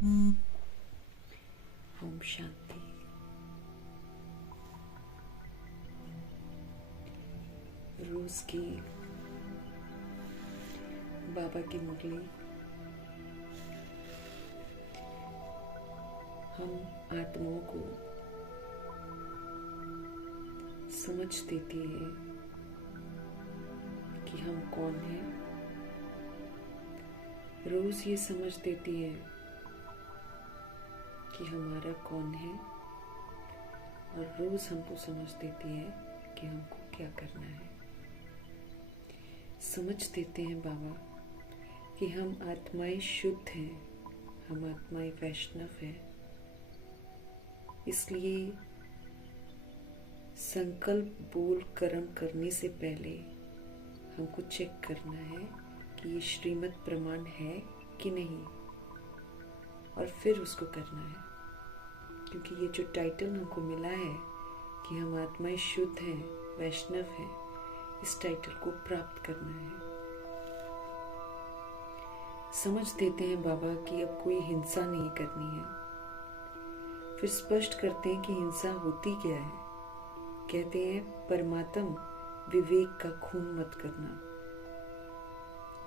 ओम शांति। रूस की बाबा की मुरली हम आत्माओं को समझ देती है कि हम कौन हैं। रोज ये समझ देती है कि हमारा कौन है, और रोज हमको समझ देती है कि हमको क्या करना है। समझ देते हैं बाबा कि हम आत्माएं शुद्ध हैं, हम आत्माएं वैष्णव हैं। इसलिए संकल्प बोल कर्म करने से पहले हमको चेक करना है कि ये श्रीमत प्रमाण है कि नहीं, और फिर उसको करना है। क्योंकि ये जो टाइटल हमको मिला है कि हम आत्माएं शुद्ध हैं, वैष्णव हैं, इस टाइटल को प्राप्त करना है। समझ देते हैं बाबा कि अब कोई हिंसा नहीं करनी है। फिर स्पष्ट करते हैं कि हिंसा होती क्या है। कहते हैं परमात्म विवेक का खून मत करना।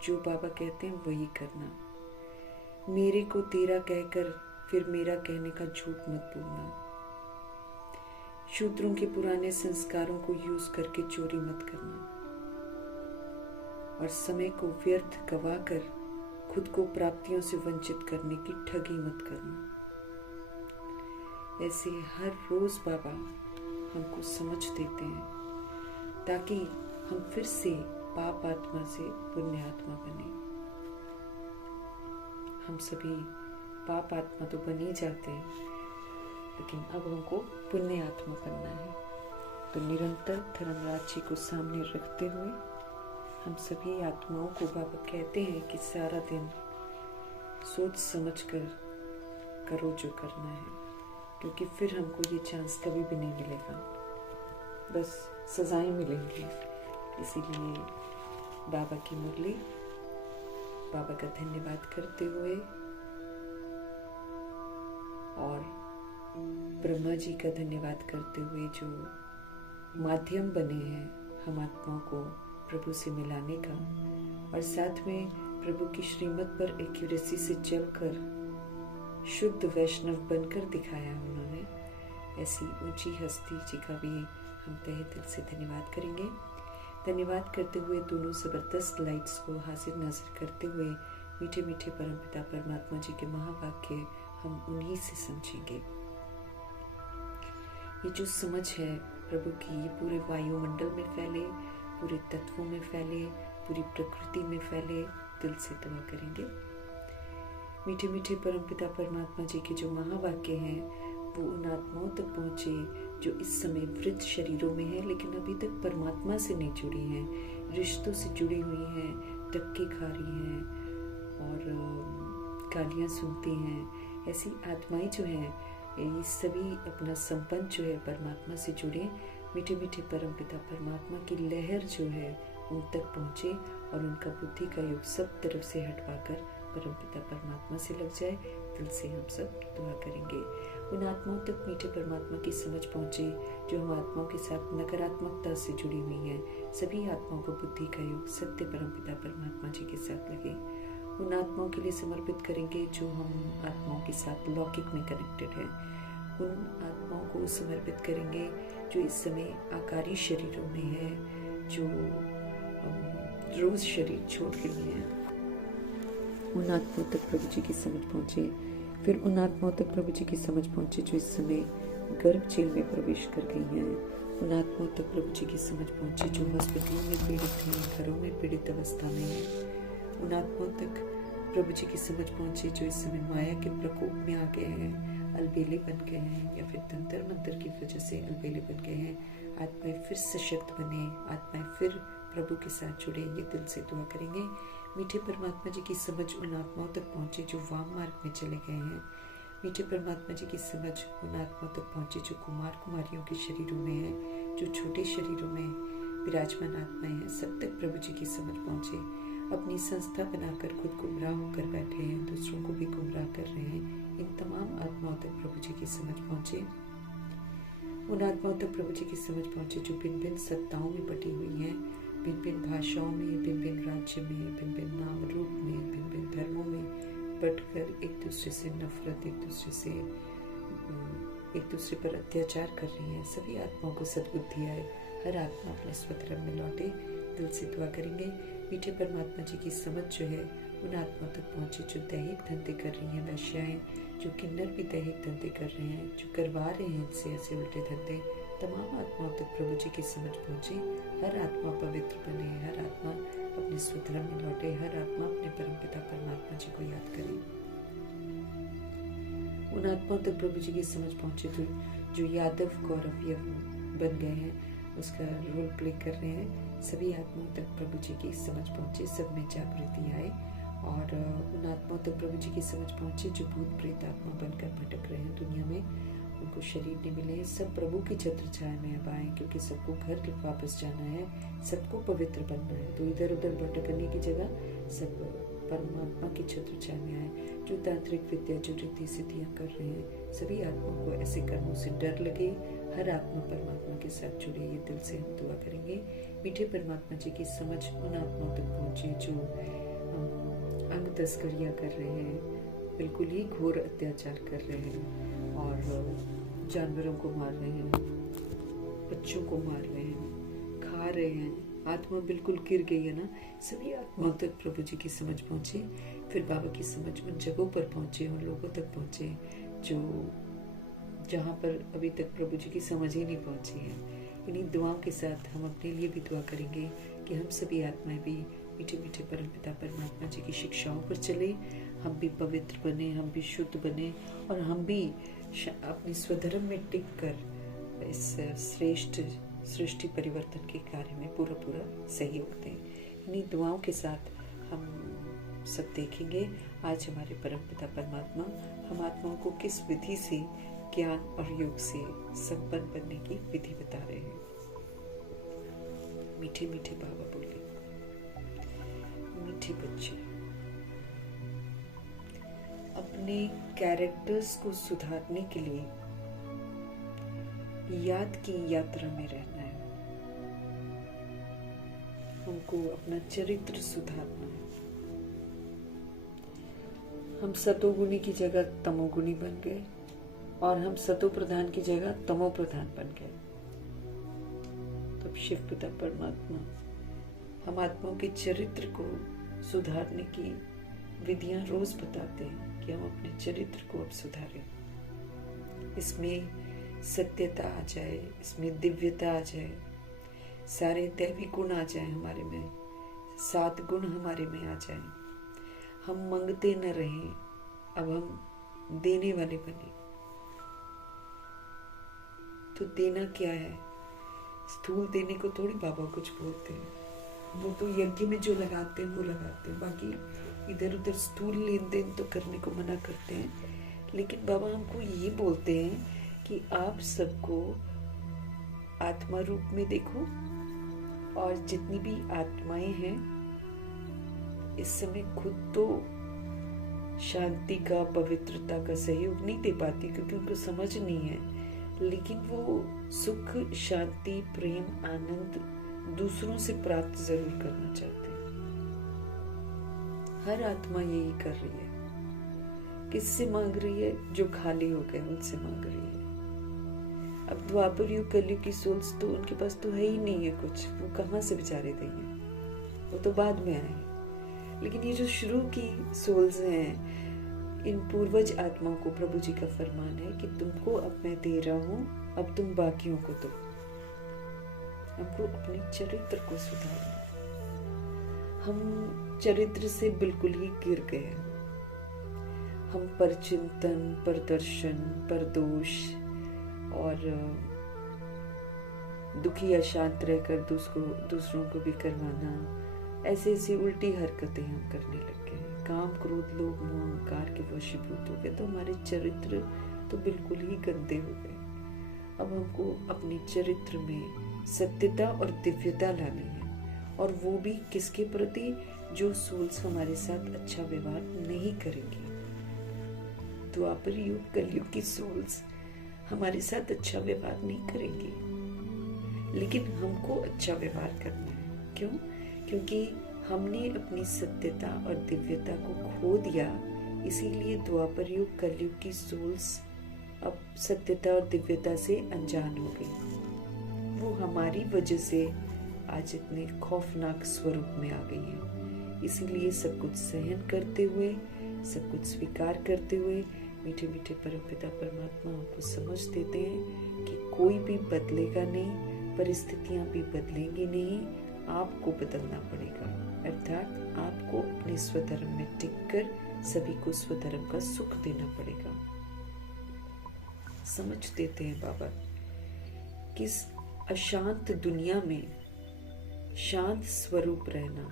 जो बाबा कहते हैं वही करना। मेरे को तेरा कहकर फिर मेरा कहने का झूठ मत बोलना। शूद्रों के पुराने संस्कारों को यूज करके चोरी मत करना, और समय को व्यर्थ गवाकर खुद को प्राप्तियों से वंचित करने की ठगी मत करना। ऐसे हर रोज बाबा हमको समझ देते हैं ताकि हम फिर से पाप आत्मा से पुण्य आत्मा बने। हम सभी पाप आत्मा तो बन ही जाते हैं, लेकिन अब हमको पुण्य आत्मा बनना है। तो निरंतर धर्मराज जी को सामने रखते हुए हम सभी आत्माओं को बाबा कहते हैं कि सारा दिन सोच समझ कर करो जो करना है, क्योंकि फिर हमको ये चांस कभी भी नहीं मिलेगा, बस सजाएं मिलेंगी। इसीलिए बाबा की मुरली बाबा का धन्यवाद करते हुए और ब्रह्मा जी का धन्यवाद करते हुए जो माध्यम बने हैं हम आत्माओं को प्रभु से मिलाने का, और साथ में प्रभु की श्रीमत पर एक्यूरेसी से चलकर शुद्ध वैष्णव बनकर दिखाया उन्होंने। ऐसी ऊंची हस्ती जी का भी हम तहे दिल से धन्यवाद करेंगे। धन्यवाद करते हुए दोनों जबरदस्त लाइट्स को हाजिर नाजिर करते हुए मीठे मीठे परमपिता परमात्मा जी के महावाक्य हम उन्हीं से समझेंगे। ये जो समझ है प्रभु की, ये पूरे वायुमंडल में फैले, पूरे तत्वों में फैले, पूरी प्रकृति में फैले। दिल से दुआ करेंगे। मीठे मीठे परमपिता परमात्मा जी के जो महावाक्य हैं वो उन आत्माओं तक पहुँचे जो इस समय वृद्ध शरीरों में हैं, लेकिन अभी तक परमात्मा से नहीं जुड़ी हैं, रिश्तों से जुड़ी हुई हैं, धक्के खा रही हैं और गालियाँ सुनती हैं। ऐसी आत्माएं जो हैं ये सभी अपना संबंध जो है परमात्मा से जुड़े। मीठे मीठे परमपिता परमात्मा की लहर जो है उन तक पहुँचे और उनका बुद्धि का युग सब तरफ से हटवाकर परमपिता परमात्मा से लग जाए। दिल से हम सब दुआ करेंगे। उन आत्माओं तक मीठे परमात्मा की समझ पहुँचे जो हम आत्माओं के साथ नकारात्मकता से जुड़ी हुई हैं। सभी आत्माओं को बुद्धि का युग सत्य परमपिता परमात्मा जी के साथ लगे। उन आत्माओं के लिए समर्पित करेंगे जो हम आत्माओं के साथ लौकिक में कनेक्टेड हैं। उन आत्माओं को समर्पित करेंगे जो इस समय आकारी शरीरों में है, जो रोज शरीर छोड़ गई हैं। उन आत्माओं तक प्रभु जी की समझ पहुँचे। फिर उन आत्माओं तक प्रभु जी की समझ पहुँचे जो इस समय गर्भ जेल में प्रवेश कर गई हैं। उन आत्माओं तक प्रभु जी की समझ पहुँचे जो हॉस्पिटलों में पीड़ित हैं, घरों में पीड़ित अवस्था में हैं। उन आत्माओं तक प्रभु जी की समझ पहुँचे जो इस समय माया के प्रकोप में आ गए हैं, अलबेले बन गए हैं, या फिर तंत्र मंत्र की वजह से अलबेले बन गए हैं। आत्माएं फिर सशक्त बने, आत्माएं फिर प्रभु के साथ जुड़े। ये दिल से दुआ करेंगे। मीठे परमात्मा जी की समझ उन आत्माओं तक पहुँचे जो वाम मार्ग में चले गए हैं। मीठे परमात्मा जी की समझ उन आत्माओं तक पहुँचे जो कुमार कुमारियों के शरीरों में है, जो छोटे शरीरों में विराजमान आत्माएं हैं। सब तक प्रभु जी की समझ पहुँचे। अपनी संस्था बनाकर खुद गुमराह होकर बैठे हैं, दूसरों को भी गुमराह कर रहे हैं। इन तमाम आत्माओं तक प्रभु जी की समझ पहुँचे। उन आत्माओं तक प्रभु जी की समझ पहुँचे जो भिन्न भिन्न सत्ताओं में बटी हुई हैं, भिन्न भिन्न भाषाओं में, भिन्न भिन्न राज्य में, भिन्न भिन्न नाम रूप में, भिन्न भिन्न धर्मों में बटकर एक दूसरे से नफरत, एक दूसरे पर अत्याचार कर रही हैं। सभी आत्माओं को सद्बुद्धि आए, हर आत्मा अपने स्वधर्म में लौटे। दिल से दुआ करेंगे मीठे परमात्मा जी की समझ जो है उन आत्माओं तक पहुँचे जो दैहिक धंधे कर रही हैं, वैश्याएं, जो किन्नर भी दैहिक धंधे कर रहे हैं, जो करवा रहे हैं इनसे ऐसे उल्टे धंधे। तमाम आत्माओं तक प्रभु जी की समझ पहुँचे। हर आत्मा पवित्र बने, हर आत्मा अपने स्वधर्म में लौटे, हर आत्मा अपने परमपिता परमात्मा जी को याद करे। उन आत्माओं तक प्रभु जी की समझ पहुँचे जो यादव गौरव बन गए हैं, उसका रोल प्ले कर रहे हैं। सभी आत्माओं तक प्रभु जी की समझ पहुँचे, सब में जागृति आए। और उन आत्माओं तक प्रभु जी की समझ पहुँचे जो भूत प्रेत आत्मा बनकर भटक रहे हैं दुनिया में, उनको शरीर नहीं मिले। सब प्रभु की छत्र छाया में अब आए, क्योंकि सबको घर वापस जाना है, सबको पवित्र बनना है। तो इधर उधर भटकने की जगह सब परमात्मा की छत्र छाया में आए। जो तांत्रिक विद्या, जो रिद्धि सिद्धियाँ कर रहे हैं, सभी आत्माओं को ऐसे कर्मों से डर लगे। हर आत्मा परमात्मा के साथ जुड़े। ये दिल से हम दुआ करेंगे मीठे परमात्मा जी की समझ उन आत्माओं तक पहुँचे जो अंग तस्करियाँ कर रहे हैं, बिल्कुल ही घोर अत्याचार कर रहे हैं और जानवरों को मार रहे हैं, बच्चों को मार रहे हैं, खा रहे हैं। आत्मा बिल्कुल गिर गई है ना। सभी आत्माओं तक प्रभु जी की समझ पहुँचे। फिर बाबा की समझ उन जगहों पर पहुँचे, उन लोगों तक पहुँचे जो जहाँ पर अभी तक प्रभु जी की समझ ही नहीं पहुँची है। इन्हीं दुआओं के साथ हम अपने लिए भी दुआ करेंगे कि हम सभी आत्माएं भी मीठे मीठे परमपिता परमात्मा जी की शिक्षाओं पर चले, हम भी पवित्र बने, हम भी शुद्ध बने और हम भी अपने स्वधर्म में टिक कर इस श्रेष्ठ सृष्टि परिवर्तन के कार्य में पूरा सहयोग दें। इन्हीं दुआओं के साथ हम सब देखेंगे आज हमारे परमपिता परमात्मा हम आत्माओं को किस विधि से ज्ञान और योग से संपन्न बनने की विधि बता रहे हैं। मीठे मीठे बाबा बोले, मीठे बच्चे अपने कैरेक्टर्स को सुधारने के लिए याद की यात्रा में रहना है। हमको अपना चरित्र सुधारना है। हम सतोगुणी की जगह तमोगुणी बन गए और हम सतो प्रधान की जगह तमो प्रधान बन गए। तब शिव पिता परमात्मा हम आत्माओं के चरित्र को सुधारने की विधियां रोज बताते हैं कि हम अपने चरित्र को अब सुधारें। इसमें सत्यता आ जाए, इसमें दिव्यता आ जाए, सारे दैवी गुण आ जाए हमारे में, 7 गुण हमारे में आ जाए। हम मांगते न रहें, अब हम देने वाले बने। तो देना क्या है? स्थूल देने को थोड़ी बाबा कुछ बोलते हैं, वो तो यज्ञ में जो लगाते हैं वो लगाते हैं, बाकी इधर उधर स्थूल लेन देन तो करने को मना करते हैं। लेकिन बाबा हमको ये बोलते हैं कि आप सबको आत्मा रूप में देखो और जितनी भी आत्माएं हैं इस समय खुद तो शांति का, पवित्रता का सहयोग नहीं दे पाती क्योंकि उनको समझ नहीं है, लेकिन वो सुख, शांति, प्रेम, आनंद दूसरों से प्राप्त जरूर करना चाहते हैं। हर आत्मा यही कर रही है। किससे मांग रही है? जो खाली हो गए उनसे मांग रही है। अब द्वापर युग, कलयुग की सोल्स तो उनके पास तो है ही नहीं है कुछ, वो कहाँ से बेचारे देंगे, वो तो बाद में आए। लेकिन ये जो शुरू की सोल्स हैं, इन पूर्वज आत्माओं को प्रभु जी का फरमान है कि तुमको अब मैं दे रहा हूं, अब तुम बाकियों को दो। हमको अपने चरित्र को सुधारना। हम चरित्र से बिल्कुल ही गिर गए। हम परचिंतन, परदर्शन, परदोष और दुखी अशांत रहकर दूसरों को भी करवाना, ऐसी उल्टी हरकतें हम करने लग गए। काम, क्रोध, लोभ, मोह, अहंकार के वशीभूत हो गए, तो हमारे चरित्र तो बिल्कुल ही गंदे हो गए। अब हमको अपने चरित्र में सत्यता और दिव्यता लानी है, और वो भी किसके प्रति? जो सोल्स हमारे साथ अच्छा व्यवहार नहीं करेंगे। द्वापर युग कलयुग की सोल्स हमारे साथ अच्छा व्यवहार नहीं करेंगी, लेकिन हमको अच्छा व्यवहार करना है। क्यों? क्योंकि हमने अपनी सत्यता और दिव्यता को खो दिया, इसीलिए द्वापर युग कलयुग की सोल्स अब सत्यता और दिव्यता से अनजान हो गई। वो हमारी वजह से आज इतने खौफनाक स्वरूप में आ गई है। इसीलिए सब कुछ सहन करते हुए, सब कुछ स्वीकार करते हुए मीठे मीठे परमपिता परमात्मा हमको समझ देते हैं कि कोई भी बदलेगा नहीं, परिस्थितियां भी बदलेंगी नहीं, आपको बदलना पड़ेगा। अर्थात आपको अपने स्वधर्म में टिककर सभी को स्वधर्म का सुख देना पड़ेगा। समझ देते हैं बाबा कि इस अशांत दुनिया में शांत स्वरूप रहना,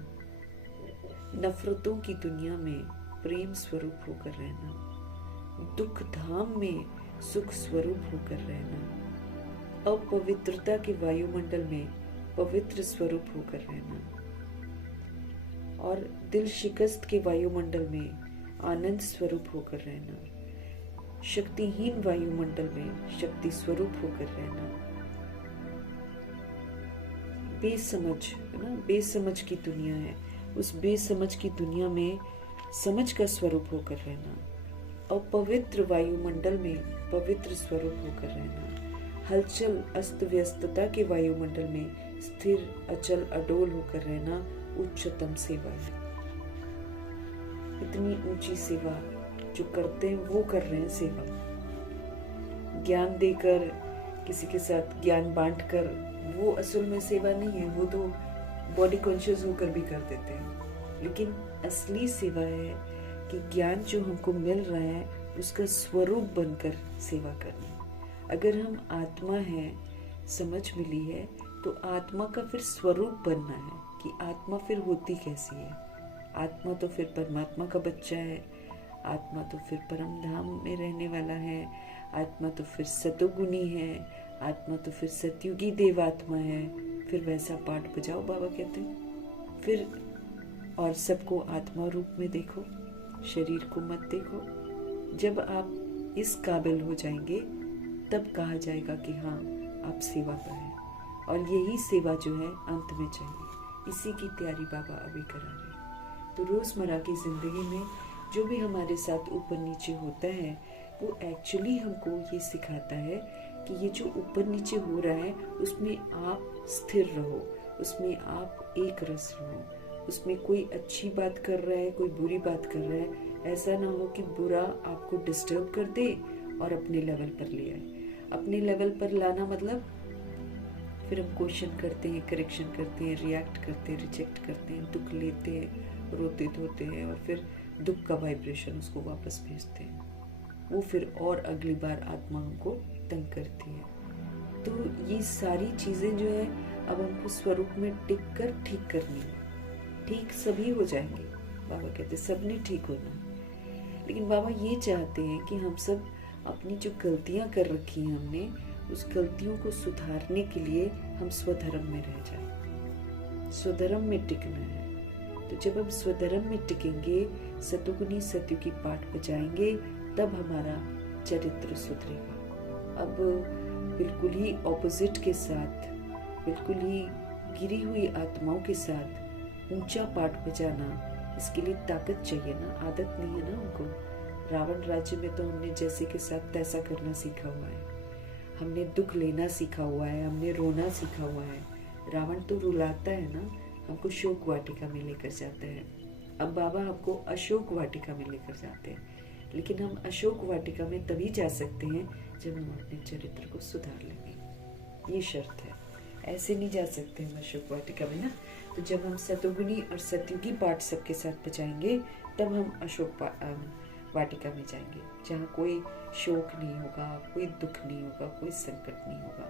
नफरतों की दुनिया में प्रेम स्वरूप होकर रहना, दुख धाम में सुख स्वरूप होकर रहना, अपवित्रता के वायुमंडल में पवित्र स्वरूप होकर रहना और दिल शिकस्त के वायुमंडल में आनंद स्वरूप होकर रहना, शक्तिहीन वायुमंडल में शक्ति स्वरूप होकर रहना, बेसमझ है ना, बेसमझ की दुनिया है, उस बेसमझ की दुनिया में समझ का स्वरूप होकर रहना, अपवित्र वायुमंडल में पवित्र स्वरूप होकर रहना, हलचल अस्त व्यस्तता के वायुमंडल में स्थिर अचल अडोल होकर रहना उच्चतम सेवा है। इतनी ऊंची सेवा जो करते हैं वो कर रहे हैं सेवा। ज्ञान देकर, किसी के साथ ज्ञान बांटकर, वो असल में सेवा नहीं है, वो तो बॉडी कॉन्शियस होकर भी कर देते हैं। लेकिन असली सेवा है कि ज्ञान जो हमको मिल रहा है उसका स्वरूप बनकर सेवा करना। अगर हम आत्मा हैं, समझ मिली है, तो आत्मा का फिर स्वरूप बनना है कि आत्मा फिर होती कैसी है। आत्मा तो फिर परमात्मा का बच्चा है, आत्मा तो फिर परम धाम में रहने वाला है, आत्मा तो फिर सतोगुणी है, आत्मा तो फिर सतयुगी देवात्मा है। फिर वैसा पाठ बजाओ, बाबा कहते हैं। फिर और सबको आत्मा रूप में देखो, शरीर को मत देखो। जब आप इस काबिल हो जाएंगे तब कहा जाएगा कि हाँ आप सेवा पर हैं, और यही सेवा जो है अंत में चाहिए। इसी की तैयारी बाबा अभी करा रहे। तो रोजमर्रा की जिंदगी में जो भी हमारे साथ ऊपर नीचे होता है वो एक्चुअली हमको ये सिखाता है कि ये जो ऊपर नीचे हो रहा है उसमें आप स्थिर रहो, उसमें आप एक रस रहो। उसमें कोई अच्छी बात कर रहा है, कोई बुरी बात कर रहा है, ऐसा ना हो कि बुरा आपको डिस्टर्ब कर दे और अपने लेवल पर ले आए। अपने लेवल पर लाना मतलब फिर हम क्वेश्चन करते हैं, करेक्शन करते हैं, रिएक्ट करते हैं, रिजेक्ट करते हैं, दुख लेते हैं, रोते धोते हैं और फिर दुख का वाइब्रेशन उसको वापस भेजते हैं। वो फिर और अगली बार आत्मा हमको तंग करती है। तो ये सारी चीजें जो है अब हमको स्वरूप में टिक कर ठीक करनी है। ठीक सभी हो जाएंगे, बाबा कहते सबने ठीक होना है। लेकिन बाबा ये चाहते हैं कि हम सब अपनी जो गलतियां कर रखी हैं हमने, उस गलतियों को सुधारने के लिए हम स्वधर्म में रह जाए, स्वधर्म में टिकना है। तो जब हम स्वधर्म में टिकेंगे, सतुगुनी सतयुगी पाठ बजाएंगे, तब हमारा चरित्र सुधरेगा। अब बिल्कुल ही ऑपोजिट के साथ, बिल्कुल ही गिरी हुई आत्माओं के साथ ऊंचा पाठ बजाना, इसके लिए ताकत चाहिए ना, आदत नहीं है ना उनको। रावण राज्य में तो हमने जैसे के साथ तैसा करना सीखा हुआ है, हमने दुख लेना सीखा हुआ है, हमने रोना सीखा हुआ है। रावण तो रुलाता है ना, हमको शोक वाटिका में लेकर जाता है। अब बाबा हमको अशोक वाटिका में लेकर जाते हैं, लेकिन हम अशोक वाटिका में तभी जा सकते हैं जब हम अपने चरित्र को सुधार लेंगे। ये शर्त है, ऐसे नहीं जा सकते हम अशोक वाटिका में ना। तो जब हम सतोगुनी और सतयुगी पाठ सबके साथ बजाएंगे तब हम अशोक वाटिका में जाएंगे, जहाँ कोई शोक नहीं होगा, कोई दुख नहीं होगा, कोई संकट नहीं होगा।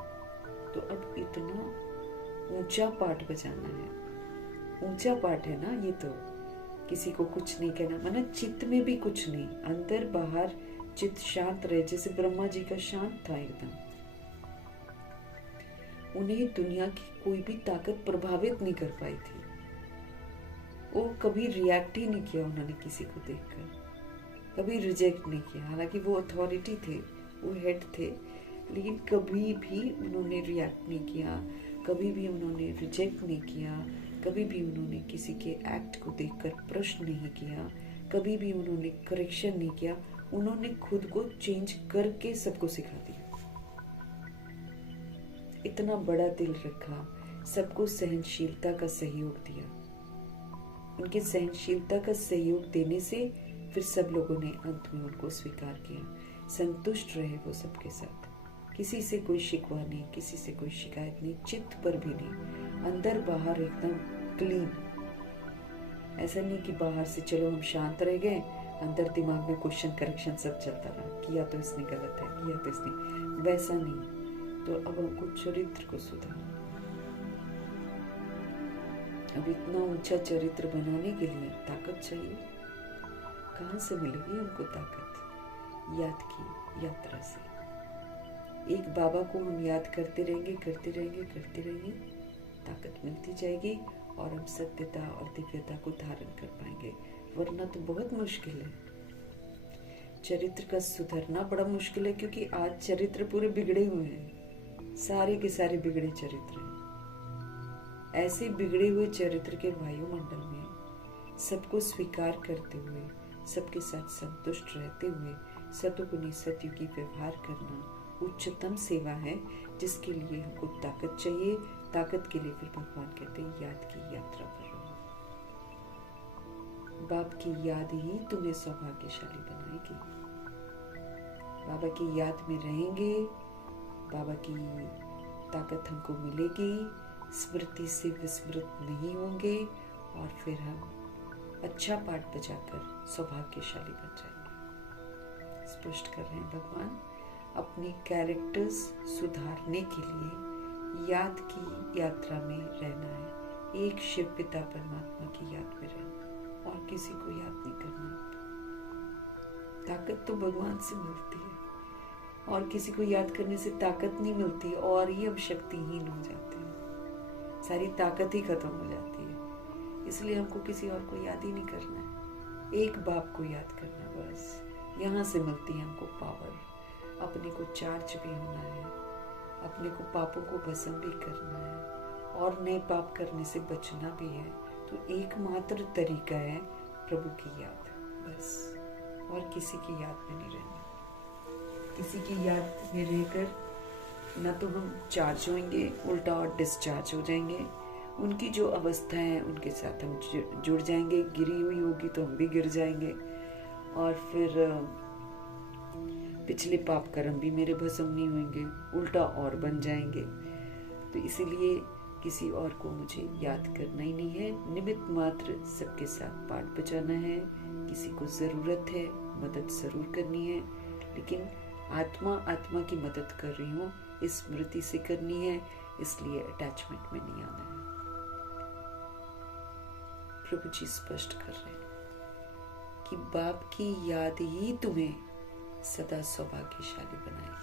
तो अब इतना ऊंचा पाठ बजाना है, ऊंचा पाठ है ना ये, तो किसी को कुछ नहीं कहना, माना चित्त में भी कुछ नहीं, अंदर बाहर चित्त शांत रहे, जैसे ब्रह्मा जी का शांत था एकदम। उन्हें दुनिया की कोई भी ताकत प्रभावित नहीं कर पाई थी। वो कभी रिएक्ट ही नहीं किया उन्होंने किसी को देखकर। कभी रिजेक्ट नहीं किया। हालांकि वो अथॉरिटी थे, वो हेड थे, लेकिन कभी भी उन्होंने रिएक्ट नहीं किया, कभी भी उन्होंने रिजेक्ट नहीं किया, कभी भी उन्होंने किसी के एक्ट को देखकर प्रश्न नहीं किया, कभी भी उन्होंने करेक्शन नहीं किया। उन्होंने खुद को चेंज करके सबको सिखा दिया। इतना बड़ा दिल रखा, सबको सहनशीलता का सहयोग दिया। उनके सहनशीलता का सहयोग देने से फिर सब लोगों ने अंत में उनको स्वीकार किया। संतुष्ट रहे वो सबके साथ, किसी से कोई शिकवा नहीं, किसी से कोई शिकायत नहीं, चित्त पर भी नहीं, अंदर बाहर एकदम क्लीन। ऐसा नहीं कि बाहर से चलो हम शांत रह गए, अंदर दिमाग में क्वेश्चन करेक्शन सब चलता रहा, किया तो इसने गलत है, किया तो इसने, वैसा नहीं। तो अब हमको चरित्र को सुधारना। अब इतना ऊंचा चरित्र बनाने के लिए ताकत चाहिए। कहाँ से मिलेगी हमको ताकत? याद की यात्रा से। एक बाबा को हम याद करते रहेंगे, करते रहेंगे, करते रहेंगे, ताकत मिलती जाएगी और हम सत्यता और दिव्यता को धारण कर पाएंगे। वरना तो बहुत मुश्किल है। चरित्र का सुधरना बड़ा मुश्किल है, क्योंकि आज चरित्र पूरे बिगड़े हुए हैं, सारे के सारे बिगड़े चरित्र हैं। ऐसे बिगड़े हुए चरित्र के वायुमंडल में सबको स्वीकार करते हुए, सबके साथ संतुष्ट रहते हुए, सतुगुणी सतयुगी व्यवहार करना उच्चतम सेवा है, जिसके लिए हमको ताकत चाहिए। ताकत के लिए फिर भगवान कहते हैं याद की यात्रा पर रहो। बाप की याद ही तुम्हें सौभाग्यशाली बनाएगी। बाबा की याद में रहेंगे, बाबा की ताकत हमको मिलेगी, स्मृति से विस्मृत नहीं होंगे और फिर हम अच्छा पाठ बजाकर सौभाग्यशाली बन जाएंगे। स्पष्ट कर रहे हैं भगवान, अपनी कैरेक्टर्स सुधारने के लिए याद की यात्रा में रहना है। एक शिव पिता परमात्मा की याद में रहना और किसी को याद नहीं करना। ताकत तो भगवान से मिलती है और किसी को याद करने से ताकत नहीं मिलती और ही हम शक्तिहीन हो जाते हैं, सारी ताकत ही खत्म हो जाती है। इसलिए हमको किसी और को याद ही नहीं करना है, एक बाप को याद करना बस। यहाँ से मिलती है हमको पावर। अपने को चार्ज भी होना है, अपने को पापों को भस्म भी करना है और नए पाप करने से बचना भी है। तो एकमात्र तरीका है प्रभु की याद, बस। और किसी की याद में नहीं रहना। किसी की याद में रहकर ना तो हम चार्ज होंगे, उल्टा और डिस्चार्ज हो जाएंगे। उनकी जो अवस्था है उनके साथ हम जुड़ जाएंगे। गिरी हुई होगी तो हम भी गिर जाएंगे और फिर पिछले पाप कर्म भी मेरे भस्म नहीं होंगे, उल्टा और बन जाएंगे। तो इसीलिए किसी और को मुझे याद करना ही नहीं है। निमित्त मात्र सबके साथ पाठ बजाना है। किसी को ज़रूरत है, मदद ज़रूर करनी है, लेकिन आत्मा आत्मा की मदद कर रही हूँ, इस स्मृति से करनी है, इसलिए अटैचमेंट में नहीं आना है। प्रभु जी स्पष्ट कर रहे हैं कि बाप की याद ही तुम्हें सदा सौभाग्यशाली बनाए,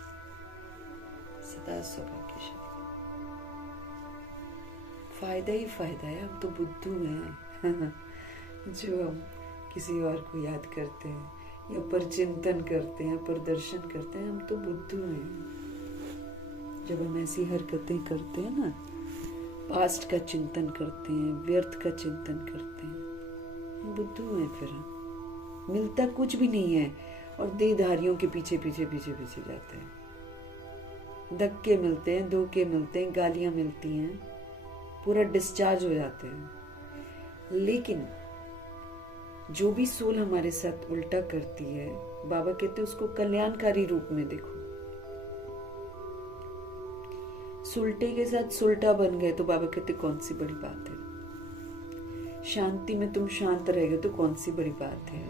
सदा सौभाग्यशाली। फायदा ही फायदा है। हम तो बुद्धू हैं जो हम किसी और को याद करते हैं या पर चिंतन करते हैं, पर दर्शन करते हैं। हम तो बुद्धू हैं। जब हम ऐसी हरकतें करते हैं ना, पास्ट का चिंतन करते हैं, व्यर्थ का चिंतन करते हैं, हम बुद्धू हैं। फिर हम मिलता कुछ भी नहीं है और देहधारियों के पीछे पीछे पीछे पीछे जाते हैं। धक्के मिलते हैं, धोखे मिलते हैं, गालियां मिलती हैं, पूरा डिस्चार्ज हो जाते हैं। लेकिन जो भी सोल हमारे साथ उल्टा करती है, बाबा कहते हैं उसको कल्याणकारी रूप में देखो। सुलटे के साथ सुलटा बन गए तो बाबा कहते कौन सी बड़ी बात है। शांति में तुम शांत रह गए तो कौन सी बड़ी बात है।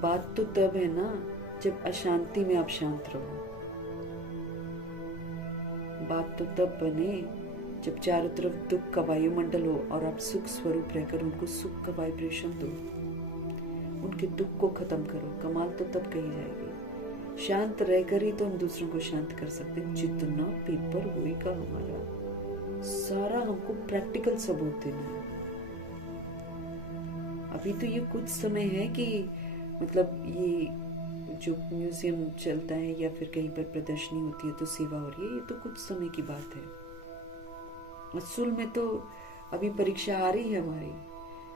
बात तो तब है ना जब अशांति में आप शांत रहो। बात तो तब बने जब चारों तरफ दुख का वायुमंडल हो और आप सुख स्वरूप रहकर उनको सुख का वाइब्रेशन दो, उनके दुख को खत्म करो। कमाल तो तब कही जाएगी। शांत रहकर ही तो हम दूसरों को शांत कर सकते हैं। जितना पेपर होएगा हमारा, सारा हमको प्रैक्टिकल सबूत देना है। अभी तो ये कुछ समय है कि मतलब ये जो म्यूजियम चलता है या फिर कहीं पर प्रदर्शनी होती है तो सेवा हो रही है, ये तो कुछ समय की बात है। असल में तो अभी परीक्षा आ रही है हमारी,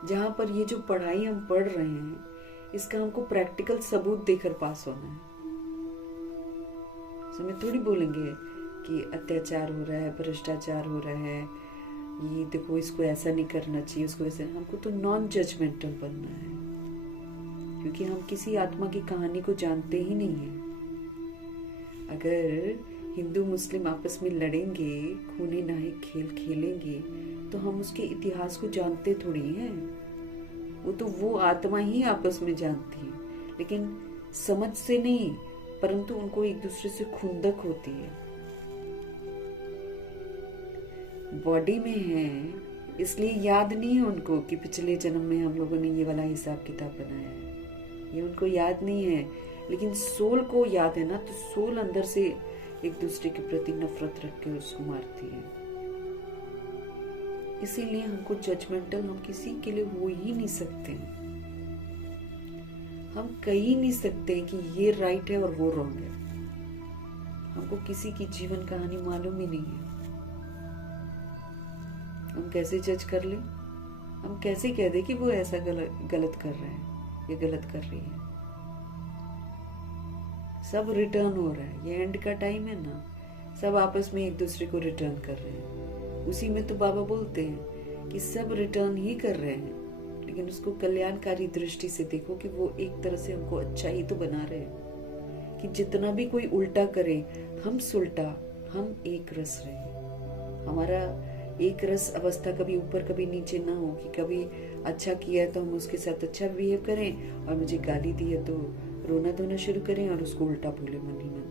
जहाँ पर ये जो पढ़ाई हम पढ़ रहे हैं इसका हमको प्रैक्टिकल सबूत देकर पास होना है। समय थोड़ी बोलेंगे कि अत्याचार हो रहा है, भ्रष्टाचार हो रहा है, ये देखो इसको ऐसा नहीं करना चाहिए, उसको ऐसा। हमको तो नॉन जजमेंटल बनना है, क्योंकि हम किसी आत्मा की कहानी को जानते ही नहीं है। अगर हिंदू मुस्लिम आपस में लड़ेंगे, खूनी नाहक खेल खेलेंगे, तो हम उसके इतिहास को जानते थोड़ी हैं। वो तो वो आत्मा ही आपस में जानती है, लेकिन समझ से नहीं, परंतु उनको एक दूसरे से खुंदक होती है। बॉडी में है इसलिए याद नहीं है उनको कि पिछले जन्म में हम लोगों ने ये वाला हिसाब किताब बनाया है, ये उनको याद नहीं है। लेकिन सोल को याद है ना, तो सोल अंदर से एक दूसरे के प्रति नफरत रख के उसको मारती है। इसीलिए हमको जजमेंटल हम किसी के लिए हो ही नहीं सकते। हम कह ही नहीं सकते कि ये राइट है और वो रॉन्ग है। हमको किसी की जीवन कहानी मालूम ही नहीं है। हम कैसे जज कर ले? हम कैसे कह दे कि वो ऐसा गलत कर रहा है या गलत कर रही है? सब रिटर्न हो रहा है, ये एंड का टाइम है ना, सब आपस में एक दूसरे को रिटर्न कर रहे हैं। उसी में तो बाबा बोलते हैं कि सब रिटर्न ही कर रहे हैं, लेकिन उसको कल्याणकारी दृष्टि से देखो कि वो एक तरह से हमको अच्छा ही तो बना रहे हैं, कि जितना भी कोई उल्टा करे हम सुलटा, हम एक रस रहे। हमारा एक रस अवस्था कभी ऊपर कभी नीचे ना हो, कि कभी अच्छा किया है तो हम उसके साथ अच्छा बिहेव करें, और मुझे गाली दी है तो रोना धोना शुरू करें और उसको उल्टा बोले मन ही मन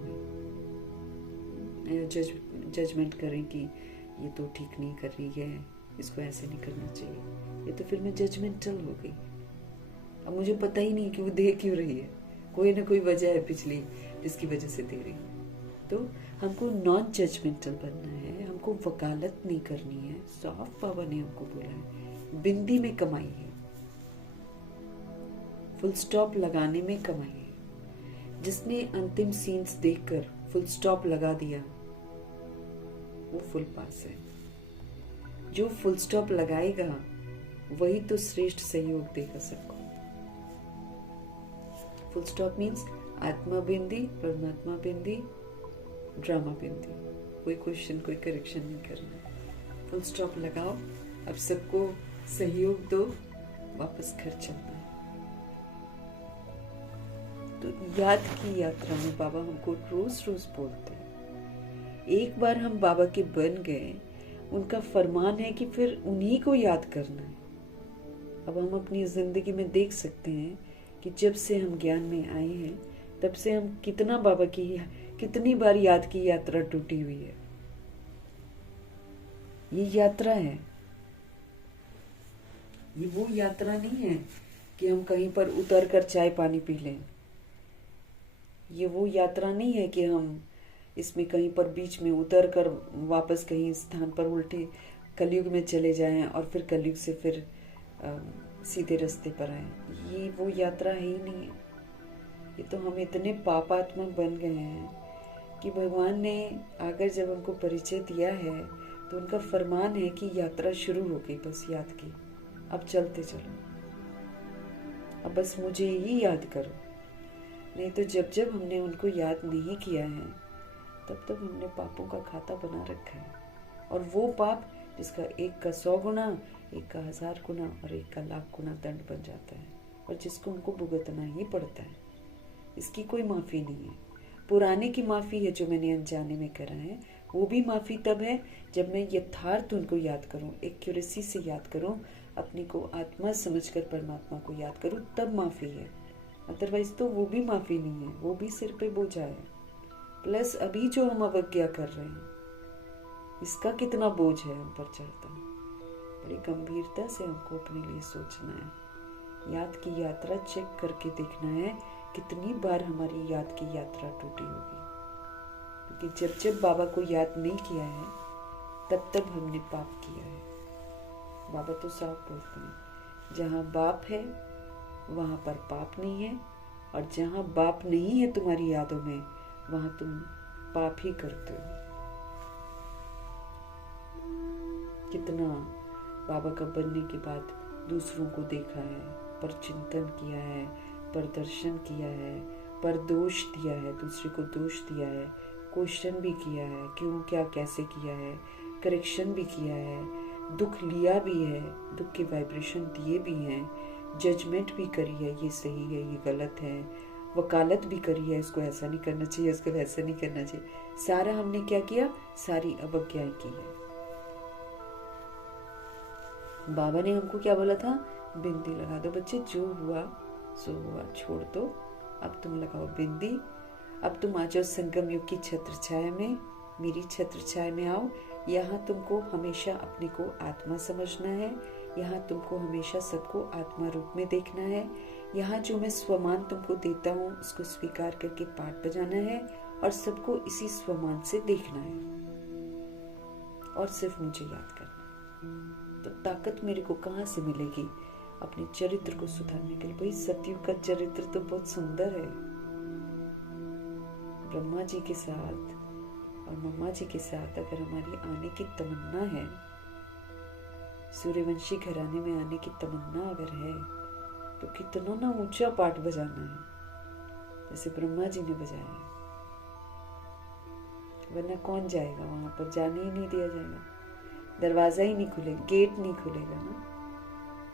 में। जजमेंट करें कि ये तो ठीक नहीं कर रही है, इसको ऐसे नहीं करना चाहिए, ये तो फिर मैं जजमेंटल हो गई। अब मुझे पता ही नहीं कि वो दे क्यों रही है, कोई ना कोई वजह है पिछली जिसकी वजह से दे रही है। तो हमको नॉन जजमेंटल बनना है, हमको वकालत नहीं करनी है। साफ बाबा ने हमको बोला है, बिंदी में कमाई है, फुल स्टॉप लगाने में कमाई है। जिसने अंतिम सीन्स देखकर फुल स्टॉप लगा दिया वो फुल पास है। जो फुल स्टॉप लगाएगा वही तो श्रेष्ठ सहयोग देगा सबको। फुल स्टॉप मीन्स आत्मा बिंदी, परमात्मा बिंदी, ड्रामा बिंदी। कोई क्वेश्चन कोई करेक्शन नहीं करना। फुल स्टॉप लगाओ, अब सबको सहयोग दो, वापस घर चलना है। तो याद की यात्रा में बाबा हमको रोज रोज बोलते हैं। एक बार हम बाबा के बन गए, उनका फरमान है कि फिर उन्हीं को याद करना है। अब हम अपनी जिंदगी में देख सकते हैं कि जब से हम ज्ञान में आए हैं तब से हम कितना बाबा की कितनी बार याद की यात्रा टूटी हुई है। ये यात्रा है, ये वो यात्रा नहीं है कि हम कहीं पर उतर कर चाय पानी पी लें। ये वो यात्रा नहीं है कि हम इसमें कहीं पर बीच में उतर कर वापस कहीं स्थान पर उल्टे कलयुग में चले जाएं और फिर कलयुग से फिर सीधे रास्ते पर आए। ये वो यात्रा है ही नहीं है। ये तो हम इतने पापात्मा बन गए हैं कि भगवान ने आकर जब हमको परिचय दिया है तो उनका फरमान है कि यात्रा शुरू हो गई, बस याद की, अब चलते चलो, अब बस मुझे ही याद करो। नहीं तो जब जब हमने उनको याद नहीं किया है तब तब हमने पापों का खाता बना रखा है। और वो पाप जिसका एक का 100 गुना, एक का 1000 गुना और एक का लाख गुना दंड बन जाता है, और जिसको हमको भुगतना ही पड़ता है। इसकी कोई माफ़ी नहीं है। पुराने की माफ़ी है जो मैंने अनजाने में करा है, वो भी माफ़ी तब है जब मैं यथार्थ उनको याद करूं, एक्यूरेसी से याद करूं, अपनी को आत्मा समझकर परमात्मा को याद करूं, तब माफ़ी है। अदरवाइज तो वो भी माफ़ी नहीं है, वो भी सिर पे बोझा है। प्लस अभी जो हम अवज्ञा कर रहे हैं इसका कितना बोझ है हम पर चढ़ता। बड़ी गंभीरता से हमको अपने लिए सोचना है। याद की यात्रा चेक करके देखना है कितनी बार हमारी याद की यात्रा टूटी होगी, क्योंकि जब जब बाबा को याद नहीं किया है तब तब हमने पाप किया है। बाबा तो साफ बोलते हैं जहाँ बाप है वहाँ पर पाप नहीं है, और जहाँ बाप नहीं है तुम्हारी यादों में वहाँ तुम पाप ही करते हो। कितना बाबा का बनने के बाद दूसरों को देखा है, पर चिंतन किया है, पर दर्शन किया है, पर दोष दिया है, दूसरे को दोष दिया है, क्वेश्चन भी किया है, क्यों क्या कैसे किया है, करेक्शन भी किया है, दुख लिया भी है, दुख के वाइब्रेशन दिए भी हैं, जजमेंट भी करी है, ये सही है ये गलत है, वकालत भी करी है, इसको ऐसा नहीं करना चाहिए, इसको ऐसा नहीं करना चाहिए। सारा हमने क्या किया, सारी अवज्ञाएं की है। बाबा ने हमको क्या बोला था, बिंदी लगा दो बच्चे, जो हुआ सो हुआ, छोड़ दो, अब तुम लगाओ बिंदी, अब तुम आ जाओ संगम युग की छत्र छाया में, मेरी छत्र छाया में आओ। यहाँ तुमको हमेशा अपने को आत्मा समझना है, यहाँ तुमको हमेशा सबको आत्मा रूप में देखना है, यहाँ जो मैं स्वमान तुमको देता हूँ उसको स्वीकार करके पाठ बजाना है, और सबको इसी स्वमान से देखना है, और सिर्फ मुझे याद करना है। तो ताकत मेरे को कहाँ से मिलेगी अपने चरित्र को सुधारने के लिए? भाई सतयुग का चरित्र तो बहुत सुंदर है। ब्रह्मा जी के साथ और मम्मा जी के साथ अगर हमारी आने की तमन्ना है, सूर्यवंशी घराने में आने की तमन्ना अगर है, तो कितना ना ऊंचा पाठ बजाना है जैसे ब्रह्मा जी ने बजाया है। वरना कौन जाएगा वहां पर, जाने ही नहीं दिया जाएगा, दरवाजा ही नहीं खुलेगा, गेट नहीं खुलेगा ना,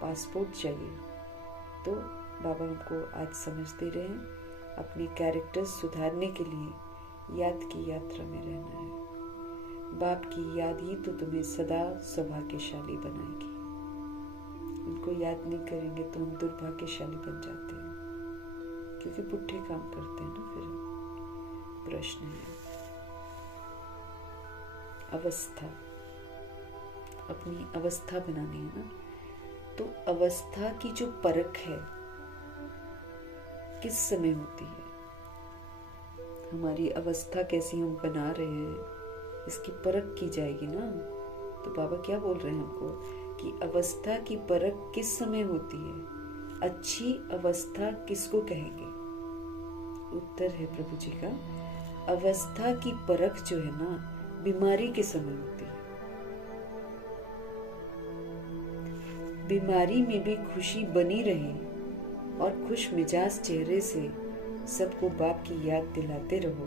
पासपोर्ट चाहिए। तो बाबा हमको आज समझ दे रहे हैं, अपने कैरेक्टर्स सुधारने के लिए याद की यात्रा में रहना है। बाप की याद ही तो तुम्हें सदा सौभाग्यशाली बनाएगी। उनको याद नहीं करेंगे तो हम दुर्भाग्यशाली बन जाते हैं, क्योंकि पुट्ठे काम करते हैं ना। फिर प्रश्न है अवस्था, अपनी अवस्था बनानी है ना। तो अवस्था की जो परख है किस समय होती है, हमारी अवस्था कैसी हम बना रहे हैं इसकी परख की जाएगी ना। तो बाबा क्या बोल रहे हैं हमको कि अवस्था की परख किस समय होती है, अच्छी अवस्था किसको कहेंगे? उत्तर है प्रभु जी का, अवस्था की परख जो है ना बीमारी के समय होती है। बीमारी में भी खुशी बनी रहे और खुश मिजाज चेहरे से सबको बाप की याद दिलाते रहो,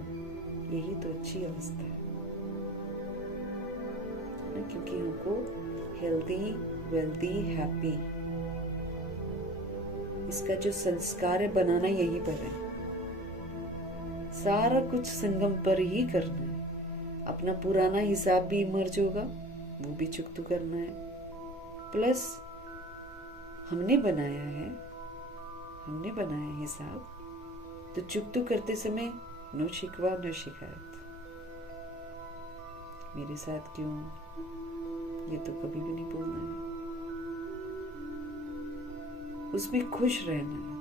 यही तो अच्छी अवस्था है ना। क्योंकि हमको हेल्दी, वेल्दी, हैप्पी, इसका जो संस्कार है बनाना यही पर है। सारा कुछ संगम पर ही करना है। अपना पुराना हिसाब भी मर्ज होगा, वो भी चुकता करना है। प्लस हमने बनाया है हिसाब, तो चुकता करते समय नो शिकवा नो शिकायत। मेरे साथ क्यों, ये तो कभी भी नहीं बोलना है। उसमें खुश रहना है।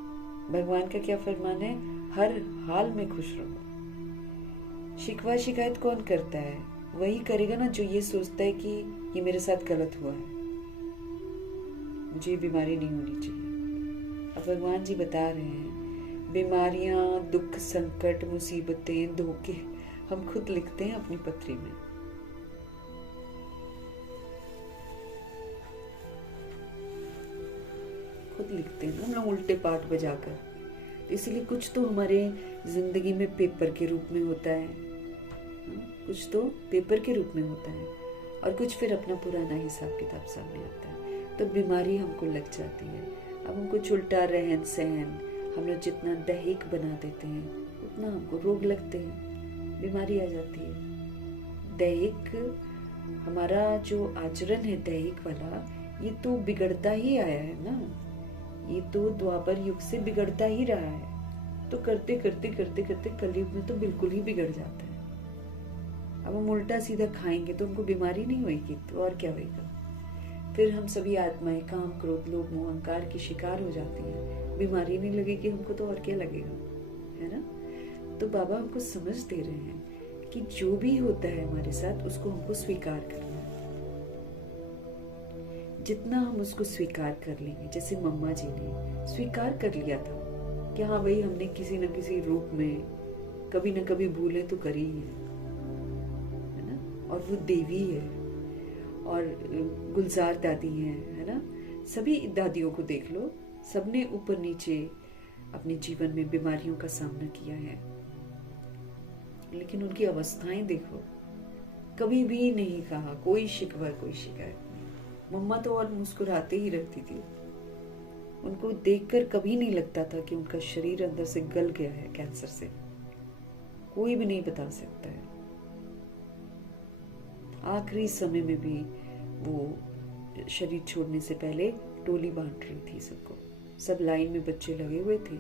भगवान का क्या फरमान है, हर हाल में खुश रहो। शिकवा शिकायत कौन करता है? वही करेगा ना जो ये सोचता है कि ये मेरे साथ गलत हुआ है, मुझे बीमारी नहीं होनी चाहिए। अब भगवान जी बता रहे हैं बीमारियां, दुख, संकट, मुसीबतें, धोखे हम खुद लिखते हैं अपनी पत्री में। खुद लिखते हैं ना हम लोग उल्टे पाठ बजाकर। इसलिए कुछ तो हमारे जिंदगी में पेपर के रूप में होता है, कुछ तो पेपर के रूप में होता है, और कुछ फिर अपना पुराना हिसाब किताब सामने आता है। तो बीमारी हमको लग जाती है। अब हमको उल्टा रहन सहन हम लोग जितना दैहिक बना देते हैं उतना हमको रोग लगते हैं, बीमारी आ जाती है। दैहिक हमारा जो आचरण है दैहिक वाला, ये तो बिगड़ता ही आया है ना, ये तो द्वापर युग से बिगड़ता ही रहा है। तो करते करते करते करते कलयुग में तो बिल्कुल ही बिगड़ जाता है। अब हम उल्टा सीधा खाएंगे तो हमको बीमारी नहीं होगी, तो और क्या होगा? फिर हम सभी आत्माएं काम, क्रोध, लोभ, मोह, अहंकार की शिकार हो जाती हैं। बीमारी नहीं लगेगी हमको तो और क्या लगेगा, है ना। तो बाबा हमको समझ दे रहे हैं कि जो भी होता है हमारे साथ उसको हमको स्वीकार करना है। जितना हम उसको स्वीकार कर लेंगे, जैसे मम्मा जी ने स्वीकार कर लिया था कि हाँ भाई हमने किसी न किसी रूप में कभी न कभी भूलें तो करी ही है ना, और वो देवी है। और गुलजार दादी है ना, सभी दादियों को देख लो, सबने ऊपर नीचे अपने जीवन में बीमारियों का सामना किया है, लेकिन उनकी अवस्थाएं देखो, कभी भी नहीं कहा कोई शिकवा कोई शिकायत नहीं। मम्मा तो और मुस्कुराते ही रहती थी, उनको देखकर कभी नहीं लगता था कि उनका शरीर अंदर से गल गया है कैंसर से, कोई भी नहीं बता सकता है। आखिरी समय में भी वो शरीर छोड़ने से पहले टोली बांट रही थी सबको, सब लाइन में बच्चे लगे हुए थे,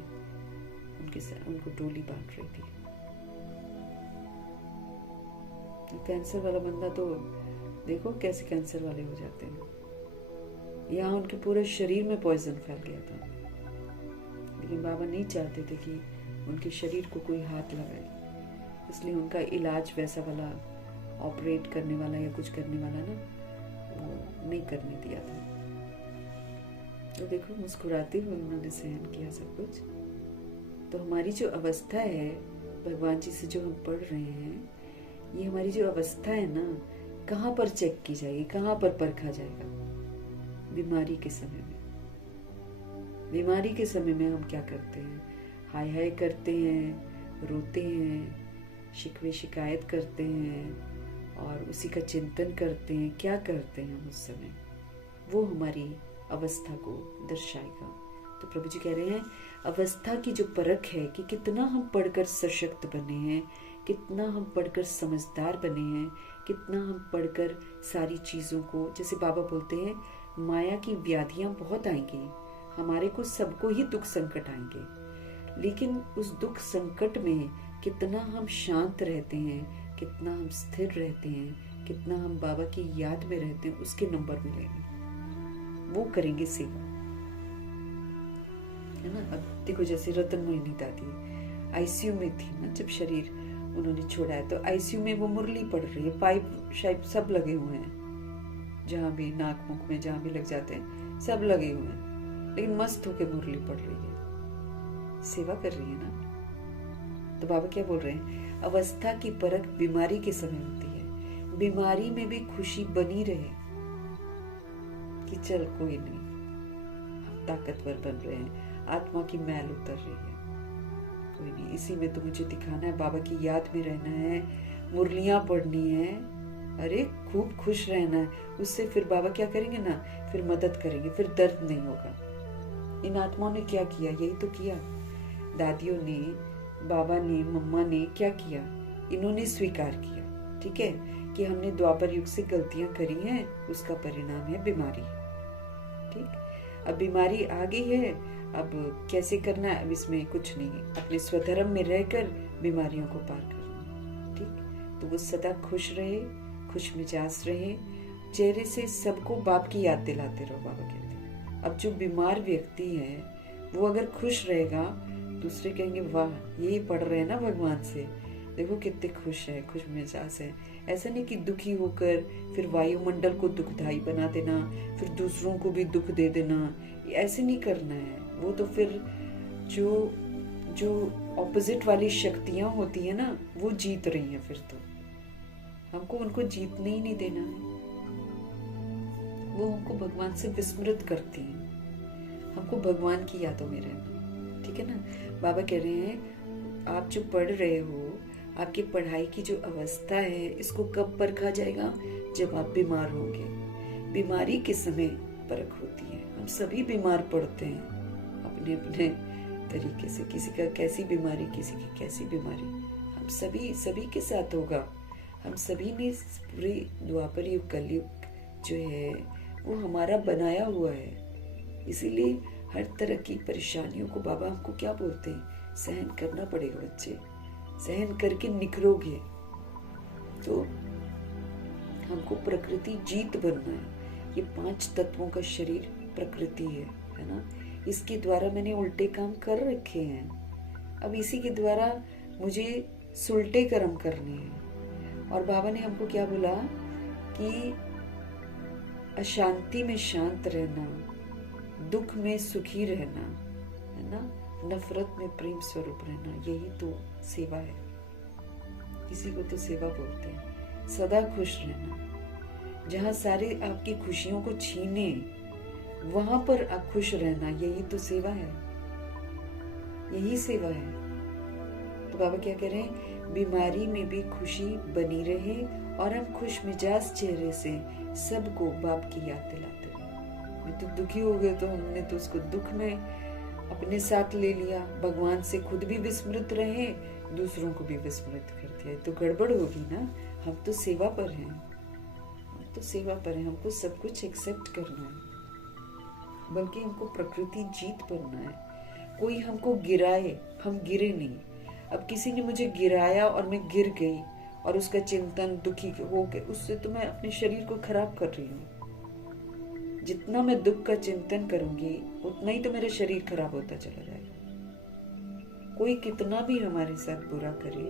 उनको टोली बांट रही थी। कैंसर वाला बंदा तो देखो कैसे कैंसर वाले हो जाते हैं, यहाँ उनके पूरे शरीर में पॉइजन फैल गया था, लेकिन बाबा नहीं चाहते थे कि उनके शरीर को कोई हाथ लगाए, इसलिए उनका इलाज वैसा वाला ऑपरेट करने वाला या कुछ करने वाला ना वो नहीं करने दिया था। तो देखो मुस्कुराते हुए उन्होंने सहन किया सब कुछ। तो हमारी जो अवस्था है भगवान जी से जो हम पढ़ रहे हैं, ये हमारी जो अवस्था है ना, कहाँ पर चेक की जाएगी, कहाँ पर परखा जाएगा? बीमारी के समय में। बीमारी के समय में हम क्या करते हैं? हाय हाय करते हैं, रोते हैं, शिकवे शिकायत करते हैं और उसी का चिंतन करते हैं। क्या करते हैं हम उस समय? वो हमारी अवस्था को दर्शाएगा। तो प्रभु जी कह रहे हैं अवस्था की जो परख है कि कितना हम पढ़कर सशक्त बने हैं, कितना हम पढ़कर समझदार बने हैं, कितना हम पढ़कर सारी चीज़ों को, जैसे बाबा बोलते हैं माया की व्याधियां बहुत आएंगी, हमारे को सबको ही दुख संकट आएंगे, लेकिन उस दुख संकट में कितना हम शांत रहते हैं, कितना हम स्थिर रहते हैं, कितना हम बाबा की याद में रहते हैं, उसके नंबर मिलेंगे। वो करेंगे सेवा, है ना। अब देखो जैसे रतन मोहिनी दादी आईसीयू में थी ना, जब शरीर उन्होंने छोड़ा है, तो आईसीयू में वो मुरली पड़ रही है, पाइप शाइप सब लगे हुए हैं, जहाँ भी नाक मुख में जहाँ भी लग जाते हैं सब लगे हुए हैं, लेकिन मस्त होके मुरली पड़ रही है, सेवा कर रही है ना। तो बाबा क्या बोल रहे हैं? अवस्था की परख बीमारी के समय होती है। बीमारी में भी खुशी बनी रहे कि चल कोई नहीं, हम ताकतवर बन रहे हैं, आत्मा की मैल उतर रही है, कोई नहीं, इसी में तो मुझे दिखाना है, बाबा की याद में रहना है, मुरलियां पढ़नी है, अरे खूब खुश रहना है। उससे फिर बाबा क्या करेंगे ना, फिर मदद करेंगे, फिर दर्द नहीं होगा। इन आत्माओं ने क्या किया? यही तो किया, दादियों ने, बाबा ने, मम्मा ने क्या किया? इन्होंने स्वीकार किया, ठीक है, कि हमने द्वापर युग से गलतियां करी हैं, उसका परिणाम है बीमारी। ठीक, अब बीमारी आ गई है, अब कैसे करना है? अब इसमें कुछ नहीं, अपने स्वधर्म में रहकर बीमारियों को पार करना। ठीक, तो वो सदा खुश रहे, खुश मिजाज रहे, चेहरे से सबको बाप की याद दिलाते रहो, बाबा कहते हैं। अब जो बीमार व्यक्ति है वो अगर खुश रहेगा, दूसरे कहेंगे वाह ये पढ़ रहे हैं ना भगवान से, देखो कितने खुश है, खुश मिजाज है। ऐसा नहीं कि दुखी होकर फिर वायुमंडल को दुखदाई बना देना, फिर दूसरों को भी दुख दे देना, ऐसे नहीं करना है। वो तो फिर जो ऑपोजिट वाली शक्तियां होती है ना, वो जीत रही हैं। फिर तो हमको उनको जीतने ही नहीं देना है, वो हमको भगवान से विस्मृत करती हैं, हमको भगवान की यादों में रहना। ठीक है ना। बाबा कह रहे हैं आप जो पढ़ रहे हो, आपकी पढ़ाई की जो अवस्था है, इसको कब परखा जाएगा? जब आप बीमार होंगे। बीमारी के समय परख होती है। हम सभी बीमार पड़ते हैं अपने अपने तरीके से, किसी का कैसी बीमारी, किसी की कैसी बीमारी, हम सभी के साथ होगा। हम सभी ने पूरे द्वापर युग कलयुग जो है वो हमारा बनाया हुआ है, इसीलिए हर तरह की परेशानियों को बाबा हमको क्या बोलते हैं? सहन करना पड़ेगा बच्चे, सहन करके निखरोगे तो हमको प्रकृति जीत बनना है। ये 5 तत्वों का शरीर प्रकृति है ना, इसके द्वारा मैंने उल्टे काम कर रखे हैं, अब इसी के द्वारा मुझे सुलटे कर्म करने हैं। और बाबा ने हमको क्या बोला कि अशांति में शांत रहना, दुख में सुखी रहना, है ना, नफरत में प्रेम स्वरूप रहना, यही तो सेवा है। इसी को तो सेवा बोलते हैं। सदा खुश रहना, जहाँ सारे आपकी खुशियों को छीने वहां पर आप खुश रहना, यही तो सेवा है, यही सेवा है। तो बाबा क्या कह रहे हैं, बीमारी में भी खुशी बनी रहे और हम खुश मिजाज चेहरे से सबको बाप की याद दिलाते रहे। मैं तो दुखी हो गए तो हमने तो उसको दुख में अपने साथ ले लिया, भगवान से खुद भी विस्मृत रहे, दूसरों को भी विस्मृत कर दिया, तो गड़बड़ होगी ना। हम तो सेवा पर हैं, हम तो सेवा पर हैं, हमको सब कुछ एक्सेप्ट करना है, बल्कि हमको प्रकृति जीत करना है। कोई हमको गिराए, हम गिरे नहीं। अब किसी ने मुझे गिराया और मैं गिर गई और उसका चिंतन दुखी हो गए, उससे तो मैं अपने शरीर को खराब कर रही हूँ। जितना मैं दुख का चिंतन करूंगी उतना ही तो मेरा शरीर खराब होता चला जाएगा। कोई कितना भी हमारे साथ बुरा करे,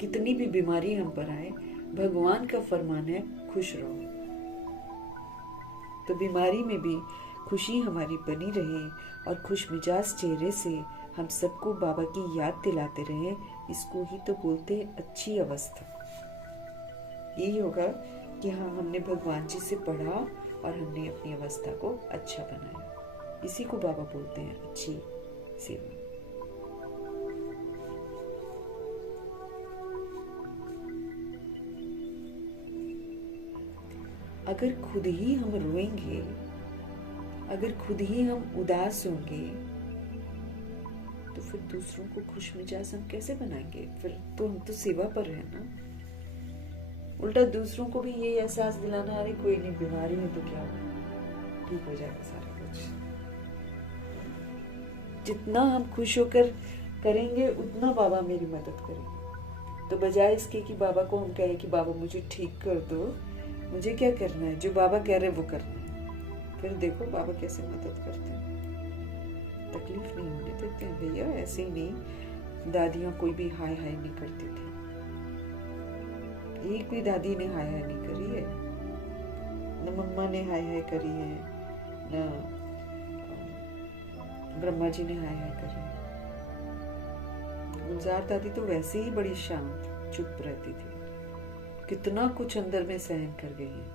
कितनी भी बीमारी हम पर आए, भगवान का फरमान है खुश रहो। तो बीमारी में भी खुशी हमारी बनी रहे और खुश मिजाज चेहरे से हम सबको बाबा की याद दिलाते रहे, इसको ही तो बोलते अच्छी अवस्था। यही होगा कि हाँ, हमने भगवान जी से पढ़ा और हमने अपनी अवस्था को अच्छा बनाया। इसी को बाबा बोलते हैं अच्छी सेवा। अगर खुद ही हम रोएंगे, अगर खुद ही हम उदास होंगे, तो फिर दूसरों को खुश मिजाज हम कैसे बनाएंगे? फिर तो हम तो सेवा पर है ना। उल्टा दूसरों को भी ये एहसास दिलाना, अरे कोई नहीं, बीमारी में तो क्या होगा, ठीक हो जाएगा सारा कुछ। जितना हम खुश होकर करेंगे उतना बाबा मेरी मदद करेंगे। तो बजाय इसके कि बाबा को हम कहें कि बाबा मुझे ठीक कर दो, मुझे क्या करना है, जो बाबा कह रहे वो करना है। फिर देखो बाबा कैसे मदद करते हैं, तकलीफ नहीं होने देते हैं भैया। ऐसे ही नहीं, दादियां कोई भी हाय हाय नहीं करती थी, एक भी दादी ने हाय हाय नहीं करी है, न मम्मा ने हाय हाय करी है, न ब्रह्मा जी ने हाय हाय करी है। गुलजार दादी तो वैसे ही बड़ी शांत चुप रहती थी, कितना कुछ अंदर में सहन कर गई है।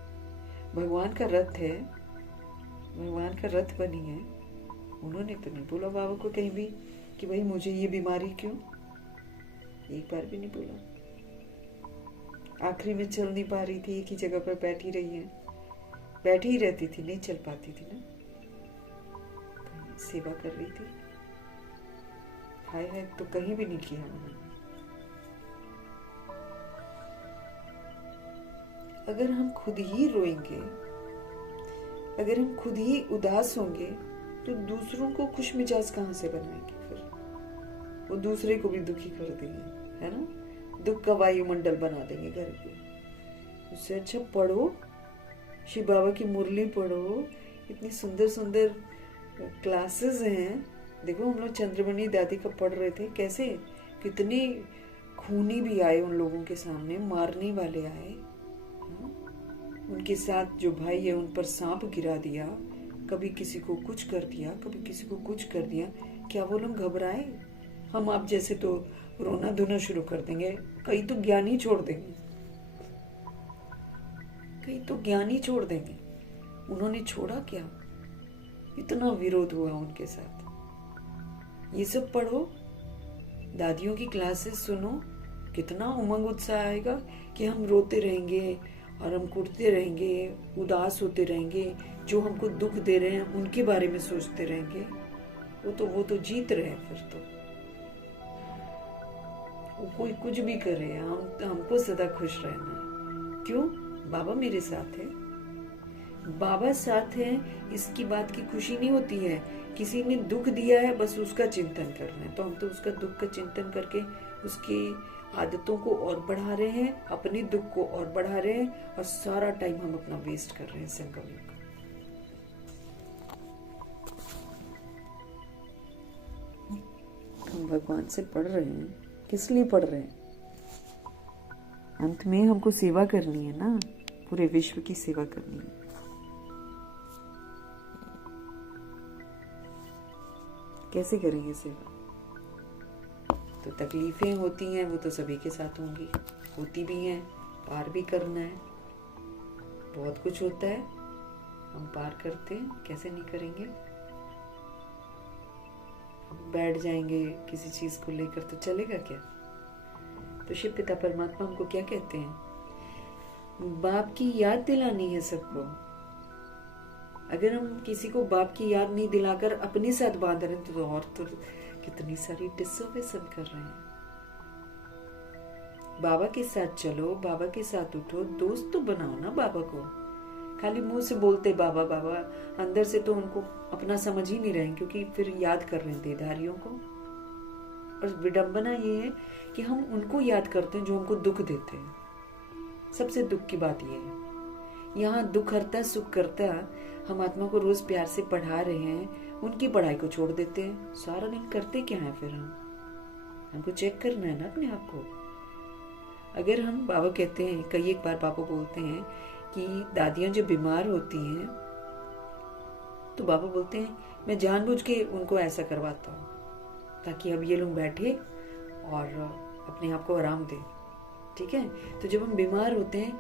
भगवान का रथ है, भगवान का रथ बनी है। उन्होंने तो नहीं बोला बाबा को कहीं भी कि भाई मुझे ये बीमारी क्यों, एक बार भी नहीं बोला। आखिरी में चल नहीं पा रही थी, एक ही जगह पर बैठी रही है, बैठी ही रहती थी, नहीं चल पाती थी ना, सेवा कर रही थी। हाय हाय तो कहीं भी नहीं किया उन्होंने। अगर हम खुद ही रोएंगे, अगर हम खुद ही उदास होंगे, तो दूसरों को खुश मिजाज कहाँ से बनाएंगे? फिर वो दूसरे को भी दुखी कर देंगे, है ना, दुख का वायुमंडल बना देंगे घर पे। उससे अच्छा पढ़ो, शिव बाबा की मुरली पढ़ो, इतनी सुंदर सुंदर क्लासेस हैं। देखो हम लोग चंद्रमणि दादी का पढ़ रहे थे, कैसे कितने खूनी भी आए उन लोगों के सामने, मारने वाले आए, उनके साथ जो भाई है उन पर सांप गिरा दिया, कभी किसी को कुछ कर दिया, कभी किसी को कुछ कर दिया। क्या वो लोग घबराए? हम आप जैसे तो रोना धोना शुरू कर देंगे, कई तो ज्ञान ही छोड़ देंगे, कई तो ज्ञान ही छोड़ देंगे। उन्होंने छोड़ा क्या? इतना विरोध हुआ उनके साथ। ये सब पढ़ो, दादियों की क्लासेस सुनो, कितना उमंग उत्साह आएगा कि हम रोते रहेंगे और हम कुटते रहेंगे, उदास होते रहेंगे, जो हमको दुख दे रहे हैं उनके बारे में सोचते रहेंगे। वो तो जीत रहे हैं। फिर तो वो कोई कुछ भी करे, हमको सदा खुश रहना है। क्यों? बाबा मेरे साथ है, बाबा साथ है, इसकी बात की खुशी नहीं होती है। किसी ने दुख दिया है, बस उसका चिंतन करना है, तो हम तो उसका दुख का चिंतन करके उसकी आदतों को और बढ़ा रहे हैं, अपने दुख को और बढ़ा रहे हैं, और सारा टाइम हम अपना वेस्ट कर रहे हैं संगम का। हम भगवान से पढ़ रहे हैं, किस लिए पढ़ रहे हैं? अंत में हमको सेवा करनी है ना, पूरे विश्व की सेवा करनी है। कैसे करेंगे सेवा? तो तकलीफें होती हैं, वो तो सभी के साथ होंगी, होती भी हैं, पार भी करना है। बहुत कुछ होता है, हम पार करते हैं, कैसे नहीं करेंगे? बैठ जाएंगे किसी चीज को लेकर तो चलेगा क्या? तो शिव पिता परमात्मा हमको क्या कहते हैं? बाप की याद दिलानी है सबको। अगर हम किसी को बाप की याद नहीं दिलाकर अपने साथ बांध रहे हैं तो और तो कितनी सारी डिसर्विस हम कर रहे हैं। बाबा के साथ चलो, बाबा के साथ उठो, दोस्त तो बनाओ ना बाबा को। खाली मुंह से बोलते बाबा बाबा, अंदर से तो उनको अपना समझ ही नहीं रहे, क्योंकि फिर याद कर रहे हैं देहधारियों को। और विडंबना ये है कि हम उनको याद करते हैं जो हमको दुख देते हैं। सबसे दुख की बात ये है, यहाँ दुख हरता सुख करता हम आत्मा को रोज प्यार से पढ़ा रहे हैं, उनकी पढ़ाई को छोड़ देते हैं। सारा दिन करते क्या है फिर? हमको चेक करना है ना अपने आप को। अगर हम, बाबा कहते हैं, कई एक बार बाबा बोलते हैं कि दादियां जब बीमार होती हैं तो बाबा बोलते हैं मैं जानबूझ के उनको ऐसा करवाता हूँ ताकि अब ये लोग बैठे और अपने आप को आराम दें। ठीक है? तो जब हम बीमार होते हैं,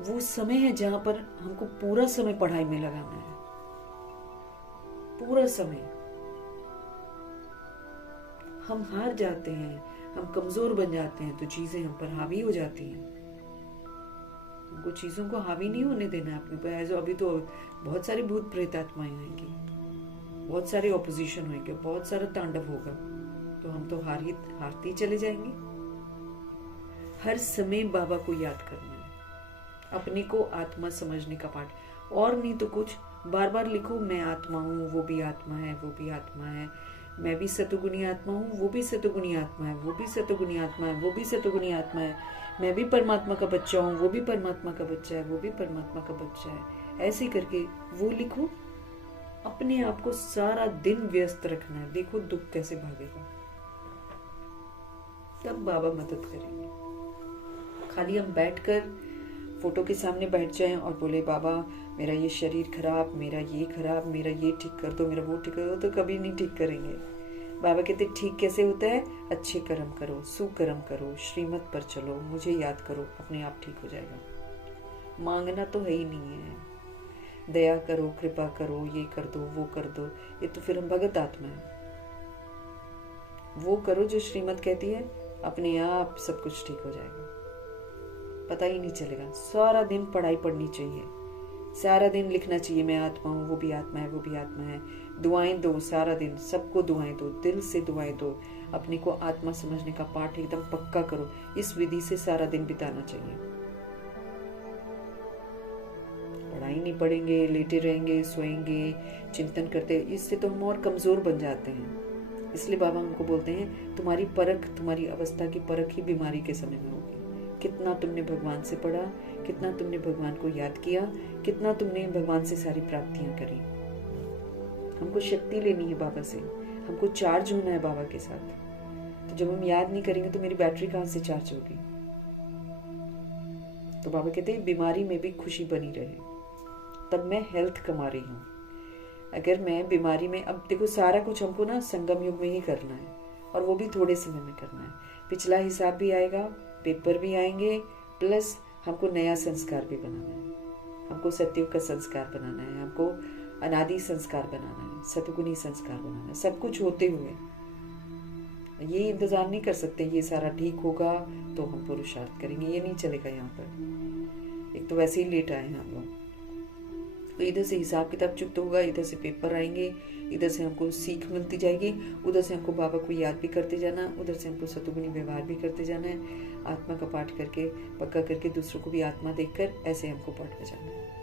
वो समय है जहां पर हमको पूरा समय पढ़ाई में लगाना है, पूरा समय। हम हार जाते हैं, हम कमजोर बन जाते हैं, तो चीजें हम पर हावी हो जाती हैं। हमको चीजों को हावी नहीं होने देना है अपने पर। अभी तो बहुत सारी भूत प्रेत आत्माएं आएंगी, बहुत सारे ऑपोजिशन होंगे, बहुत सारा तांडव होगा, तो हम तो हारते ही चले जाएंगे। हर समय बाबा को याद करना है, अपने को आत्मा समझने का पाठ, और नहीं तो कुछ। बार बार लिखो मैं आत्मा हूँ, वो भी आत्मा है, वो भी आत्मा है, मैं भी सतोगुणी आत्मा हूँ, वो भी सतोगुणी आत्मा है, वो भी सतोगुणी आत्मा है, वो भी सतोगुणी आत्मा है, मैं भी परमात्मा का बच्चा हूँ, वो भी परमात्मा का बच्चा है, वो भी परमात्मा का बच्चा है। ऐसे करके वो लिखो। अपने आप को सारा दिन व्यस्त रखना है। देखो दुख कैसे भागेगा, तब बाबा मदद करेंगे। खाली हम बैठकर फोटो के सामने बैठ जाएं और बोले बाबा मेरा ये शरीर खराब, मेरा ये खराब, मेरा ये ठीक कर दो, मेरा वो ठीक कर दो, तो कभी नहीं ठीक करेंगे। बाबा कहते ठीक कैसे होता है? अच्छे कर्म करो, सुकर्म करो, श्रीमत पर चलो, मुझे याद करो, अपने आप ठीक हो जाएगा। मांगना तो है ही नहीं है। दया करो, कृपा करो, ये कर दो, वो कर दो, ये तो फिर हम भगत आत्मा है। वो करो जो श्रीमत कहती है, अपने आप सब कुछ ठीक हो जाएगा, पता ही नहीं चलेगा। सारा दिन पढ़ाई पढ़नी चाहिए, सारा दिन लिखना चाहिए मैं आत्मा हूँ, वो भी आत्मा है, वो भी आत्मा है। दुआएं दो सारा दिन, सबको दुआएं दो, दिल से दुआएं दो। अपने को आत्मा समझने का पाठ एकदम पक्का करो। इस विधि से सारा दिन बिताना चाहिए। पढ़ाई नहीं पढ़ेंगे, लेटे रहेंगे, सोएंगे, चिंतन करते, इससे तो हम और कमजोर बन जाते हैं। इसलिए बाबा हमको बोलते हैं तुम्हारी परख, तुम्हारी अवस्था की परख ही बीमारी के समय में होगी। कितना तुमने भगवान से पढ़ा, कितना तुमने भगवान को याद किया, कितना तुमने भगवान से सारी प्राप्तियां करी। हमको शक्ति लेनी है बाबा से, हमको चार्ज होना है बाबा के साथ। तो जब हम याद नहीं करेंगे तो मेरी बैटरी कहाँ से चार्ज होगी? तो बाबा कहते हैं बीमारी में भी खुशी बनी रहे, तब मैं हेल्थ कमा रही हूँ। अगर मैं बीमारी में, अब देखो सारा कुछ हमको ना संगम युग में ही करना है, और वो भी थोड़े समय में करना है। पिछला हिसाब भी आएगा, पेपर भी आएंगे, प्लस हमको नया संस्कार भी बनाना है। हमको सतयुग का संस्कार बनाना है, हमको अनादि संस्कार बनाना है, सतगुणी संस्कार बनाना है। सब कुछ होते हुए ये इंतजार नहीं कर सकते ये सारा ठीक होगा तो हम पुरुषार्थ करेंगे, ये नहीं चलेगा। यहाँ पर एक तो वैसे ही लेट आए हैं हम लोग, तो इधर से हिसाब किताब चुकता होगा, इधर से पेपर आएंगे, इधर से हमको सीख मिलती जाएगी, उधर से हमको बाबा को याद भी करते जाना, उधर से हमको सतुगुणी व्यवहार भी करते जाना है। आत्मा का पाठ करके पक्का करके दूसरों को भी आत्मा देखकर ऐसे हमको पढ़ते जाना है।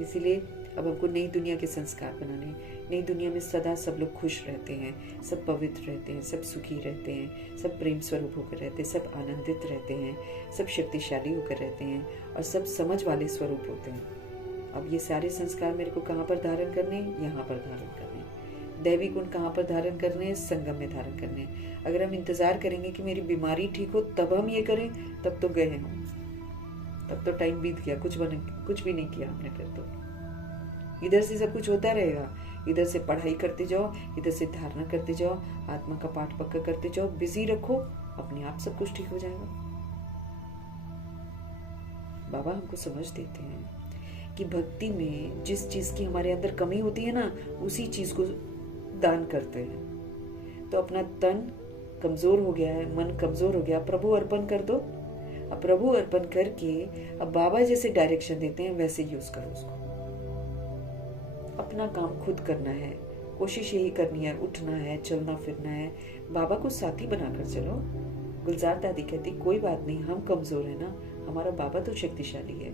इसीलिए अब हमको नई दुनिया के संस्कार बनाने। नई दुनिया में सदा सब लोग खुश रहते हैं, सब पवित्र रहते हैं, सब सुखी रहते हैं, सब प्रेम स्वरूप होकर रहते हैं, सब आनंदित रहते हैं, सब शक्तिशाली होकर रहते हैं, और सब समझ वाले स्वरूप होते हैं। अब ये सारे संस्कार मेरे को कहाँ पर धारण करने? यहाँ पर धारण करने। दैवी गुण कहाँ पर धारण करने? संगम में धारण करने। अगर हम इंतजार करेंगे कि मेरी बीमारी ठीक हो तब हम ये करें, तब तो गए हम, तब तो टाइम बीत गया, कुछ भी नहीं किया हमने। फिर तो इधर से सब कुछ होता रहेगा, इधर से पढ़ाई करते जाओ, इधर से धारणा करते जाओ, आत्मा का पाठ पक्का करते जाओ, बिजी रखो, अपने आप सब कुछ ठीक हो जाएगा। बाबा हमको समझ देते हैं कि भक्ति में जिस चीज की हमारे अंदर कमी होती है ना, उसी चीज को दान करते हैं। तो अपना तन कमजोर हो गया है, मन कमजोर हो गया, प्रभु अर्पण कर दो। अब प्रभु अर्पण करके अब बाबा जैसे डायरेक्शन देते हैं वैसे यूज करो उसको। अपना काम खुद करना है, कोशिश यही करनी है, उठना है, चलना फिरना है, बाबा को साथी बनाकर चलो। गुलजार दादी कहती कोई बात नहीं, हम कमजोर है ना, हमारा बाबा तो शक्तिशाली है।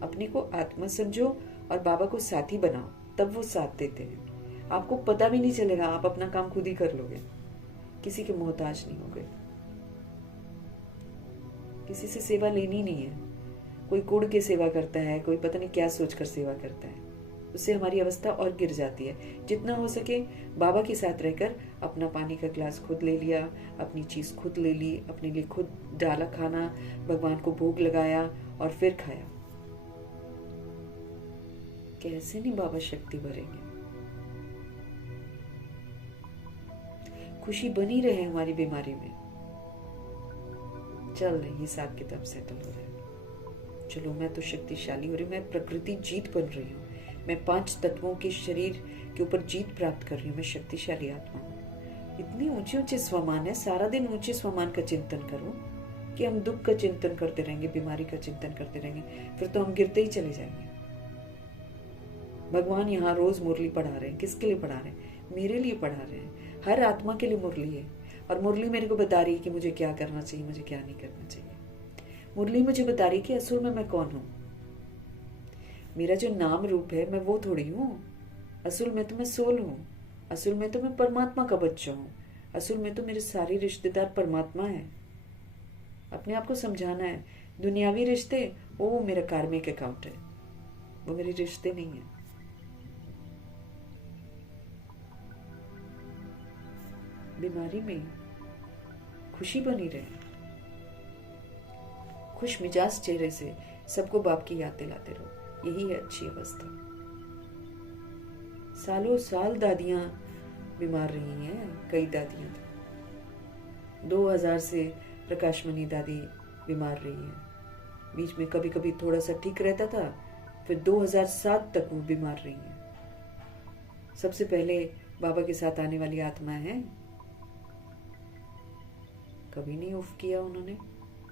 अपने को आत्मा समझो और बाबा को साथी बनाओ, तब वो साथ देते हैं। आपको पता भी नहीं चलेगा, आप अपना काम खुद ही कर लोगे, किसी के मोहताज नहीं होगे, किसी से सेवा लेनी नहीं है। कोई कुड़ के सेवा करता है, कोई पता नहीं क्या सोचकर सेवा करता है, उससे हमारी अवस्था और गिर जाती है। जितना हो सके बाबा के साथ रहकर अपना पानी का गिलास खुद ले लिया, अपनी चीज खुद ले ली, अपने लिए खुद डाला खाना, भगवान को भोग लगाया और फिर खाया। कैसे नहीं बाबा शक्ति भरेंगे। खुशी बनी रहे हमारी बीमारी में, चल रही हिसाब किताब सेटल हो रहा है। चलो मैं तो शक्तिशाली हो रही, मैं प्रकृति जीत बन रही हूँ, मैं 5 तत्वों के शरीर के ऊपर जीत प्राप्त कर रही हूँ, मैं शक्तिशाली आत्मा हूँ। इतनी ऊंचे ऊंचे स्वमान है, सारा दिन ऊंचे स्वमान का चिंतन करो कि हम दुख का चिंतन करते रहेंगे, बीमारी का चिंतन करते रहेंगे, फिर तो हम गिरते ही चले जाएंगे। भगवान यहाँ रोज मुरली पढ़ा रहे हैं, किसके लिए पढ़ा रहे हैं? मेरे लिए पढ़ा रहे हैं। हर आत्मा के लिए मुरली है, और मुरली मेरे को बता रही है कि मुझे क्या करना चाहिए, मुझे क्या नहीं करना चाहिए। मुरली मुझे बता रही है कि असुर में मैं कौन हूं। मेरा जो नाम रूप है मैं वो थोड़ी हूं। असुर में तो मैं सोल हूं, असुर में तो मैं परमात्मा का बच्चा हूं, असुर में तो मेरे सारे रिश्तेदार परमात्मा है। अपने आप को समझाना है। दुनियावी रिश्ते वो मेरा कार्मिक अकाउंट है, वो मेरे रिश्ते नहीं है। बीमारी में खुशी बनी रहे, खुश मिजाज चेहरे से सबको बाप की याद दिलाते रहो, यही है अच्छी अवस्था। सालों साल दादियां बीमार रही हैं, कई दादियां 2000 से प्रकाशमणि दादी बीमार रही है। बीच में कभी कभी थोड़ा सा ठीक रहता था, फिर 2007 तक वो बीमार रही है। सबसे पहले बाबा के साथ आने वाली आत्मा है, कभी नहीं उफ किया उन्होंने।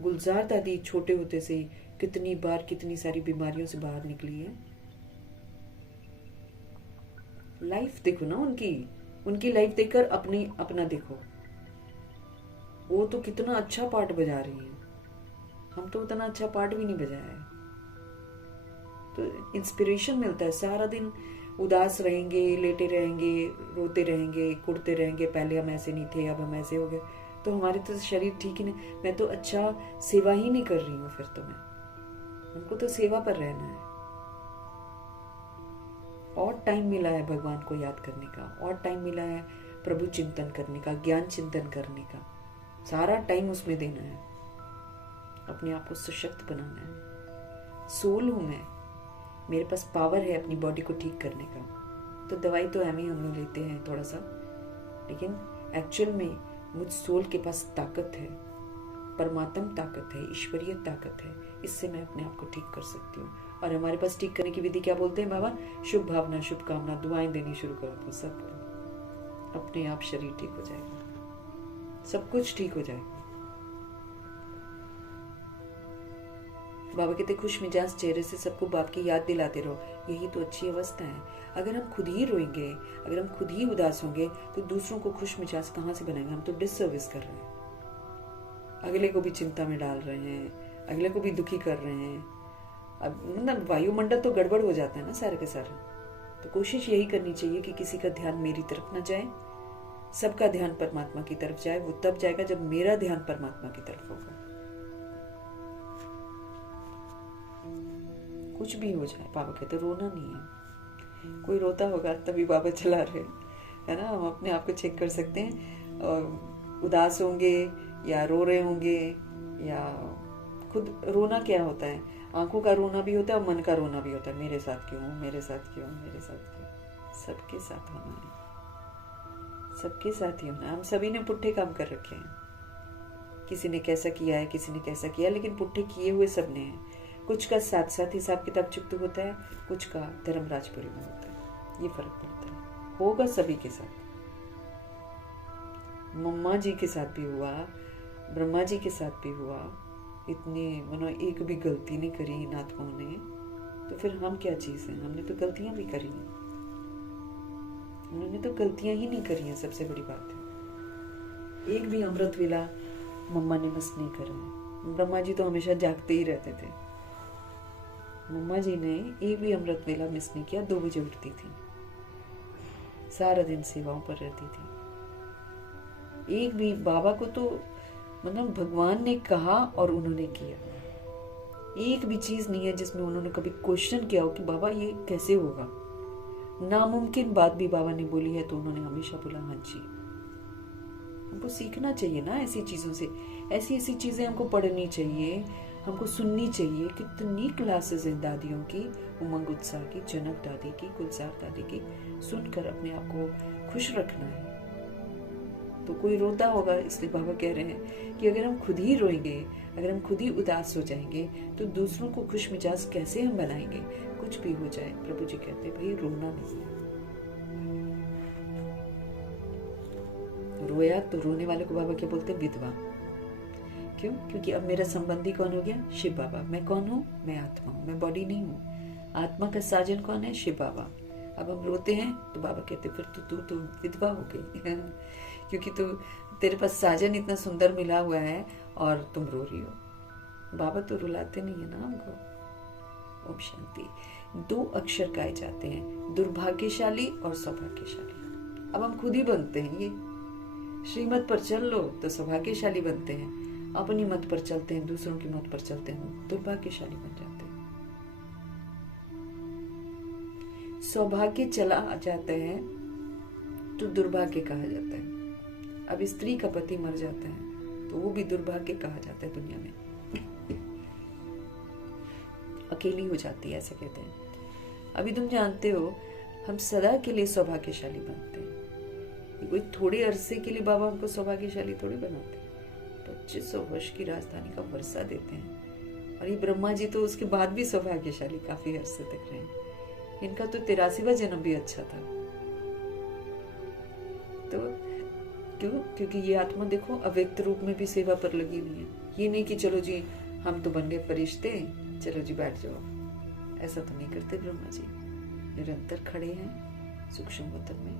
गुलजार दादी छोटे होते से कितनी बार कितनी सारी बीमारियों से बाहर निकली है। लाइफ देखो ना उनकी लाइफ देखकर अपना देखो। वो तो कितना अच्छा पार्ट बजा रही है, हम तो उतना अच्छा पार्ट भी नहीं बजाया है। तो इंस्पिरेशन मिलता है। सारा दिन उदास रहेंगे, लेटे रहेंगे, रोते रहेंगे, कुड़ते रहेंगे, पहले हम ऐसे नहीं थे अब हम ऐसे हो गए, तो हमारे तो शरीर ठीक ही नहीं। मैं तो अच्छा सेवा ही नहीं कर रही हूँ, फिर तो हमको तो सेवा पर रहना है। और टाइम मिला है भगवान को याद करने का, और टाइम मिला है प्रभु चिंतन करने का, ज्ञान चिंतन करने का, सारा टाइम उसमें देना है। अपने आप को सशक्त बनाना है। सोल हूं मैं, मेरे पास पावर है अपनी बॉडी को ठीक करने का। तो दवाई तो हम लोग लेते हैं थोड़ा सा, लेकिन एक्चुअल में मुझ सोल के पास ताकत है, परमात्म ताकत है, ईश्वरीय ताकत है। इससे मैं अपने आप को ठीक कर सकती हूँ। और हमारे पास ठीक करने की विधि क्या बोलते हैं बाबा? शुभ भावना, शुभकामना, दुआएं देनी शुरू करो तो सब अपने आप शरीर ठीक हो जाएगा, सब कुछ ठीक हो जाएगा। बाबा कहते खुश मिजाज चेहरे से सबको बाप की याद दिलाते रहो, यही तो अच्छी अवस्था है। अगर हम खुद ही रोएंगे, अगर हम खुद ही उदास होंगे, तो दूसरों को खुश मिजाज कहाँ से बनाएंगे? हम तो डिससर्विस कर रहे हैं, अगले को भी चिंता में डाल रहे हैं, अगले को भी दुखी कर रहे हैं। अब मतलब वायुमंडल तो गड़बड़ हो जाता है ना सारे के सारे। तो कोशिश यही करनी चाहिए कि किसी का ध्यान मेरी तरफ ना जाए, सबका ध्यान परमात्मा की तरफ जाए। वो तब जाएगा जब मेरा ध्यान परमात्मा की तरफ होगा। कुछ भी हो जाए, बाबा कहते रोना नहीं है। कोई रोता होगा तभी बाबा चला रहे, है ना। हम अपने आप को चेक कर सकते हैं, और उदास होंगे या रो रहे होंगे, या खुद रोना क्या होता है, आंखों का रोना भी होता है और मन का रोना भी होता है। मेरे साथ क्यों, मेरे साथ क्यों, मेरे साथ क्यों। सबके साथ होना है, सबके साथ ही होना। हम सभी ने पुट्ठे काम कर रखे हैं, किसी ने कैसा किया है, किसी ने कैसा किया, लेकिन पुट्ठे किए हुए सबने हैं। कुछ का साथ साथ हिसाब किताब चुकत होता है, कुछ का धर्मराजपुरी में होता है, ये फर्क पड़ता है। होगा सभी के साथ, मम्मा जी के साथ भी हुआ, ब्रह्मा जी के साथ भी हुआ। इतने मनो एक भी गलती नहीं करी इन आत्माओं ने, तो फिर हम क्या चीज हैं? हमने तो गलतियां भी करी हैं, उन्होंने तो गलतियां ही नहीं करी हैं, सबसे बड़ी बात है। एक भी अमृत वेला मम्मा ने मिस नहीं करा है। ब्रह्मा जी तो हमेशा जागते ही रहते थे, मम्मा जी ने एक भी अमृत वेला मिस नहीं किया। 2 बजे उठती थी, सारा दिन सेवाओं पर रहती थी। एक भी बाबा को तो मतलब भगवान ने कहा और उन्होंने किया। एक भी चीज नहीं है जिसमें उन्होंने कभी क्वेश्चन किया हो कि बाबा ये कैसे होगा। नामुमकिन बात भी बाबा ने बोली है तो उन्होंने हमेशा बोला हाँ जी। हमको सीखना चाहिए ना ऐसी चीजों से, ऐसी ऐसी चीजें हमको पढ़नी चाहिए, हमको सुननी चाहिए। कितनी क्लासेस हैं दादियों की, उमंग उत्साह की, जनक दादी की, गुलजार दादी की, सुनकर अपने आप को खुश रखना है। तो कोई रोता होगा, इसलिए बाबा कह रहे हैं कि अगर हम खुद ही रोएंगे, अगर हम खुद ही उदास हो जाएंगे तो दूसरों को खुश मिजाज कैसे हम बनाएंगे? कुछ भी हो जाए, प्रभु जी कहते भाई रोना नहीं है। रोया तो रोने वाले को बाबा क्या बोलते? विधवा। क्यों? क्योंकि अब मेरा संबंधी कौन हो गया? शिव बाबा। मैं कौन हूँ? मैं आत्मा हूँ, मैं बॉडी नहीं हूँ। आत्मा का साजन कौन है? शिव बाबा। अब हम रोते हैं तो बाबा कहते फिर तू विधवा हो गई क्योंकि तेरे पास साजन इतना सुंदर मिला हुआ है और तुम रो रही हो। बाबा तो रुलाते नहीं है ना हमको। ओम शांति। 2 अक्षर गाए जाते हैं, दुर्भाग्यशाली और सौभाग्यशाली। अब हम खुद ही बनते हैं ये। श्रीमत पर चल लो तो सौभाग्यशाली बनते हैं, अपनी मत पर चलते हैं, दूसरों की मत पर चलते हैं, दुर्भाग्यशाली बन जाते हैं। सौभाग्य चला जाता है तो दुर्भाग्य कहा जाता है। अब स्त्री का पति मर जाता है तो वो भी दुर्भाग्य कहा जाता है दुनिया में। अकेली हो जाती है, ऐसा कहते हैं। अभी तुम जानते हो हम सदा के लिए सौभाग्यशाली बनते हैं। कोई थोड़े अरसे के लिए बाबा हमको सौभाग्यशाली थोड़ी बनाते हैं। 2500 वर्ष की राजधानी का वर्षा देते हैं। और ये ब्रह्मा जी तो उसके बाद भी सौभाग्यशाली काफी अरसे तक रहे। इनका तो 83वां जन्म भी अच्छा था। तो क्यों? क्योंकि ये आत्मा देखो अव्यक्त रूप में भी सेवा पर लगी हुई है। ये नहीं कि चलो जी हम तो बन गए फरिश्ते, चलो जी बैठ जाओ। ऐसा तो नहीं करते ब्रह्मा जी। निरंतर खड़े हैं सूक्ष्म वतन में,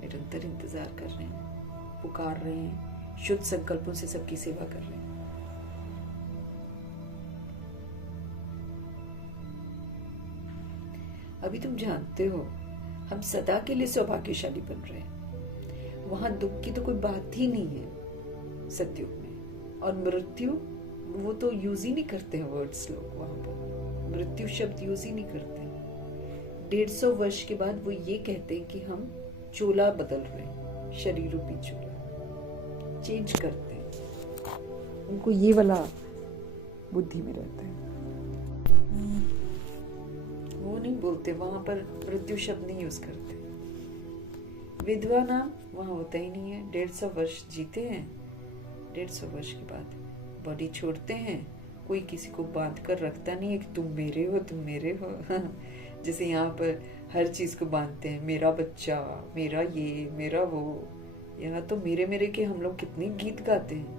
निरंतर इंतजार कर रहे हैं, पुकार रहे हैं, शुद्ध संकल्पों से सबकी सेवा कर रहे हैं। अभी तुम जानते हो हम सदा के लिए सौभाग्यशाली बन रहे हैं। वहां दुख की तो कोई बात ही नहीं है सतयुग में। और मृत्यु वो तो यूज ही नहीं करते हैं वर्ड्स लोग वहां पर। मृत्यु शब्द यूज ही नहीं करते। 150 वर्ष के बाद वो ये कहते हैं कि हम चोला बदल रहे हैं, शरीर रूपी चोला चेंज करते हैं। उनको ये वाला बुद्धि में रहता है। वो नहीं बोलते, वहां पर मृत्यु शब्द नहीं यूज करते। विधवा नाम वहां होता ही नहीं है। 150 वर्ष जीते हैं, 150 वर्ष के बाद बॉडी छोड़ते हैं। कोई किसी को बांध कर रखता नहीं है कि तुम मेरे हो, तुम मेरे हो जैसे यहाँ पर हर चीज को बांधते हैं, मेरा बच्चा, मेरा ये, मेरा वो। यहाँ तो मेरे मेरे के हम लोग कितने गीत गाते हैं।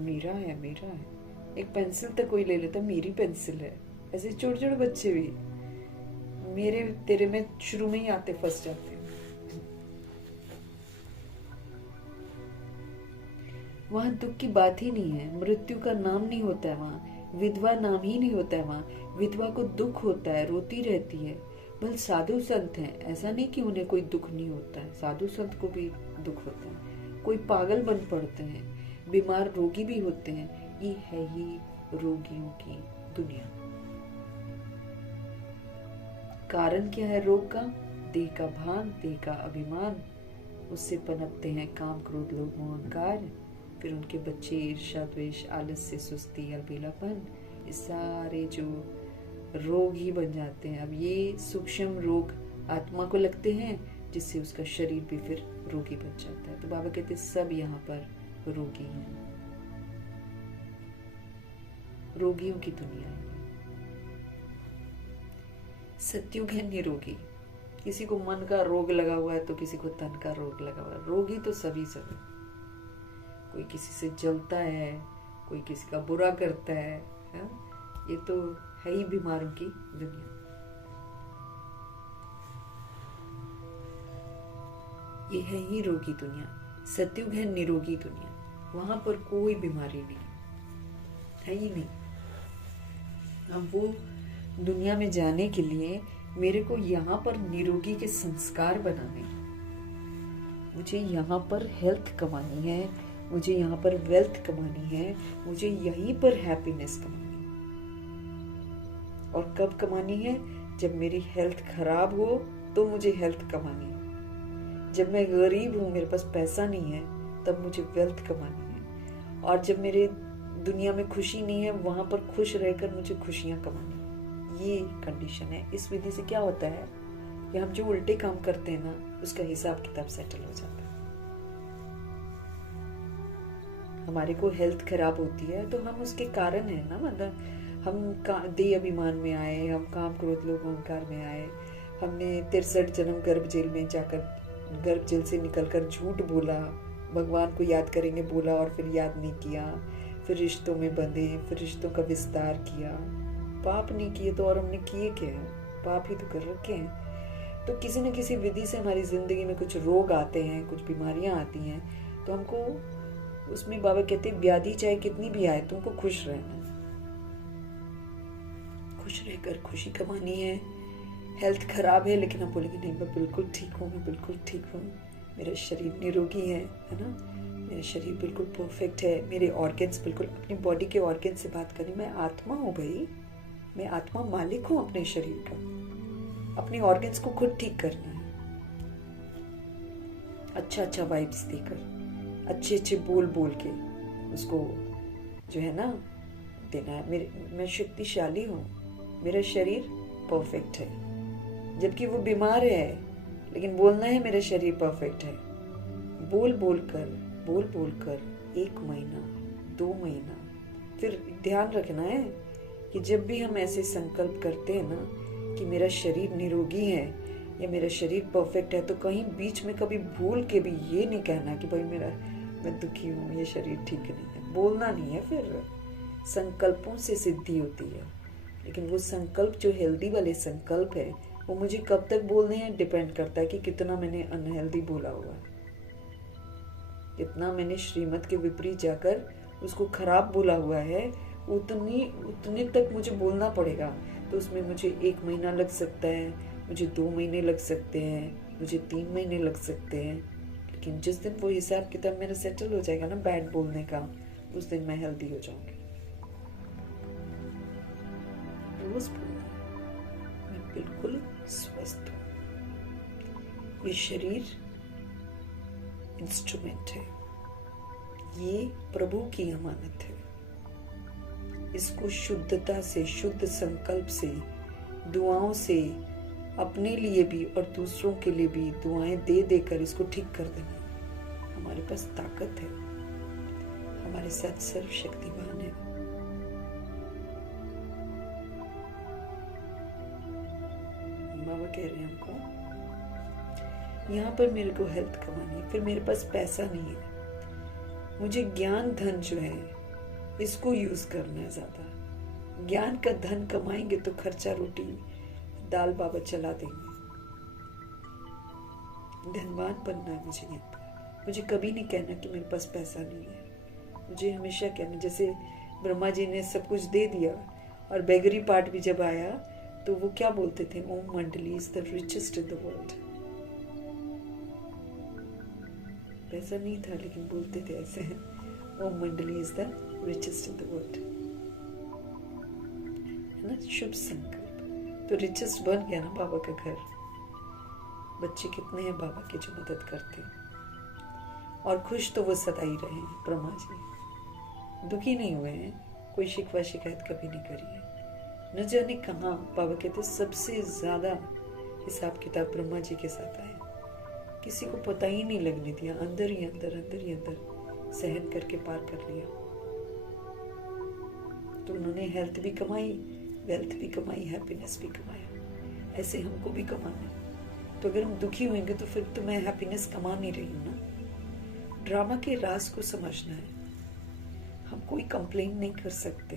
मेरा है, मेरा है। एक पेंसिल तक कोई ले लेता, मेरी पेंसिल है। ऐसे छोटे छोटे बच्चे भी मेरे तेरे में शुरू में ही आते, फंस जाते हैं। वहां दुख की बात ही नहीं है, मृत्यु का नाम नहीं होता है वहां, विधवा नाम ही नहीं होता है वहां। विधवा को दुख होता है, रोती रहती है। बल साधु संत हैं, ऐसा नहीं कि उन्हें कोई दुख नहीं होता है, साधु संत को भी दुख होता है। कोई पागल बन पड़ते हैं, बीमार रोगी भी होते हैं। ये है ही रोगियों की दुनिया। कारण क्या है रोग का? देह का भान, देह का अभिमान। उससे पनपते हैं काम, क्रोध, लोभ, मोह, अहंकार। फिर उनके बच्चे ईर्ष्या, द्वेष, आलस्य, सुस्ती, अलबेलापन, ये सारे जो रोग ही बन जाते हैं। अब ये सूक्ष्म रोग आत्मा को लगते हैं, जिससे उसका शरीर भी फिर रोगी बन जाता है। तो बाबा कहते हैं सब यहाँ पर रोगी हैं, रोगियों की दुनिया है। सत्युग है निरोगी। किसी को मन का रोग लगा हुआ है तो किसी को तन का रोग लगा हुआ है। रोगी तो सभी सब है। कोई किसी से जलता है, कोई किसी का बुरा करता है, ये तो है ही बीमारों की दुनिया। ये है ही रोगी दुनिया। सत्युग है निरोगी दुनिया। वहां पर कोई बीमारी नहीं है ही नहीं। अब वो दुनिया में जाने के लिए मेरे को यहाँ पर निरोगी के संस्कार बनाने, मुझे यहाँ पर हेल्थ कमानी है, मुझे यहाँ पर वेल्थ कमानी है, मुझे यहीं पर हैप्पीनेस कमानी है। और कब कमानी है? जब मेरी हेल्थ खराब हो तो मुझे हेल्थ कमानी है। जब मैं गरीब हूँ, मेरे पास पैसा नहीं है, तब मुझे वेल्थ कमानी है। और जब मेरे दुनिया में खुशी नहीं है, वहां पर खुश रहकर मुझे खुशियां कमानी है। ये कंडीशन है। इस विधि से क्या होता है कि हम जो उल्टे काम करते हैं ना, उसका हिसाब किताब सेटल हो जाता है। हमारे को हेल्थ खराब होती है तो हम उसके कारण है ना, मतलब हम देह अभिमान में आए, हम काम क्रोध लोभ अहंकार में आए, हमने 63 जन्म गर्भ जेल में जाकर, गर्भ जेल से निकलकर झूठ बोला, भगवान को याद करेंगे बोला और फिर याद नहीं किया, फिर रिश्तों में बंधे, फिर रिश्तों का विस्तार किया। पाप नहीं किए तो और हमने किए क्या है? पाप ही तो कर रखे हैं। तो किसी न किसी विधि से हमारी जिंदगी में कुछ रोग आते हैं, कुछ बीमारियां आती हैं, तो हमको उसमें बाबा कहते हैं व्याधि चाहे कितनी भी आए, तुमको खुश रहना है, खुश रहकर खुशी कमानी है। हेल्थ खराब है लेकिन हम बोलेंगे नहीं, मैं बिल्कुल ठीक हूँ, मैं बिल्कुल ठीक हूँ, मेरा शरीर निरोगी है ना, मेरा शरीर बिल्कुल परफेक्ट है, मेरे ऑर्गन्स बिल्कुल, अपनी बॉडी के ऑर्गन से बात करें, मैं आत्मा हूँ भाई, मैं आत्मा, मालिक हूँ अपने शरीर का। अपने ऑर्गन्स को खुद ठीक करना है, अच्छा अच्छा वाइब्स देकर, अच्छे अच्छे बोल बोल के उसको जो है ना देना है। मैं शक्तिशाली हूँ, मेरा शरीर परफेक्ट है, जबकि वो बीमार है, लेकिन बोलना है मेरा शरीर परफेक्ट है। बोल बोल कर 1 महीना 2 महीना, फिर ध्यान रखना है कि जब भी हम ऐसे संकल्प करते हैं ना कि मेरा शरीर निरोगी है या मेरा शरीर परफेक्ट है, तो कहीं बीच में कभी भूल के भी ये नहीं कहना कि भाई मैं दुखी हूँ, ये शरीर ठीक नहीं है। बोलना नहीं है। फिर संकल्पों से सिद्धि होती है, लेकिन वो संकल्प जो हेल्दी वाले संकल्प है, वो मुझे कब तक बोलने हैं डिपेंड करता है कि कितना मैंने अनहेल्दी बोला हुआ है, कितना मैंने श्रीमत के विपरीत जाकर उसको खराब बोला हुआ है, उतने तक मुझे बोलना पड़ेगा। तो उसमें मुझे 1 महीना लग सकता है, मुझे 2 महीने लग सकते हैं, मुझे 3 महीने लग सकते हैं, लेकिन जिस दिन वो हिसाब किताब मेरा सेटल हो जाएगा ना बैड बोलने का, उस दिन मैं हेल्दी हो जाऊंगी। रोज बोलना, मैं बिल्कुल स्वस्थ हूँ। ये शरीर इंस्ट्रूमेंट है, ये प्रभु की अमानत है। इसको शुद्धता से, शुद्ध संकल्प से, दुआओं से अपने लिए भी और दूसरों के लिए भी दुआएं दे देकर इसको ठीक कर देना। हमारे पास ताकत है, हमारे साथ सर्वशक्तिमान है। बाबा कह रहे हैं हमको यहाँ पर मेरे को हेल्थ कमानी है, फिर मेरे पास पैसा नहीं है, मुझे ज्ञान धन जो है इसको यूज करना है ज्यादा। ज्ञान का धन कमाएंगे तो खर्चा रोटी दाल बाबा चला देंगे। धनवान बनना है मुझे यहाँ पर। मुझे कभी नहीं कहना कि मेरे पास पैसा नहीं है, मुझे हमेशा कहना, जैसे ब्रह्मा जी ने सब कुछ दे दिया और बेगरी पार्ट भी जब आया तो वो क्या बोलते थे, ओम मंडली is the richest in the world. पैसा नहीं था लेकिन बोलते थे ऐसे, ओम मंडली is the richest in the world, है ना, शुभ संकल्प। तो रिचेस्ट बन गया ना बाबा का घर। बच्चे कितने हैं बाबा के जो मदद करते हैं, और खुश तो वो सदा ही रहे हैं। ब्रह्मा जी दुखी नहीं हुए हैं, कोई शिकवा शिकायत कभी नहीं करी है। न जाने कहाँ बाबा कहते सबसे ज्यादा हिसाब किताब ब्रह्मा जी के साथ आए, किसी को पता ही नहीं लगने दिया, अंदर ही अंदर सहन करके पार कर लिया। तो उन्होंने हेल्थ भी कमाई, वेल्थ भी कमाई, हैप्पीनेस भी कमाया। ऐसे हमको भी कमाना है। तो अगर हम दुखी होंगे तो फिर तो मैं हैप्पीनेस कमा नहीं रही हूँ ना। ड्रामा के राज को समझना है। हम कोई कंप्लेन नहीं कर सकते,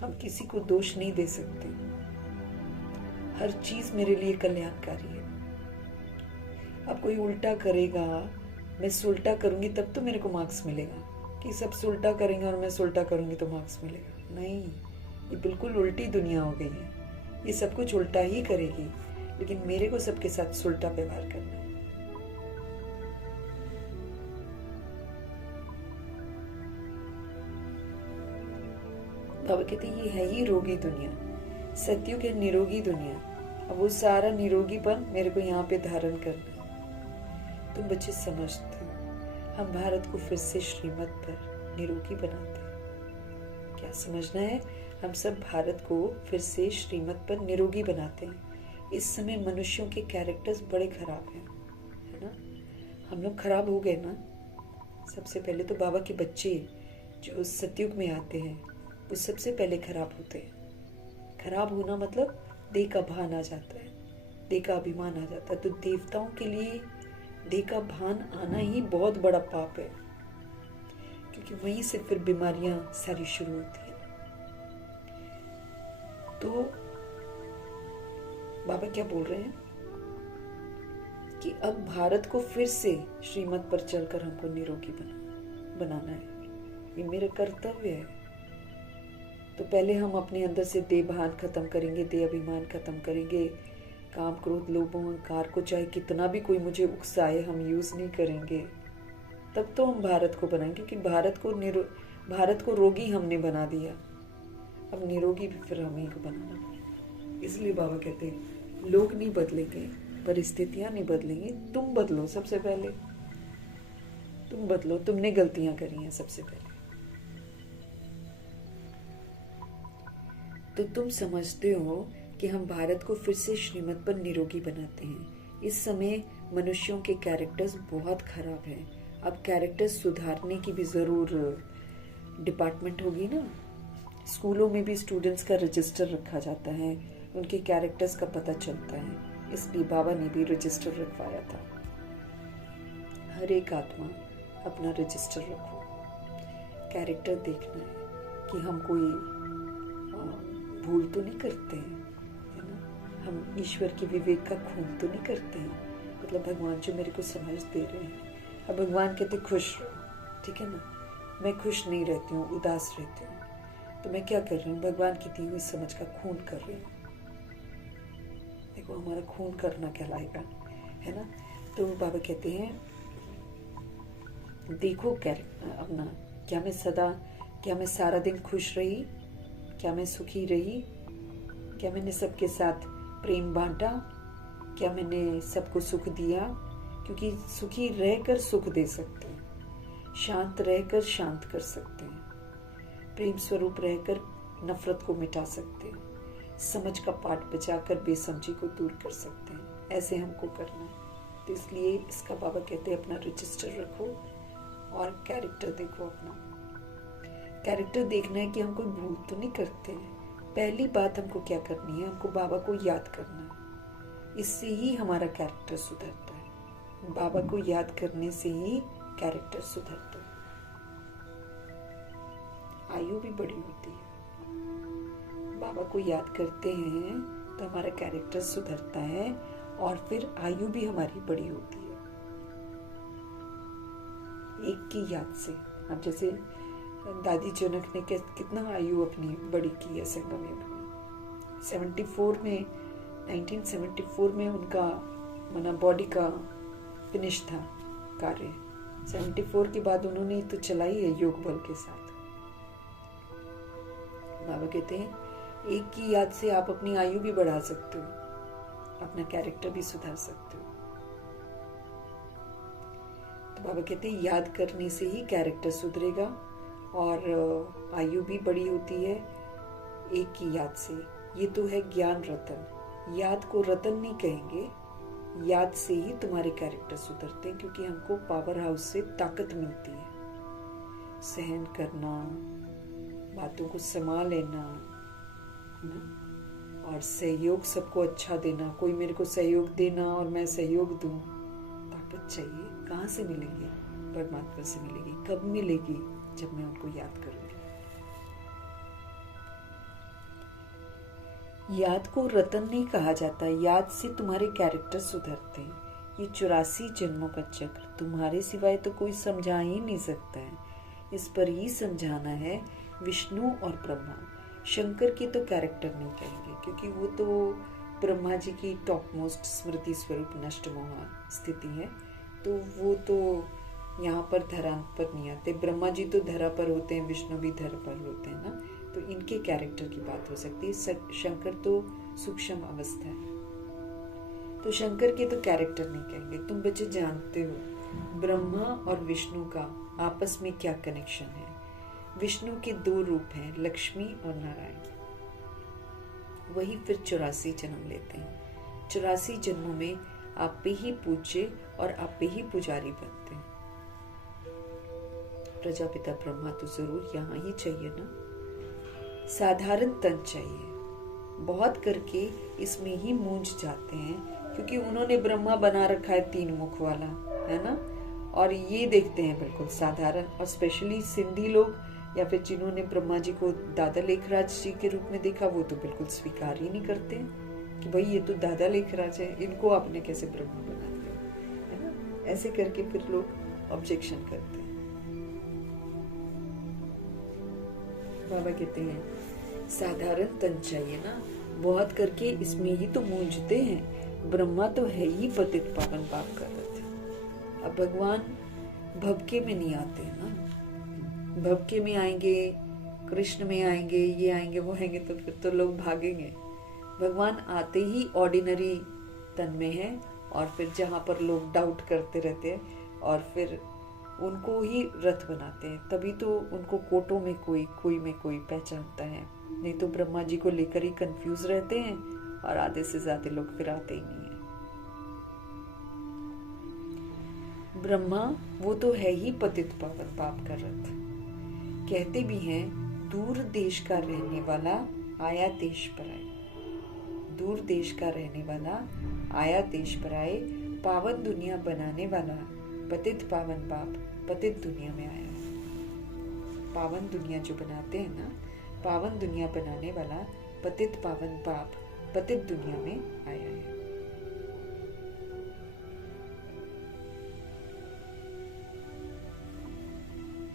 हम किसी को दोष नहीं दे सकते। हर चीज मेरे लिए कल्याणकारी है। अब कोई उल्टा करेगा, मैं सुलटा करूंगी तब तो मेरे को मार्क्स मिलेगा, कि सब सुलटा करेंगे और मैं सुलटा करूंगी तो मार्क्स मिलेगा? नहीं, ये बिल्कुल उल्टी दुनिया हो गई है। ये सब कुछ उल्टा ही करेगी, लेकिन मेरे को सबके साथ सुलटा व्यवहार करना है। बाबा कहते ये है ही रोगी दुनिया, सत्युग है निरोगी दुनिया। अब वो सारा निरोगीपन मेरे को यहाँ पे धारण करना है। तुम बच्चे समझते हो, हम भारत को फिर से श्रीमत पर निरोगी बनाते हैं। क्या समझना है? हम सब भारत को फिर से श्रीमत पर निरोगी बनाते हैं। इस समय मनुष्यों के कैरेक्टर्स बड़े खराब हैं, है ना? हम लोग खराब हो गए ना। सबसे पहले तो बाबा के बच्चे जो सतयुग में आते हैं वो सबसे पहले खराब होते हैं। खराब होना मतलब देह का भान आ जाता है, देह का अभिमान आ जाता है। तो देवताओं के लिए देह का भान आना ही बहुत बड़ा पाप है, क्योंकि वहीं से फिर बीमारियां सारी शुरू होती हैं। तो बाबा क्या बोल रहे हैं कि अब भारत को फिर से श्रीमत पर चलकर हमको निरोगी बनाना है। ये मेरा कर्तव्य है। तो पहले हम अपने अंदर से देह भान खत्म करेंगे, देह अभिमान खत्म करेंगे। काम क्रोध लोभ अहंकार को चाहे कितना भी कोई मुझे उकसाए हम यूज नहीं करेंगे। तब तो हम भारत को बनाएंगे, क्योंकि भारत को रोगी हमने बना दिया। अब निरोगी भी फिर हमें को बनाना पड़ेगा। इसलिए बाबा कहते हैं लोग नहीं बदलेंगे, परिस्थितियां नहीं बदलेंगी, तुम बदलो। सबसे पहले तुम बदलो। तुमने गलतियां करी हैं सबसे पहले। तो तुम समझते हो कि हम भारत को फिर से श्रीमत पर निरोगी बनाते हैं। इस समय मनुष्यों के कैरेक्टर्स बहुत खराब हैं। अब कैरेक्टर्स सुधारने की भी जरूर डिपार्टमेंट होगी ना। स्कूलों में भी स्टूडेंट्स का रजिस्टर रखा जाता है, उनके कैरेक्टर्स का पता चलता है। इसलिए बाबा ने भी रजिस्टर रखवाया था। हर एक आत्मा अपना रजिस्टर रखो। कैरेक्टर देखना है कि हम कोई भूल तो नहीं करते हैं, है ना? हम ईश्वर के विवेक का खून तो नहीं करते हैं। मतलब भगवान जो मेरे को समझ दे रहे हैं। अब भगवान कहते खुश रहो, ठीक है ना? मैं खुश नहीं रहती हूँ, उदास रहती हूँ, तो मैं क्या कर रही हूँ? भगवान की दी हुई समझ का खून कर रही हूँ। देखो हमारा खून करना कहलाएगा, है ना? तो बाबा कहते हैं देखो क्या अपना, क्या मैं सारा दिन खुश रही? क्या मैं सुखी रही? क्या मैंने सबके साथ प्रेम बांटा? क्या मैंने सबको सुख दिया? क्योंकि सुखी रहकर सुख दे सकते हैं, शांत रहकर शांत कर सकते हैं, प्रेम स्वरूप रहकर नफरत को मिटा सकते हैं, समझ का पाठ बचाकर बेसमझी को दूर कर सकते हैं। ऐसे हमको करना है। तो इसलिए इसका बाबा कहते हैं अपना रजिस्टर रखो और कैरेक्टर देखो। अपना कैरेक्टर देखना है कि हम कोई भूल तो नहीं करते हैं। पहली बात हमको क्या करनी है? हमको बाबा को याद करना है। इससे ही हमारा कैरेक्टर सुधरता है। बाबा को याद करने से ही कैरेक्टर सुधरता है। आयु भी बड़ी होती है। बाबा को याद करते हैं तो हमारा कैरेक्टर सुधरता है और फिर आयु भी हमारी बड़ी होती है। एक की याद से, अब जैसे दादी जनक ने कितना आयु अपनी बड़ी की है संगमयुग में। 1974 में उनका माना बॉडी का फिनिश था कार्य। 74 के बाद उन्होंने तो चलाई है योग बल के साथ। बाबा कहते हैं एक की याद से आप अपनी आयु भी बढ़ा सकते हो, अपना कैरेक्टर भी सुधार सकते हो। तो बाबा कहते हैं याद करने से ही कैरेक्टर सुधरेगा और आयु भी बड़ी होती है एक की याद से। ये तो है ज्ञान रतन, याद को रतन नहीं कहेंगे, याद से ही तुम्हारे कैरेक्टर सुधरते हैं, क्योंकि हमको पावर हाउस से ताकत मिलती है। सहन करना, बातों को संभाल लेना और सहयोग सबको अच्छा देना, कोई मेरे को सहयोग देना और मैं सहयोग दूं, ताकत चाहिए। कहाँ से मिलेगी? परमात्मा से मिलेगी। कब मिलेगी? जब मैं उनको याद करूंगी। याद को रतन नहीं कहा जाता, याद से तुम्हारे कैरेक्टर सुधरते हैं। ये 84 जन्मों का चक्र तुम्हारे सिवाय तो कोई समझा ही नहीं सकता है। इस पर ही समझाना है विष्णु और ब्रह्मा। शंकर के तो कैरेक्टर नहीं कहेंगे, क्योंकि वो तो ब्रह्मा जी की टॉप मोस्ट स्मृति स्वरूप नष्ट मोहा स्थिति है, तो वो तो यहाँ पर धरा पर नहीं आते। ब्रह्मा जी तो धरा पर होते हैं, विष्णु भी धरा पर होते हैं ना, तो इनके कैरेक्टर की बात हो सकती है। शंकर तो सूक्ष्म अवस्था है, तो शंकर के तो कैरेक्टर नहीं कहेंगे। तुम बच्चे जानते हो ब्रह्मा और विष्णु का आपस में क्या कनेक्शन है। विष्णु के 2 रूप हैं, लक्ष्मी और नारायण। वही फिर 84 जन्म लेते हैं। 84 जन्मों में आप पे ही पूज्य और आप पे ही पुजारी बनते हैं। प्रजापिता ब्रह्मा तो जरूर यहाँ ही चाहिए ना। साधारण तन चाहिए, बहुत करके इसमें ही मूंझ जाते हैं, क्योंकि उन्होंने ब्रह्मा बना रखा है 3 मुख वाला, है ना, और ये देखते हैं बिल्कुल साधारण। और स्पेशली सिंधी लोग या फिर जिन्होंने ब्रह्मा जी को दादा लेखराज जी के रूप में देखा, वो तो बिल्कुल स्वीकार ही नहीं करते हैं कि भाई ये तो दादा लेखराज है, इनको आपने कैसे ब्रह्मा बना दिया, है ना। ऐसे करके फिर लोग ऑब्जेक्शन करते हैं। बाबा कहते हैं साधारण तन चाहिए ना, बहुत करके इसमें ही तो मूंझते हैं। ब्रह्मा तो है ही पतित पावन पाप कर रहे थे। अब भगवान भवके में नहीं आते ना, भवके में आएंगे, कृष्ण में आएंगे, ये आएंगे वो आएंगे, तो फिर तो लोग भागेंगे। भगवान आते ही ऑर्डिनरी तन में है, और फिर जहाँ पर लोग डाउट करते रहते हैं और फिर उनको ही रथ बनाते हैं, तभी तो उनको कोटों में कोई में कोई पहचानता है। नहीं तो ब्रह्मा जी को लेकर ही कंफ्यूज रहते हैं और आधे से ज्यादा लोग फिर आते ही नहीं है। ब्रह्मा वो तो है ही पतित पावन पाप का रथ। कहते भी हैं दूर देश का रहने वाला आया देश पर आए, दूर देश का रहने वाला आया देश पर आए, पावन दुनिया बनाने वाला पतित पावन पाप पतित दुनिया में आया है। पावन दुनिया जो बनाते हैं ना, पावन दुनिया बनाने वाला पतित पावन पाप पतित दुनिया में आया है।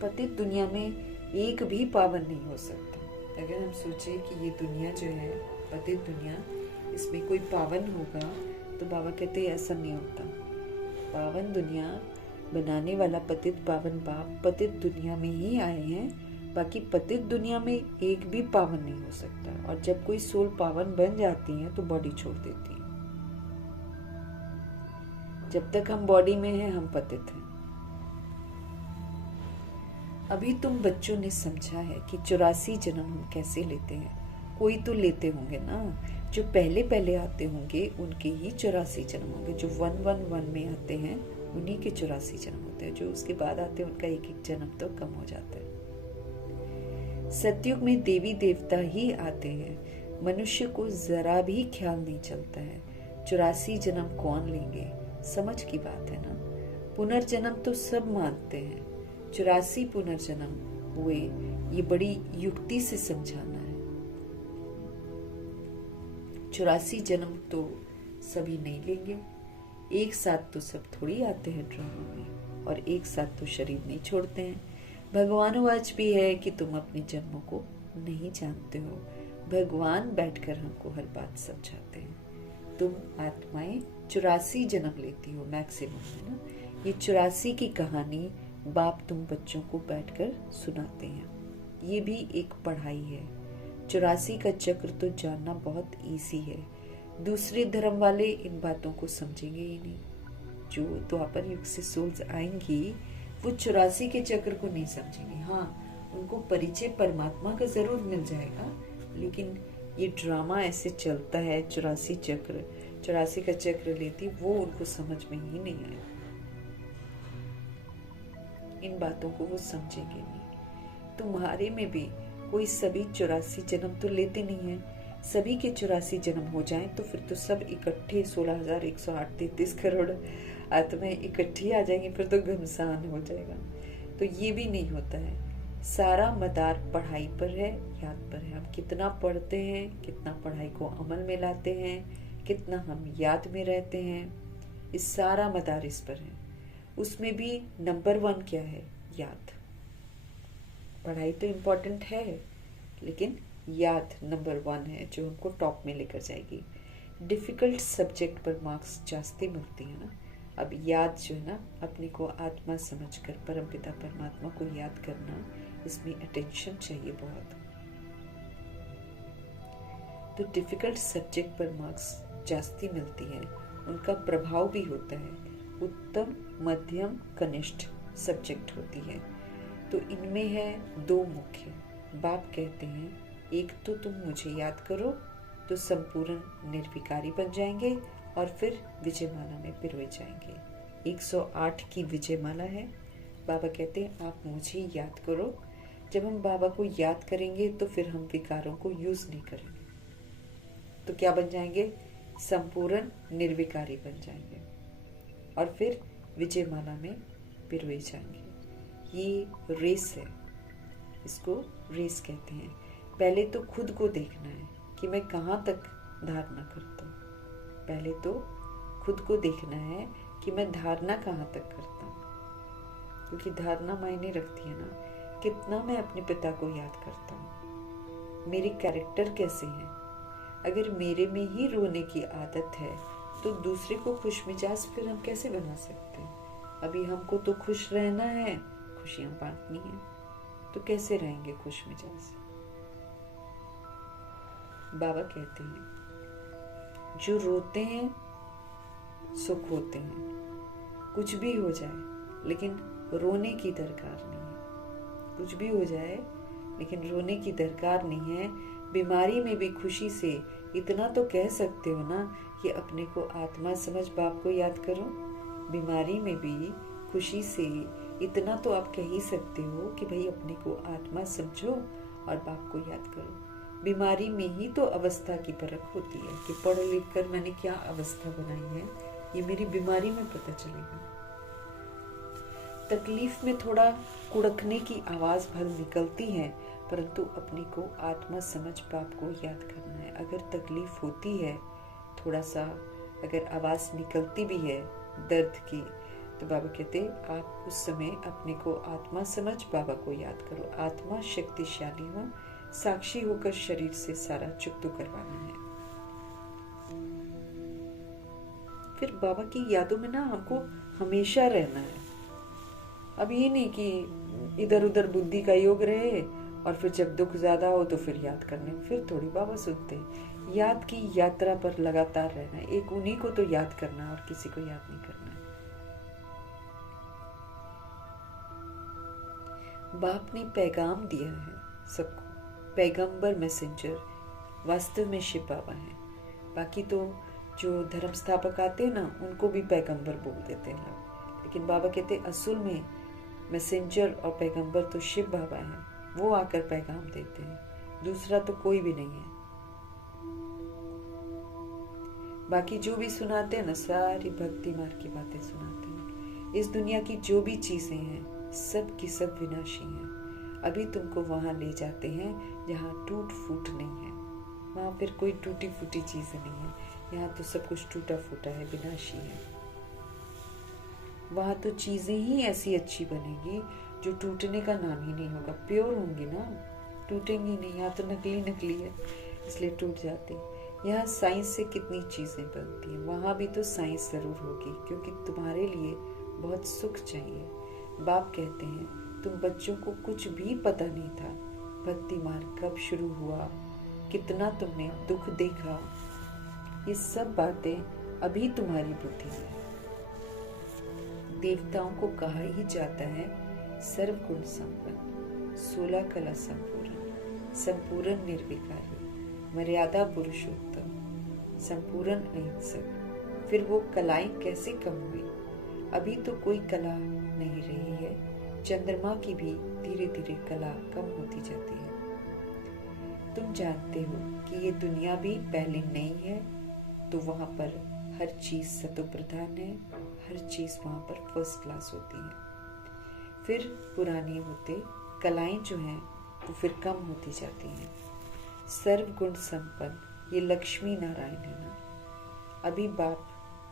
पतित दुनिया में एक भी पावन नहीं हो सकता। अगर हम सोचे कि ये दुनिया जो है पतित दुनिया, इसमें कोई पावन होगा, तो बाबा कहते हैं ऐसा नहीं होता। पावन दुनिया बनाने वाला पतित पावन पाप पतित दुनिया में ही आए हैं, बाकी पतित दुनिया में एक भी पावन नहीं हो सकता। और जब कोई सोल पावन बन जाती है तो बॉडी छोड़ देती है। जब तक हम बॉडी में हैं हम पतित हैं। अभी तुम बच्चों ने समझा है कि 84 जन्म हम कैसे लेते हैं। कोई तो लेते होंगे ना, जो पहले पहले आते होंगे उनके ही 84 जन्म होंगे। जो 111 में आते हैं उन्हीं के 84 जन्म होते हैं। जो उसके बाद आते हैं उनका एक एक जन्म तो कम हो जाता है। सतयुग में देवी देवता ही आते हैं, मनुष्य को जरा भी ख्याल नहीं चलता है 84 जन्म कौन लेंगे। समझ की बात है ना। पुनर्जन्म तो सब मानते हैं, 84 पुनर्जन्म हुए, ये बड़ी युक्ति से समझाना है। 84 जन्म तो सभी नहीं लेंगे, एक साथ तो सब थोड़ी आते हैं ड्रामा में, और एक साथ तो शरीर नहीं छोड़ते हैं। भगवानुवाच भी है कि तुम अपने जन्मों को नहीं जानते हो, भगवान बैठकर हमको हर बात समझाते हैं। तुम आत्माएं 84 जन्म लेती हो मैक्सिमम, है ना। ये 84 की कहानी बाप तुम बच्चों को बैठकर सुनाते हैं। ये भी एक पढ़ाई है। 84 का चक्र तो जानना बहुत इजी है। दूसरे धर्म वाले इन बातों को समझेंगे ही नहीं। जो द्वापर युग से सोल्स आएंगी वो 84 के चक्र को नहीं समझेंगे। हाँ, उनको परिचय परमात्मा का जरूर मिल जाएगा, लेकिन ये ड्रामा ऐसे चलता है, 84 का चक्र लेती, वो उनको समझ में ही नहीं आया। इन बातों को वो समझेंगे नहीं। तुम्हारे में भी कोई सभी 84 जन्म तो लेते नहीं है। सभी के 84 जन्म हो जाएं तो फिर तो सब इकट्ठे 16,108 करोड़ आत्माएं इकट्ठी आ जाएंगी, फिर तो घमसान हो जाएगा। तो ये भी नहीं होता है। सारा मदार पढ़ाई पर है, याद पर है। हम कितना पढ़ते हैं, कितना पढ़ाई को अमल में लाते हैं, कितना हम याद में रहते हैं, इस सारा मदार इस पर है। उसमें भी नंबर 1 क्या है? याद। पढ़ाई तो इम्पोर्टेंट है, लेकिन याद नंबर 1 है जो हमको टॉप में लेकर जाएगी। डिफिकल्ट सब्जेक्ट पर मार्क्स जास्ती मिलती है ना। अब याद जो है ना, अपने को आत्मा समझकर परमपिता परमात्मा को याद करना, इसमें अटेंशन चाहिए बहुत। तो डिफिकल्ट सब्जेक्ट पर मार्क्स जास्ती मिलती है, उनका प्रभाव भी होता है। उत्तम, मध्यम, कनिष्ठ सब्जेक्ट होती है। तो इनमें है 2 मुख्य। बाप कहते हैं, एक तो तुम मुझे याद करो तो संपूर्ण निर्विकारी बन जाएंगे और फिर विजयमाला में पिरोए जाएंगे। 108 की विजयमाला है। बाबा कहते हैं आप मुझे याद करो। जब हम बाबा को याद करेंगे तो फिर हम विकारों को यूज नहीं करेंगे, तो क्या बन जाएंगे? संपूर्ण निर्विकारी बन जाएंगे और फिर विजयमाला में पिरोए जाएंगे। ये रेस है, इसको रेस कहते हैं। पहले तो खुद को देखना है कि मैं कहाँ तक धारणा करता हूँ। पहले तो खुद को देखना है कि मैं धारणा कहाँ तक करता हूँ, क्योंकि धारणा मायने रखती है ना। कितना मैं अपने पिता को याद करता हूँ, मेरे कैरेक्टर कैसे हैं। अगर मेरे में ही रोने की आदत है तो दूसरे को खुश मिजाज फिर हम कैसे बना सकते हैं? अभी हमको तो खुश रहना है, खुशियां बांटनी है, तो कैसे रहेंगे खुश मिजाज? बाबा कहते हैं जो रोते हैं सुख होते हैं। कुछ भी हो जाए लेकिन रोने की दरकार नहीं है। कुछ भी हो जाए लेकिन रोने की दरकार नहीं है। बीमारी में भी खुशी से इतना तो कह सकते हो ना कि अपने को आत्मा समझ बाप को याद करो। बीमारी में भी खुशी से इतना तो आप कह ही सकते हो कि भाई अपने को आत्मा समझो और बाप को याद करो। बीमारी में ही तो अवस्था की परख होती है कि पढ़ लिख कर मैंने क्या अवस्था बनाई है, ये मेरी बीमारी में पता चलेगा। तकलीफ में थोड़ा कुड़कने की आवाज भर निकलती है, परंतु अपने को आत्मा समझ बाप को याद करना है। अगर तकलीफ होती है थोड़ा सा, अगर आवाज निकलती भी है दर्द की, तो बाबा कहते आप उस समय अपने को आत्मा समझ बाबा को याद करो। आत्मा शक्तिशाली हो, साक्षी होकर शरीर से सारा चुकतो करवाना है। फिर बाबा की यादों में ना हमको हमेशा रहना है। अब ये नहीं कि इधर उधर बुद्धि का योग रहे और फिर जब दुख ज्यादा हो तो फिर याद करने, फिर थोड़ी बाबा सुनते हैं। याद की यात्रा पर लगातार रहना है। एक उन्हीं को तो याद करना और किसी को याद नहीं करना। बाप ने पैगाम दिया है सबको। पैगंबर मैसेंजर वास्तव में शिव बाबा है। बाकी तो जो धर्म स्थापक आते हैं ना, उनको भी पैगंबर बोल देते हैं लोग, लेकिन बाबा कहते हैं असल में मैसेंजर और पैगंबर तो शिव बाबा हैं। वो आकर पैगाम देते हैं, दूसरा तो कोई भी नहीं है। बाकी जो भी सुनाते हैं ना, सारी भक्ति मार्ग की बातें सुनाते हैं। इस दुनिया की जो भी चीजें हैं सब की सब विनाशी हैं। अभी तुमको वहां ले जाते हैं जहाँ टूट फूट नहीं है। वहां फिर कोई टूटी फूटी चीजें नहीं है। यहाँ तो सब कुछ टूटा फूटा है, विनाशी है। वहां तो चीजें ही ऐसी अच्छी बनेगी जो टूटने का नाम ही नहीं होगा। प्योर होंगी ना, टूटेंगी नहीं। यहाँ तो नकली नकली है, इसलिए टूट जाती। यहाँ साइंस से कितनी चीजें बनती हैं, वहां भी तो साइंस जरूर होगी, क्योंकि तुम्हारे लिए बहुत सुख चाहिए। बाप कहते हैं तुम बच्चों को कुछ भी पता नहीं था, भक्ति मार्ग कब शुरू हुआ, कितना तुमने दुख देखा, ये सब बातें अभी तुम्हारी बुद्धि में। देवताओं को कहा ही जाता है सर्वगुण संपन्न, 16 कला संपूर्ण, संपूर्ण निर्विकारी, मर्यादा पुरुषोत्तम, संपूर्ण अहिंसक, फिर वो कलाएं कैसे कम हुई? अभी तो कोई कला नहीं रही है। चंद्रमा की भी धीरे धीरे कला कम होती जाती है। तुम जानते हो कि ये दुनिया भी पहले नहीं है, तो वहां पर हर चीज सतो प्रधान है, हर चीज वहां पर फर्स्ट क्लास होती है। फिर पुराने होते कलाएं जो हैं वो फिर कम होती जाती हैं। सर्व गुण संपन्न ये लक्ष्मी नारायण है ना। अभी बाप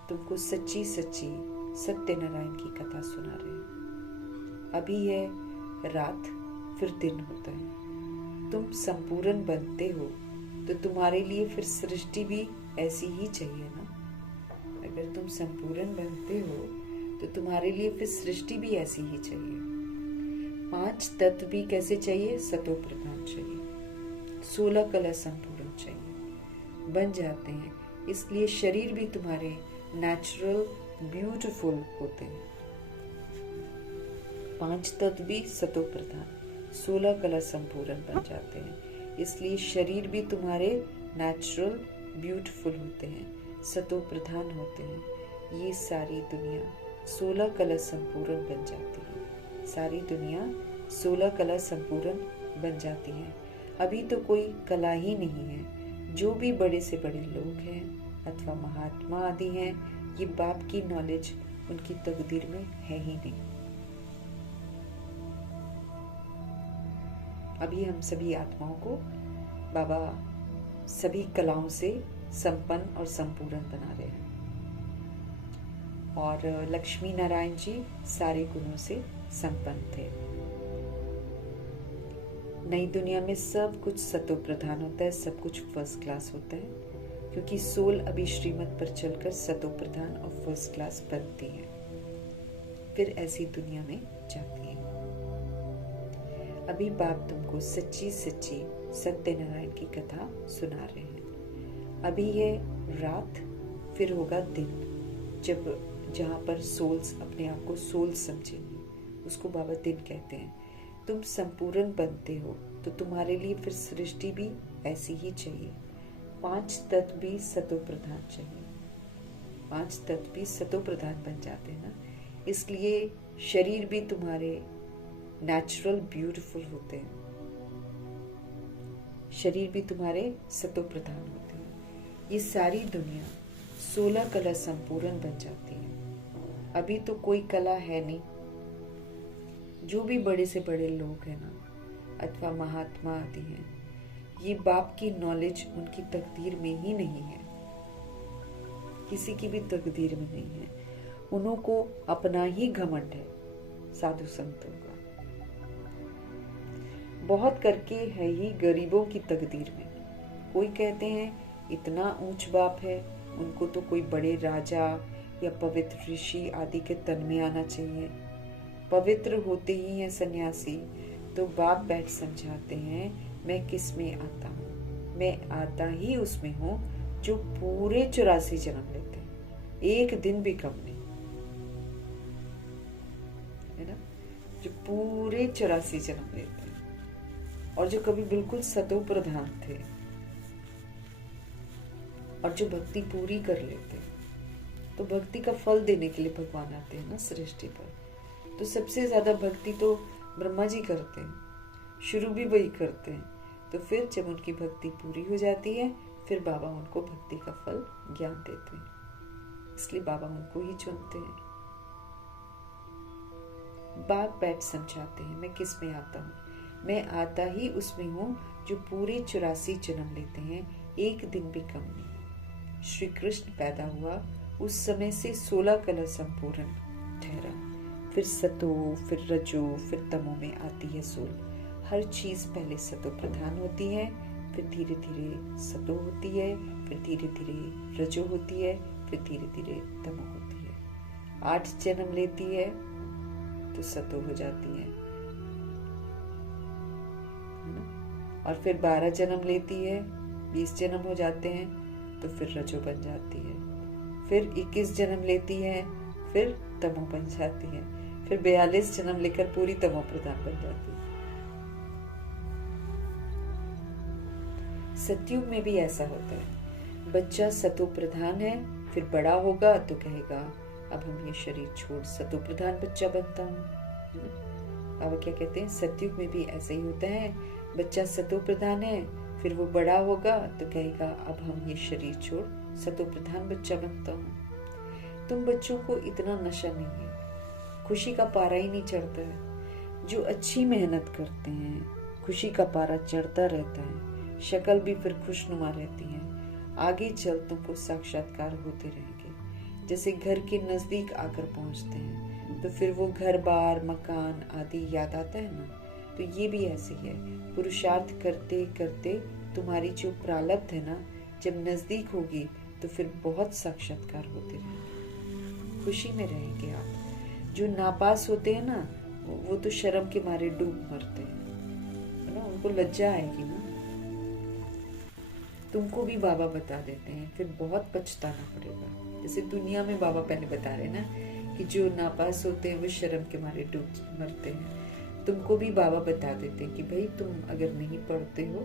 तुमको सच्ची सच्ची सत्यनारायण की कथा सुना रहे हैं। अभी है रात, फिर दिन होता है। तुम संपूर्ण बनते हो तो तुम्हारे लिए फिर सृष्टि भी ऐसी ही चाहिए ना। अगर तुम संपूर्ण बनते हो तो तुम्हारे लिए फिर सृष्टि भी ऐसी ही चाहिए। 5 तत्व भी कैसे चाहिए? सतो प्रधान चाहिए। 16 कला संपूर्ण चाहिए, बन जाते हैं। इसलिए शरीर भी तुम्हारे नेचुरल ब्यूटीफुल होते हैं। 5 तत्व भी सतो प्रधान, 16 कला संपूर्ण बन जाते हैं। इसलिए शरीर भी तुम्हारे नेचुरल ब्यूटीफुल होते हैं, सतो प्रधान होते हैं। ये सारी दुनिया 16 कला संपूर्ण बन जाती है। सारी दुनिया 16 कला संपूर्ण बन जाती है। अभी तो कोई कला ही नहीं है। जो भी बड़े से बड़े लोग हैं अथवा महात्मा आदि हैं, ये बाप की नॉलेज उनकी तकदीर में है ही नहीं। अभी हम सभी आत्माओं को बाबा सभी कलाओं से संपन्न और संपूर्ण बना रहे हैं। और लक्ष्मी नारायण जी सारे गुणों से संपन्न थे। नई दुनिया में सब कुछ सतो प्रधान होता है, सब कुछ फर्स्ट क्लास होता है, क्योंकि सोल अभी श्रीमत पर चलकर सतो प्रधान और फर्स्ट क्लास बनती है, फिर ऐसी दुनिया में जाती है। अभी बाप तुमको सच्ची सच्ची सत्यनारायण की कथा सुना रहे हैं। अभी है रात, फिर होगा दिन, जहाँ पर सोल्स अपने आप को सोल समझेंगे, उसको बाबा दिन कहते हैं। तुम संपूर्ण बनते हो तो तुम्हारे लिए फिर सृष्टि भी ऐसी ही चाहिए। 5 तत्व भी सतो प्रधान चाहिए। 5 तत्व भी सतो प्रधान बन जाते हैं ना। इसलिए शरीर भी तुम्हारे नेचुरल ब्यूटीफुल होते हैं, शरीर भी तुम्हारे सतो प्रधान होते हैं। ये सारी दुनिया 16 कला संपूर्ण बन जाती है। अभी तो कोई कला है नहीं। जो भी बड़े से बड़े लोग हैं ना अथवा महात्मा आदि हैं, ये बाप की नॉलेज उनकी तकदीर में ही नहीं है, किसी की भी तकदीर में नहीं है। उन्हों को अपना ही घमंड है साधु संतों का। बहुत करके है ही गरीबों की तकदीर में। कोई कहते हैं इतना ऊंच बाप है, उनको तो कोई बड़े राजा या पवित्र ऋषि आदि के तन में आना चाहिए। पवित्र होते ही हैं सन्यासी, तो बाप बैठ समझाते हैं मैं किस में आता हूँ? मैं आता ही उसमें हूँ जो पूरे 84 जन्म लेते हैं, एक दिन भी कम नहीं, है ना। जो पूरे 84 जन्म लेते हैं और जो कभी बिल्कुल सतो प्रधान थे और जो भक्ति पूरी कर लेते हैं, तो भक्ति का फल देने के लिए भगवान आते हैं ना सृष्टि पर। तो सबसे ज्यादा भक्ति तो ब्रह्मा जी करते हैं, शुरू भी वही करते हैं। तो फिर जब उनकी भक्ति पूरी हो जाती है, फिर बाबा उनको भक्ति का फल ज्ञान देते हैं। इसलिए बाबा उनको ही चुनते हैं। बाप बैठ समझाते हैं मैं किस में आता हूँ? मैं आता ही उसमें हूँ जो पूरे 84 जन्म लेते हैं, एक दिन भी कम नहीं। श्री कृष्ण पैदा हुआ उस समय से 16 कला संपूर्ण ठहरा, फिर सतो, फिर रजो, फिर तमो में आती है सोल। हर चीज पहले सतो प्रधान होती है, फिर धीरे धीरे सतो होती है, फिर धीरे धीरे रजो होती है, फिर धीरे धीरे तमो होती है। 8 जन्म लेती है तो सतो हो जाती है ना? और फिर 12 जन्म लेती है, 20 जन्म हो जाते हैं तो फिर रजो बन जाती है। फिर 21 जन्म लेती है, फिर तमो बन जाती है। फिर 42 जन्म लेकर पूरी तमो प्रधान बन जाती है। सतयुग में भी ऐसा होता है। बच्चा सतो प्रधान है, फिर बड़ा होगा तो कहेगा अब हम ये शरीर छोड़ सतो प्रधान बच्चा बनता हूँ। अब क्या कहते हैं, सतयुग में भी ऐसा ही होता है। बच्चा सतो प्रधान है, फिर वो बड़ा होगा तो कहेगा अब हम ये शरीर छोड़ सतो प्रधान बच्चा बनता हूँ। तुम बच्चों को इतना नशा नहीं है, खुशी का पारा ही नहीं चढ़ता है। जो अच्छी मेहनत करते हैं खुशी का पारा चढ़ता रहता है, शक्ल भी फिर खुशनुमा रहती है। आगे चल तुमको साक्षात्कार होते रहेंगे। जैसे घर के नजदीक आकर पहुंचते हैं तो फिर वो घर बार मकान आदि याद आता है ना, तो ये भी ऐसे ही है। पुरुषार्थ करते करते तुम्हारी जो प्रारब्ध है ना, जब नजदीक होगी तो फिर बहुत साक्षात्कार होते रहेंगे, खुशी में रहेंगे आप। जो नापास होते हैं ना, वो तो शर्म के मारे डूब मरते हैं, है ना, उनको लज्जा आएगी ना। तुमको भी बाबा बता देते हैं, फिर बहुत पछताना पड़ेगा। जैसे दुनिया में बाबा पहले बता रहे ना कि जो नापास होते हैं वो शर्म के मारे डूब मरते हैं। तुमको भी बाबा बता देते हैं कि भाई तुम अगर नहीं पढ़ते हो,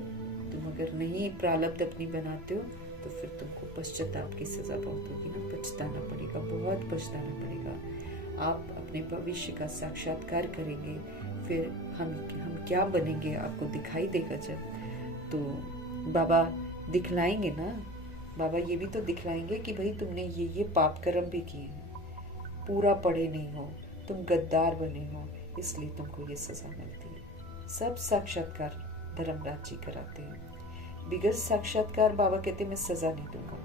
तुम अगर नहीं प्रारब्ध अपनी बनाते हो तो फिर तुमको पश्चाताप की सजा बहुत होगी ना, पछताना पड़ेगा, बहुत पछताना पड़ेगा। आप अपने भविष्य का साक्षात्कार करेंगे, फिर हम क्या बनेंगे आपको दिखाई देगा जब, तो बाबा दिखलाएंगे ना। बाबा ये भी तो दिखलाएंगे कि भाई तुमने ये पाप कर्म भी किए हैं, पूरा पढ़े नहीं हो, तुम गद्दार बने हो, इसलिए तुमको ये सजा मिलती है। सब साक्षात्कार धर्मराज जी कराते हैं। बिगड़ साक्षात्कार बाबा कहते मैं सजा नहीं दूंगा।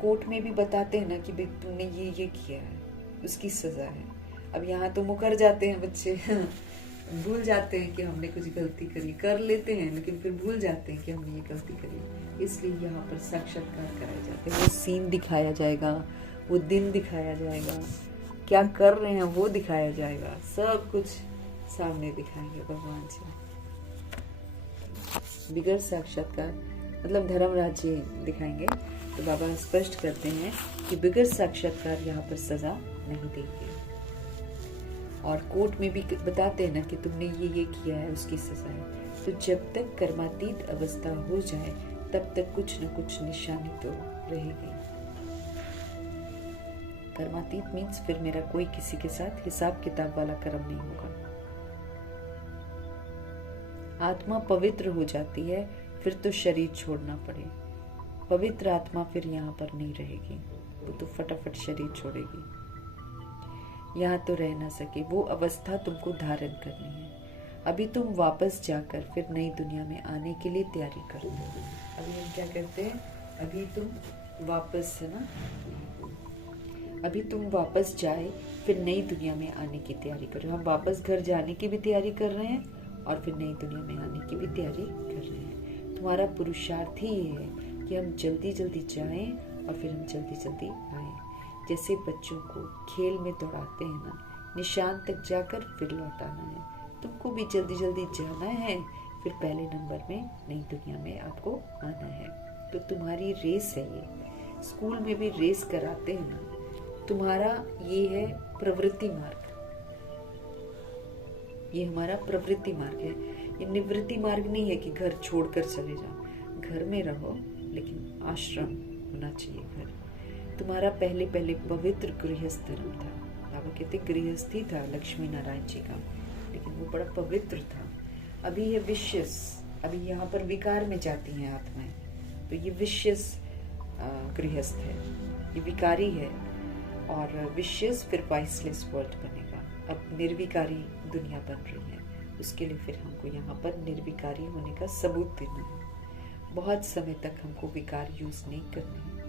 कोर्ट में भी बताते हैं ना कि भाई तुमने ये किया है, उसकी सजा है। अब यहाँ तो मुकर जाते हैं बच्चे भूल जाते हैं कि हमने कुछ गलती करी, कर लेते हैं लेकिन फिर भूल जाते हैं कि हमने ये गलती करी। इसलिए यहाँ पर साक्षात्कार कराए जाते हैं। वो सीन दिखाया जाएगा, वो दिन दिखाया जाएगा, क्या कर रहे हैं वो दिखाया जाएगा, सब कुछ सामने दिखाएंगे भगवान जी। बिगड़ साक्षात्कार मतलब धर्मराज जी दिखाएंगे। तो बाबा स्पष्ट करते हैं कि बिगड़ साक्षात्कार यहाँ पर सजा नहीं देंगे। और कोर्ट में भी बताते हैं ना कि तुमने ये किया है, उसकी सजा है। तो जब तक कर्मातीत अवस्था हो जाए तब तक कुछ न कुछ निशानी तो रहेगी। कर्मातीत मीन्स फिर मेरा कोई किसी के साथ हिसाब किताब वाला कर्म नहीं होगा। आत्मा पवित्र हो जाती है फिर तो शरीर छोड़ना पड़े। पवित्र आत्मा फिर यहाँ पर नहीं रहेगी, वो तो फटाफट शरीर छोड़ेगी, यहाँ तो रह ना सके। वो अवस्था तुमको धारण करनी है। अभी तुम वापस जाकर फिर नई दुनिया में आने के लिए तैयारी करो। अभी हम क्या करते हैं, अभी तुम वापस है ना, अभी तुम वापस जाए फिर नई दुनिया में आने की तैयारी करो। हम वापस घर जाने की भी तैयारी कर रहे हैं और फिर नई दुनिया में आने की भी तैयारी कर रहे हैं। तुम्हारा पुरुषार्थ ही ये है कि हम जल्दी जल्दी जाएं और फिर हम जल्दी जल्दी आएं। जैसे बच्चों को खेल में दौड़ाते हैं ना, निशान तक जाकर फिर लौटाना है। तुमको भी जल्दी जल्दी जाना है, फिर पहले नंबर में नई दुनिया में आपको आना है। तो तुम्हारी रेस है ये। स्कूल में भी रेस कराते हैं ना। तुम्हारा ये है प्रवृत्ति मार्ग, ये हमारा प्रवृत्ति मार्ग है। ये निवृत्ति मार्ग नहीं है कि घर छोड़कर चले जाओ। घर में रहो लेकिन आश्रम होना चाहिए घर। तुम्हारा पहले पहले पवित्र गृहस्थ धर्म था। बाबा कहते गृहस्थी था लक्ष्मी नारायण जी का, लेकिन वो बड़ा पवित्र था। अभी ये विशेष, अभी यहाँ पर विकार में जाती हैं आत्माएं, तो ये विशेष गृहस्थ है, ये विकारी है। और विशेष फिर वाइसलेस वर्ल्ड बनेगा। अब निर्विकारी दुनिया बन रही है, उसके लिए फिर हमको यहाँ पर निर्विकारी होने का सबूत देना है। बहुत समय तक हमको विकार यूज नहीं करने हैं।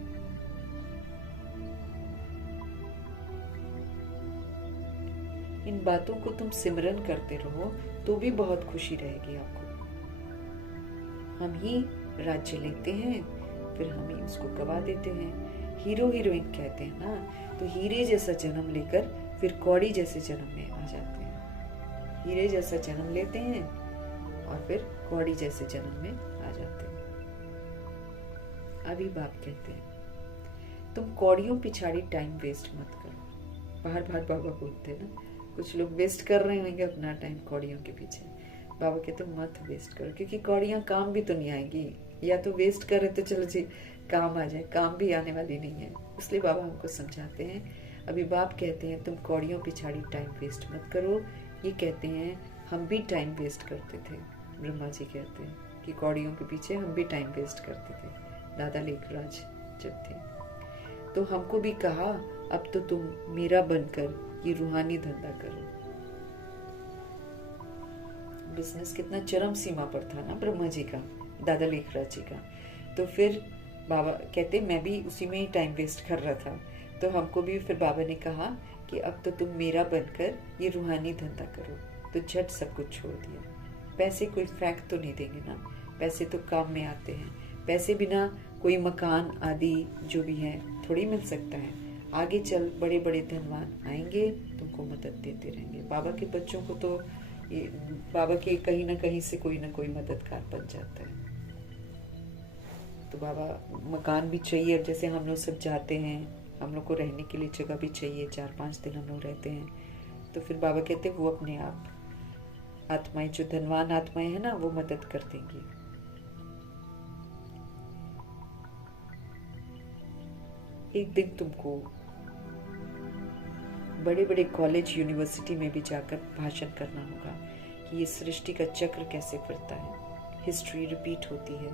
इन बातों को तुम सिमरन करते रहो तो भी बहुत खुशी रहेगी आपको। हम ही राज्य लेते हैं फिर हम ही उसको गवा देते हैं। हीरो हीरोइन कहते हैं ना, तो हीरे जैसा जन्म लेकर फिर कौड़ी जैसे जन्म में आ जाते हैं। हीरे जैसा जन्म लेते हैं और फिर कौड़ी जैसे जन्म में आ जाते हैं। अभी बाप कहते हैं तुम कौड़ियों पिछाड़ी टाइम वेस्ट मत करो। बार बार बाबा बोलते हैं ना, कुछ लोग वेस्ट कर रहे होंगे अपना टाइम कौड़ियों के पीछे। बाबा कहते मत वेस्ट करो, क्योंकि कौड़ियाँ काम भी तो नहीं आएगी, या तो वेस्ट करे तो चलो जी काम आ जाए, काम भी आने वाली नहीं है। इसलिए बाबा हमको समझाते हैं। अभी बाप कहते हैं तुम कौड़ियों पिछाड़ी टाइम वेस्ट मत करो। ये कहते हैं हम भी टाइम वेस्ट करते थे। ब्रह्मा जी कहते हैं कि कौड़ियों के पीछे हम भी टाइम वेस्ट करते थे, दादा लेखराज जब थे। तो हमको भी कहा अब तो तुम मेरा बनकर ये रूहानी धंधा करो। बिजनेस कितना चरम सीमा पर था ना ब्रह्मा जी का, दादा लेखराज जी का। तो फिर बाबा कहते मैं भी उसी में ही टाइम वेस्ट कर रहा था। तो हमको भी फिर बाबा ने कहा कि अब तो तुम मेरा बनकर ये रूहानी धंधा करो। तो झट सब कुछ छोड़ दिया। पैसे कोई फेंक तो नहीं देंगे ना, पैसे तो काम में आते हैं। पैसे बिना कोई मकान आदि जो भी है थोड़ी मिल सकता है। आगे चल बड़े बड़े धनवान आएंगे, तुमको मदद देते रहेंगे। बाबा के बच्चों को तो ये बाबा के कहीं ना कहीं से कोई ना कोई मददगार बन जाता है। तो बाबा मकान भी चाहिए। जैसे हम लोग सब जाते हैं, हम लोग को रहने के लिए जगह भी चाहिए। 4-5 दिन हम लोग रहते हैं। तो फिर बाबा कहते हैं वो अपने आप आत्माएं, जो धनवान आत्माएं हैं ना, वो मदद कर देंगी। एक दिन तुमको बड़े बड़े कॉलेज यूनिवर्सिटी में भी जाकर भाषण करना होगा कि ये सृष्टि का चक्र कैसे फिरता है। हिस्ट्री रिपीट होती है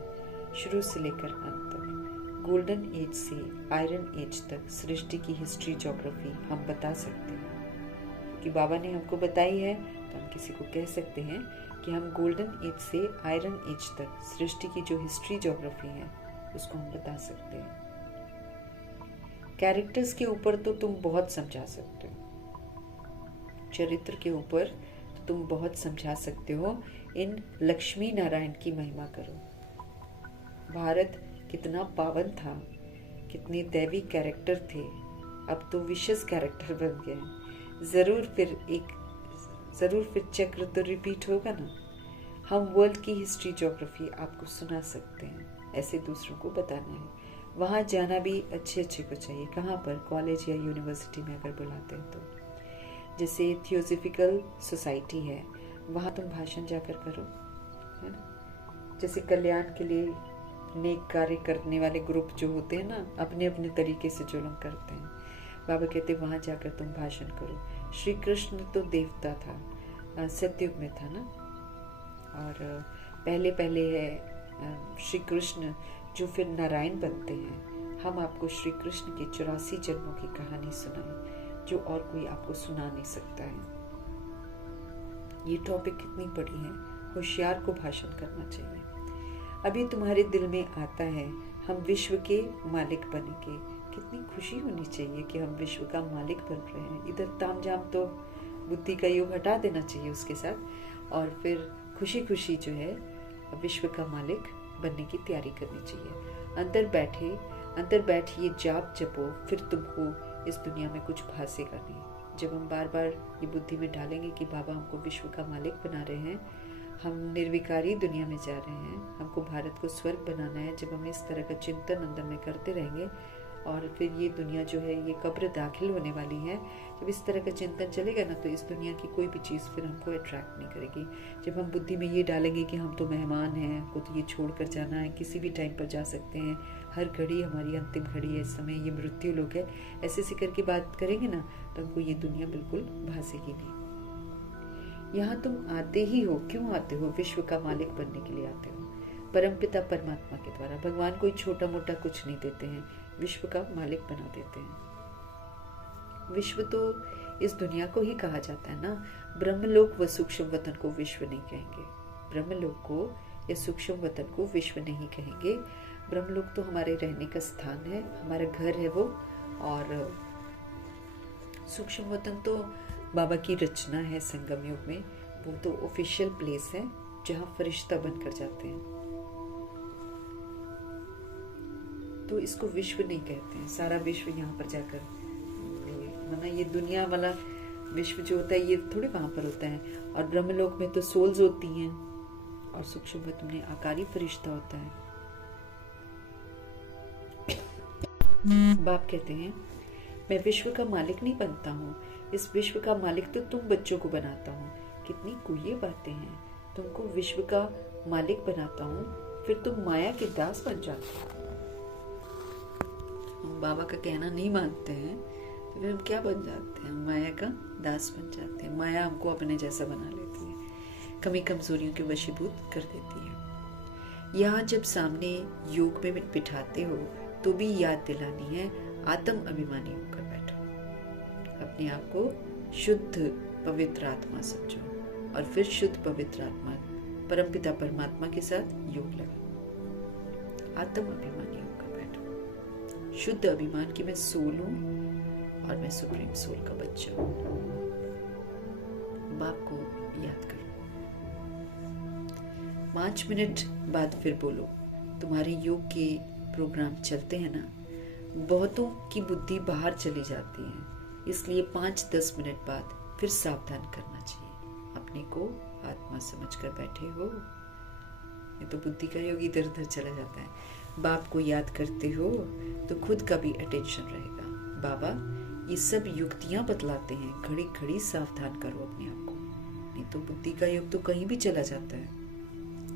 शुरू से लेकर अंत तक। गोल्डन एज से आयरन एज तक सृष्टि की हिस्ट्री ज्योग्राफी हम बता सकते हैं कि बाबा ने हमको बताई है। तो हम किसी को कह सकते हैं कि हम गोल्डन एज से आयरन एज तक सृष्टि की जो हिस्ट्री ज्योग्राफी है उसको हम बता सकते हैं। कैरेक्टर्स के ऊपर तो तुम बहुत समझा सकते हो, चरित्र के ऊपर तो तुम बहुत समझा सकते हो। इन लक्ष्मी नारायण की महिमा करो। भारत कितना पावन था, कितने दैवी कैरेक्टर थे, अब तो विशेष कैरेक्टर बन गए। जरूर फिर चक्र तो रिपीट होगा ना। हम वर्ल्ड की हिस्ट्री ज्योग्राफी आपको सुना सकते हैं, ऐसे दूसरों को बताना है। वहाँ जाना भी अच्छे को चाहिए। कहाँ पर? कॉलेज या यूनिवर्सिटी में अगर बुलाते हैं तो। जैसे थियोसॉफिकल सोसाइटी है, वहाँ तुम भाषण जाकर करो, है ना। जैसे कल्याण के लिए नेक कार्य करने वाले ग्रुप जो होते हैं ना, अपने अपने तरीके से जो लोग करते हैं, बाबा कहते वहाँ जाकर तुम भाषण करो। श्री कृष्ण तो देवता था, सतयुग में था ना। और पहले है श्री कृष्ण जो फिर नारायण बनते हैं। हम आपको श्री कृष्ण के 84 जन्मों की कहानी सुनाएं जो और कोई आपको सुना नहीं सकता है। ये टॉपिक कितनी बड़ी है, होशियार को भाषण करना चाहिए। अभी तुम्हारे दिल में आता है हम विश्व के मालिक बनेंगे। कितनी खुशी होनी चाहिए कि हम विश्व का मालिक बन रहे हैं। इधर तामझाम तो बुद्धि का योग हटा देना चाहिए उसके साथ, और फिर खुशी खुशी जो है विश्व का मालिक बनने की तैयारी करनी चाहिए। अंदर बैठिए, जाप जपो, फिर तुमको इस दुनिया में कुछ भासेगा नहीं। जब हम बार बार ये बुद्धि में डालेंगे कि बाबा हमको विश्व का मालिक बना रहे हैं, हम निर्विकारी दुनिया में जा रहे हैं, हमको भारत को स्वर्ग बनाना है। जब हम इस तरह का चिंतन अंदर में करते रहेंगे, और फिर ये दुनिया जो है ये कब्र दाखिल होने वाली है। जब इस तरह का चिंतन चलेगा ना, तो इस दुनिया की कोई भी चीज़ फिर हमको अट्रैक्ट नहीं करेगी। जब हम बुद्धि में ये डालेंगे कि हम तो मेहमान हैं, हमको तो ये छोड़ कर जाना है, किसी भी टाइम पर जा सकते हैं, हर घड़ी हमारी अंतिम घड़ी है, इस समय ये मृत्यु लोक है, ऐसे करके बात करेंगे ना, तो हमको ये दुनिया बिल्कुल भासेगी नहीं। यहाँ तुम आते ही हो, क्यों आते हो? विश्व का मालिक बनने के लिए आते हो। परमपिता परमात्मा के द्वारा भगवान कोई छोटा मोटा कुछ नहीं देते हैं, विश्व का मालिक बना देते हैं। विश्व तो इस दुनिया को ही कहा जाता है ना। ब्रह्मलोक व सूक्ष्म वतन को विश्व नहीं कहेंगे। ब्रह्मलोक को या सूक्ष्म वतन को विश्व नहीं कहेंगे। ब्रह्मलोक तो हमारे रहने का स्थान है, हमारा घर है वो, और सूक्ष्म वतन तो बाबा की रचना है संगम युग में। वो तो ऑफिशियल प्लेस है जहाँ फरिश्ता बनकर जाते हैं। तो इसको विश्व नहीं कहते हैं। सारा विश्व यहाँ पर जाकर, वरना ये दुनिया वाला विश्व जो होता है ये थोड़े वहां पर होता है। और ब्रह्मलोक में तो सोल्स होती हैं, और सूक्ष्म वतन में आकारी फरिश्ता होता है। बाप कहते हैं मैं विश्व का मालिक नहीं बनता हूँ, इस विश्व का मालिक तो तुम बच्चों को बनाता हूँ। कितनी कुये बातें हैं। तुमको विश्व का मालिक बनाता हूँ, फिर तुम माया के दास बन जाते हो। हम बाबा का कहना नहीं मानते हैं तो फिर हम क्या बन जाते हैं? माया का दास बन जाते हैं। माया हमको अपने जैसा बना लेती है, कमी कमजोरियों के वशीभूत कर देती है। यहाँ जब सामने योग में बिठाते हो तो भी याद दिलानी है, आत्म अभिमानी होकर बैठो। अपने आप को शुद्ध पवित्र आत्मा समझो और फिर शुद्ध पवित्र आत्मा परमपिता परमात्मा के साथ योग लगाओ। आत्म अभिमानी होकर बैठो, शुद्ध अभिमान की मैं सोल हूं और मैं सुप्रीम सोल का बच्चा हूं। बाप को याद करो। 5 मिनट बाद फिर बोलो। तुम्हारे योग के प्रोग्राम चलते हैं ना, बहुतों की बुद्धि बाहर चली जाती है, इसलिए 5-10 मिनट बाद फिर सावधान करना चाहिए। अपने को आत्मा समझकर बैठे हो, ये तो बुद्धि का योग इधर उधर चला जाता है। बाप को याद करते हो तो खुद का भी अटेंशन रहेगा। बाबा ये सब युक्तियां बतलाते हैं, घड़ी घड़ी सावधान करो अपने आप को, नहीं तो बुद्धि का योग तो कहीं भी चला जाता है,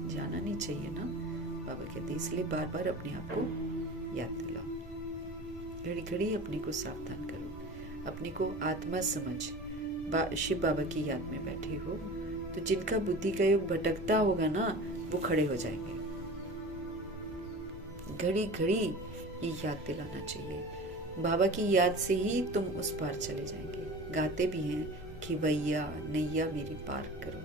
जाना नहीं चाहिए ना। बाबा कहते इसलिए बार बार अपने आप को याद दिलाओ, घड़ी घड़ी अपने को सावधान करो, अपने को आत्मा समझ। शिव बाबा की याद में बैठे हो तो जिनका बुद्धि का योग भटकता होगा ना, वो खड़े हो जाएंगे। घड़ी घड़ी ये याद दिलाना चाहिए। बाबा की याद से ही तुम उस पार चले जाएंगे। गाते भी हैं, खिवैया नैया मेरी पार करो,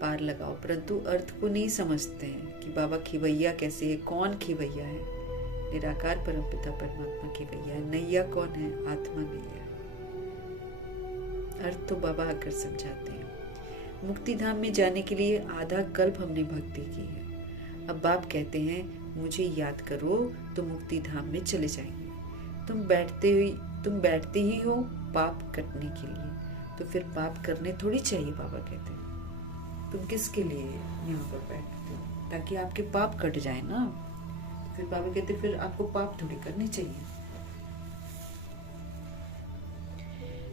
पार लगाओ, परंतु अर्थ को नहीं समझते हैं कि बाबा खिवैया कैसे है, कौन खिवैया है? निराकार परमपिता परमात्मा खिवैया है। नैया कौन है? आत्मा नैया है। अर्थ तो बाबा आकर समझाते हैं। मुक्ति धाम में जाने के लिए आधा कल्प हमने भक्ति की है। अब बाप कहते हैं मुझे याद करो तो मुक्ति धाम में चले जाएंगे। तुम बैठते ही हो पाप कटने के लिए, तो फिर पाप करने थोड़ी चाहिए। बाबा कहते हैं तुम किसके लिए यहाँ पर बैठते हो? ताकि आपके पाप कट जाए ना। फिर बाबा कहते फिर आपको पाप थोड़ी करने चाहिए।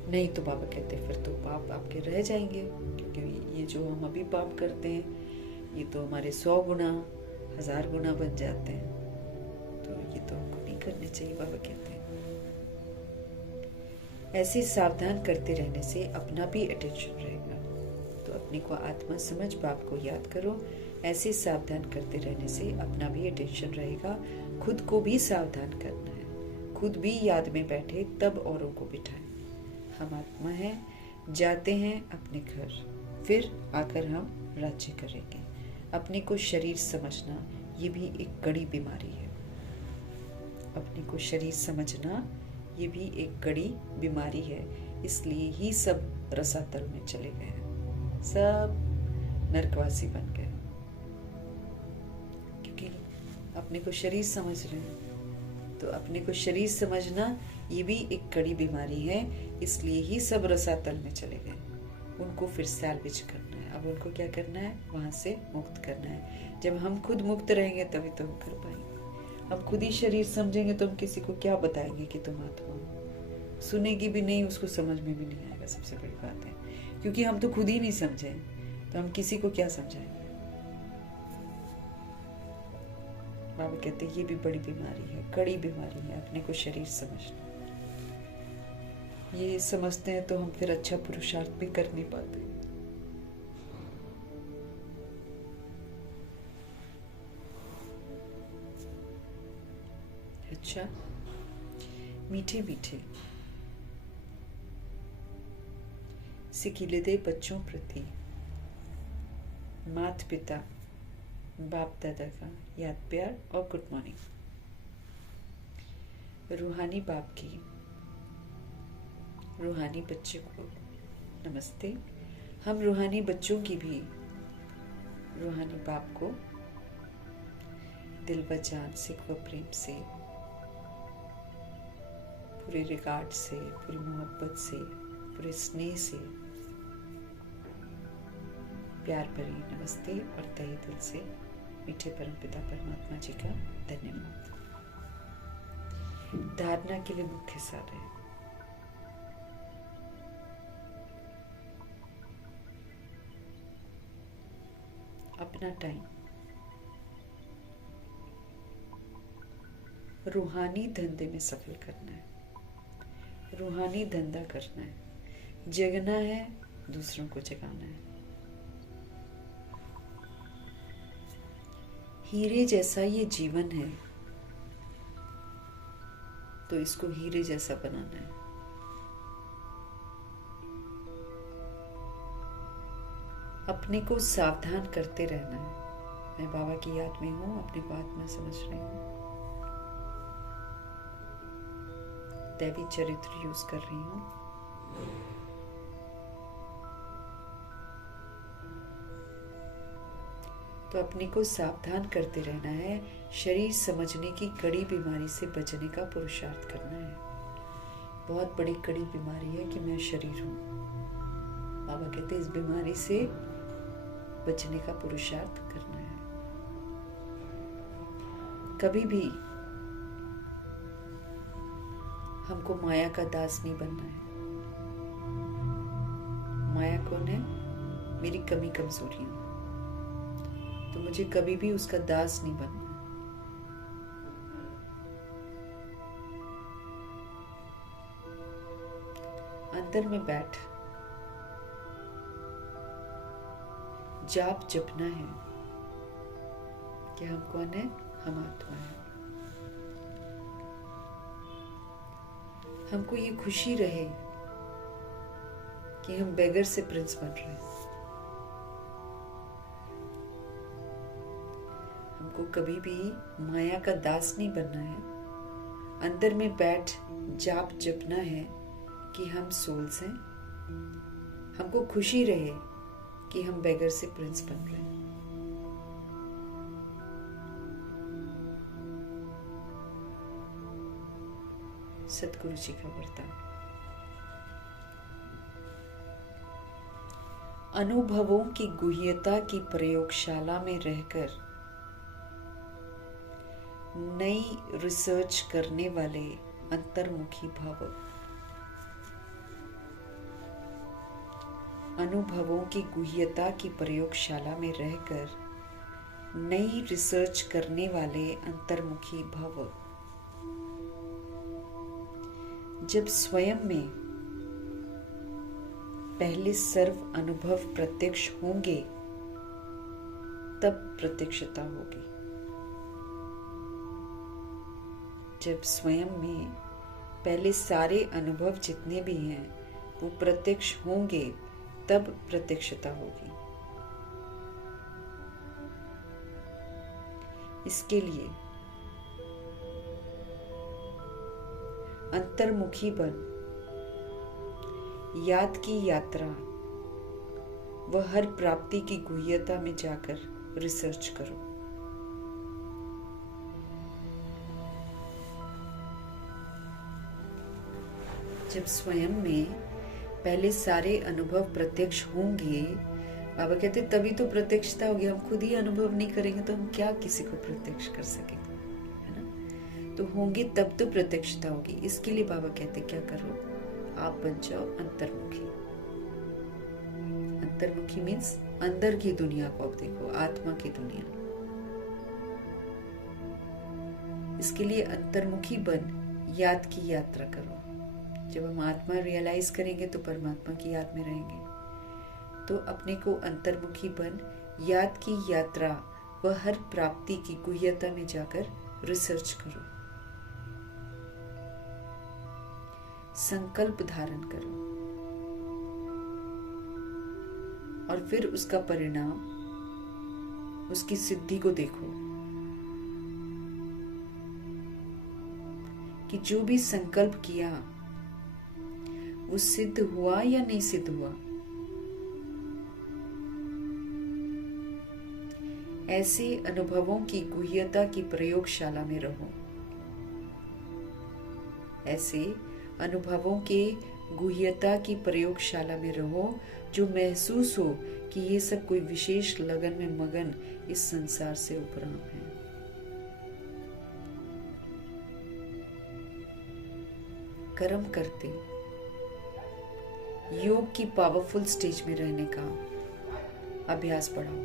नहीं तो बाबा कहते फिर तो पाप आपके रह जाएंगे, क्योंकि ये जो हम अभी पाप करते हैं ये तो हमारे 100 गुना 1000 गुना बन जाते हैं, तो ये तो हमको नहीं करने चाहिए। बाबा कहते हैं ऐसे सावधान करते रहने से अपना भी अटेंशन रहेगा। तो अपने को आत्मा समझ, बाप को याद करो। ऐसे सावधान करते रहने से अपना भी अटेंशन रहेगा। खुद को भी सावधान करना है, खुद भी याद में बैठे तब औरों को बिठाएं। हम आत्मा हैं, जाते हैं अपने घर, फिर आकर हम राज्य करेंगे। अपने को शरीर समझना ये भी एक कड़ी बीमारी है। अपने को शरीर समझना ये भी एक कड़ी बीमारी है, इसलिए ही सब रसातल में चले गए हैं, सब नरकवासी बन गए, क्योंकि अपने को शरीर समझ रहे हैं। तो अपने को शरीर समझना ये भी एक कड़ी बीमारी है, इसलिए ही सब रसातल में चले गए। उनको फिर सैल्वेज करना है। अब उनको क्या करना है? वहां से मुक्त करना है। जब हम खुद मुक्त रहेंगे तभी तो हम कर पाएंगे। हम खुद ही शरीर समझेंगे तो हम किसी को क्या बताएंगे कि तुम आत्मा हो? सुनेगी भी नहीं, उसको समझ में भी नहीं आएगा। सबसे बड़ी बात है, क्योंकि हम तो खुद ही नहीं समझे तो हम किसी को क्या समझाएंगे? बाबा कहते हैं ये भी बड़ी बीमारी है, कड़ी बीमारी है, अपने को शरीर समझना। ये समझते हैं तो हम फिर अच्छा पुरुषार्थ भी कर नहीं पाते। अच्छा, मीठे मीठे सिकिलदे बच्चों प्रति माता पिता बाप दादा का याद प्यार और गुड मॉर्निंग। रूहानी बाप की रूहानी बच्चे को नमस्ते। हम रूहानी बच्चों की भी रूहानी बाप को दिल व जान से व प्रेम से, पूरे रिगार्ड से, पूरी मोहब्बत से, पूरे स्नेह से प्यार भरी नमस्ते और तहे दिल से मीठे परमपिता परमात्मा जी का धन्यवाद। धारणा के लिए मुख्य सार है। अपना टाइम रूहानी धंधे में सफल करना है, रूहानी धंधा करना है, जगना है, दूसरों को जगाना है। हीरे जैसा ये जीवन है, तो इसको हीरे जैसा बनाना है। अपने को सावधान करते रहना है। मैं बाबा की याद में हूँ, अपनी बात में समझ रही हूँ, दैवी चरित्र यूज कर रही हूँ। तो अपने को सावधान करते रहना है। शरीर समझने की कड़ी बीमारी से बचने का पुरुषार्थ करना है। बहुत बड़ी कड़ी बीमारी है कि मैं शरीर हूँ। बाबा कहते इस बीमारी से बचने का पुरुषार्थ करना है। कभी भी हमको माया का दास नहीं बनना है। माया कौन है? मेरी कमी कमजोरियां। तो मुझे कभी भी उसका दास नहीं बनना। अंदर में बैठ जाप जपना है कि हम कौन है? हम आत्मा है। हमको ये खुशी रहे कि हम बेगर से प्रिंस बन रहे हैं। हमको कभी भी माया का दास नहीं बनना है। अंदर में बैठ जाप जपना है कि हम सोल्स हैं। हमको खुशी रहे कि हम बेगर से प्रिंस बन रहे हैं। सतगुरु जी का वरदान। अनुभवों की गुह्यता की प्रयोगशाला में रहकर नई रिसर्च करने वाले अंतर्मुखी भव। अनुभवों की गुह्यता की प्रयोगशाला में रहकर नई रिसर्च करने वाले अंतर्मुखी भव। जब स्वयं में पहले सर्व अनुभव प्रत्यक्ष होंगे तब प्रत्यक्षता होगी। जब स्वयं में पहले सारे अनुभव जितने भी हैं वो प्रत्यक्ष होंगे तब प्रत्यक्षता होगी। इसके लिए अंतर्मुखी बन, याद की यात्रा व हर प्राप्ति की गुह्यता में जाकर रिसर्च करो। जब स्वयं में पहले सारे अनुभव प्रत्यक्ष होंगे, बाबा कहते तभी तो प्रत्यक्षता होगी। हम खुद ही अनुभव नहीं करेंगे तो हम क्या किसी को प्रत्यक्ष कर सकेंगे, है ना? तो होंगे तब तो प्रत्यक्षता होगी। इसके लिए बाबा कहते क्या करो, आप बन जाओ अंतर्मुखी। अंतर्मुखी मीन्स अंदर की दुनिया को आप देखो, आत्मा की दुनिया। इसके लिए अंतर्मुखी बन, याद की यात्रा करो। जब हम आत्मा रियलाइज करेंगे तो परमात्मा की याद में रहेंगे। तो अपने को अंतर्मुखी बन, याद की यात्रा व हर प्राप्ति की गुह्यता में जाकर रिसर्च करो। संकल्प धारण करो और फिर उसका परिणाम, उसकी सिद्धि को देखो कि जो भी संकल्प किया वो सिद्ध हुआ या नहीं सिद्ध हुआ। ऐसे अनुभवों की गुह्यता की प्रयोगशाला में रहो। ऐसे अनुभवों के गुह्यता की प्रयोगशाला में रहो जो महसूस हो कि ये सब कोई विशेष लगन में मगन इस संसार से उपराम है। कर्म करते योग की पावरफुल स्टेज में रहने का अभ्यास बढ़ाओ।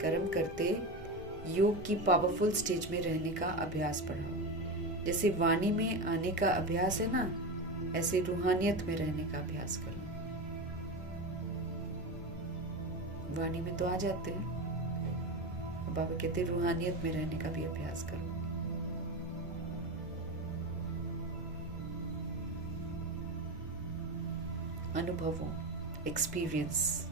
कर्म करते योग की पावरफुल स्टेज में रहने का अभ्यास बढ़ाओ। जैसे वाणी में आने का अभ्यास है ना, ऐसे रूहानियत में रहने का अभ्यास करो। वाणी में तो आ जाते हैं, बाबा कहते रूहानियत में रहने का भी अभ्यास करो। अनुभवों, एक्सपीरियंस,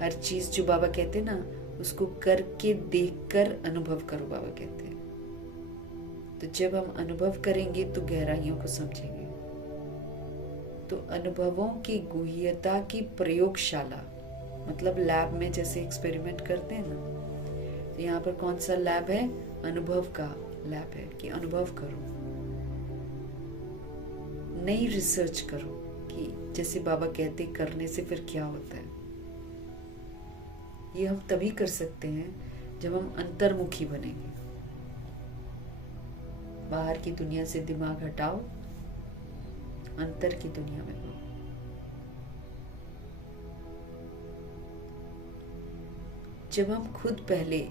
हर चीज जो बाबा कहते हैं ना, उसको करके देखकर अनुभव करो, बाबा कहते हैं। तो जब हम अनुभव करेंगे तो गहराइयों को समझेंगे। तो अनुभवों की गुह्यता की प्रयोगशाला, मतलब लैब में जैसे एक्सपेरिमेंट करते हैं ना, तो यहाँ पर कौन सा लैब है? अनुभव का लैब है कि अनुभव करो, नई रिसर्च करो कि जैसे बाबा कहते करने से फिर क्या होता है। ये हम तभी कर सकते हैं जब हम अंतर्मुखी बनेंगे। बाहर की दुनिया से दिमाग हटाओ, अंतर की दुनिया में लो। जब हम खुद पहले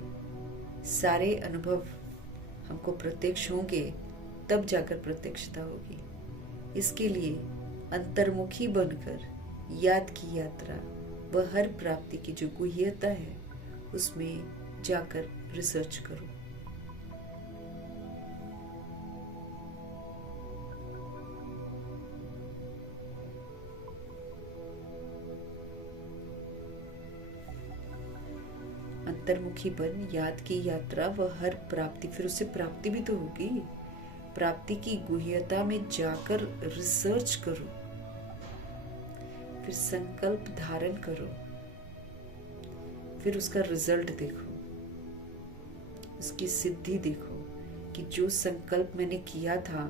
सारे अनुभव हमको प्रत्यक्ष होंगे, तब जाकर प्रत्यक्षता होगी। इसके लिए अंतर्मुखी बनकर याद की यात्रा व हर प्राप्ति की जो गुह्यता है उसमें जाकर रिसर्च करो। अंतर्मुखी बन, याद की यात्रा व हर प्राप्ति, फिर उससे प्राप्ति भी तो होगी। प्राप्ति की गुह्यता में जाकर रिसर्च करो, फिर संकल्प धारण करो, फिर उसका रिजल्ट देखो, उसकी सिद्धि देखो कि जो संकल्प मैंने किया था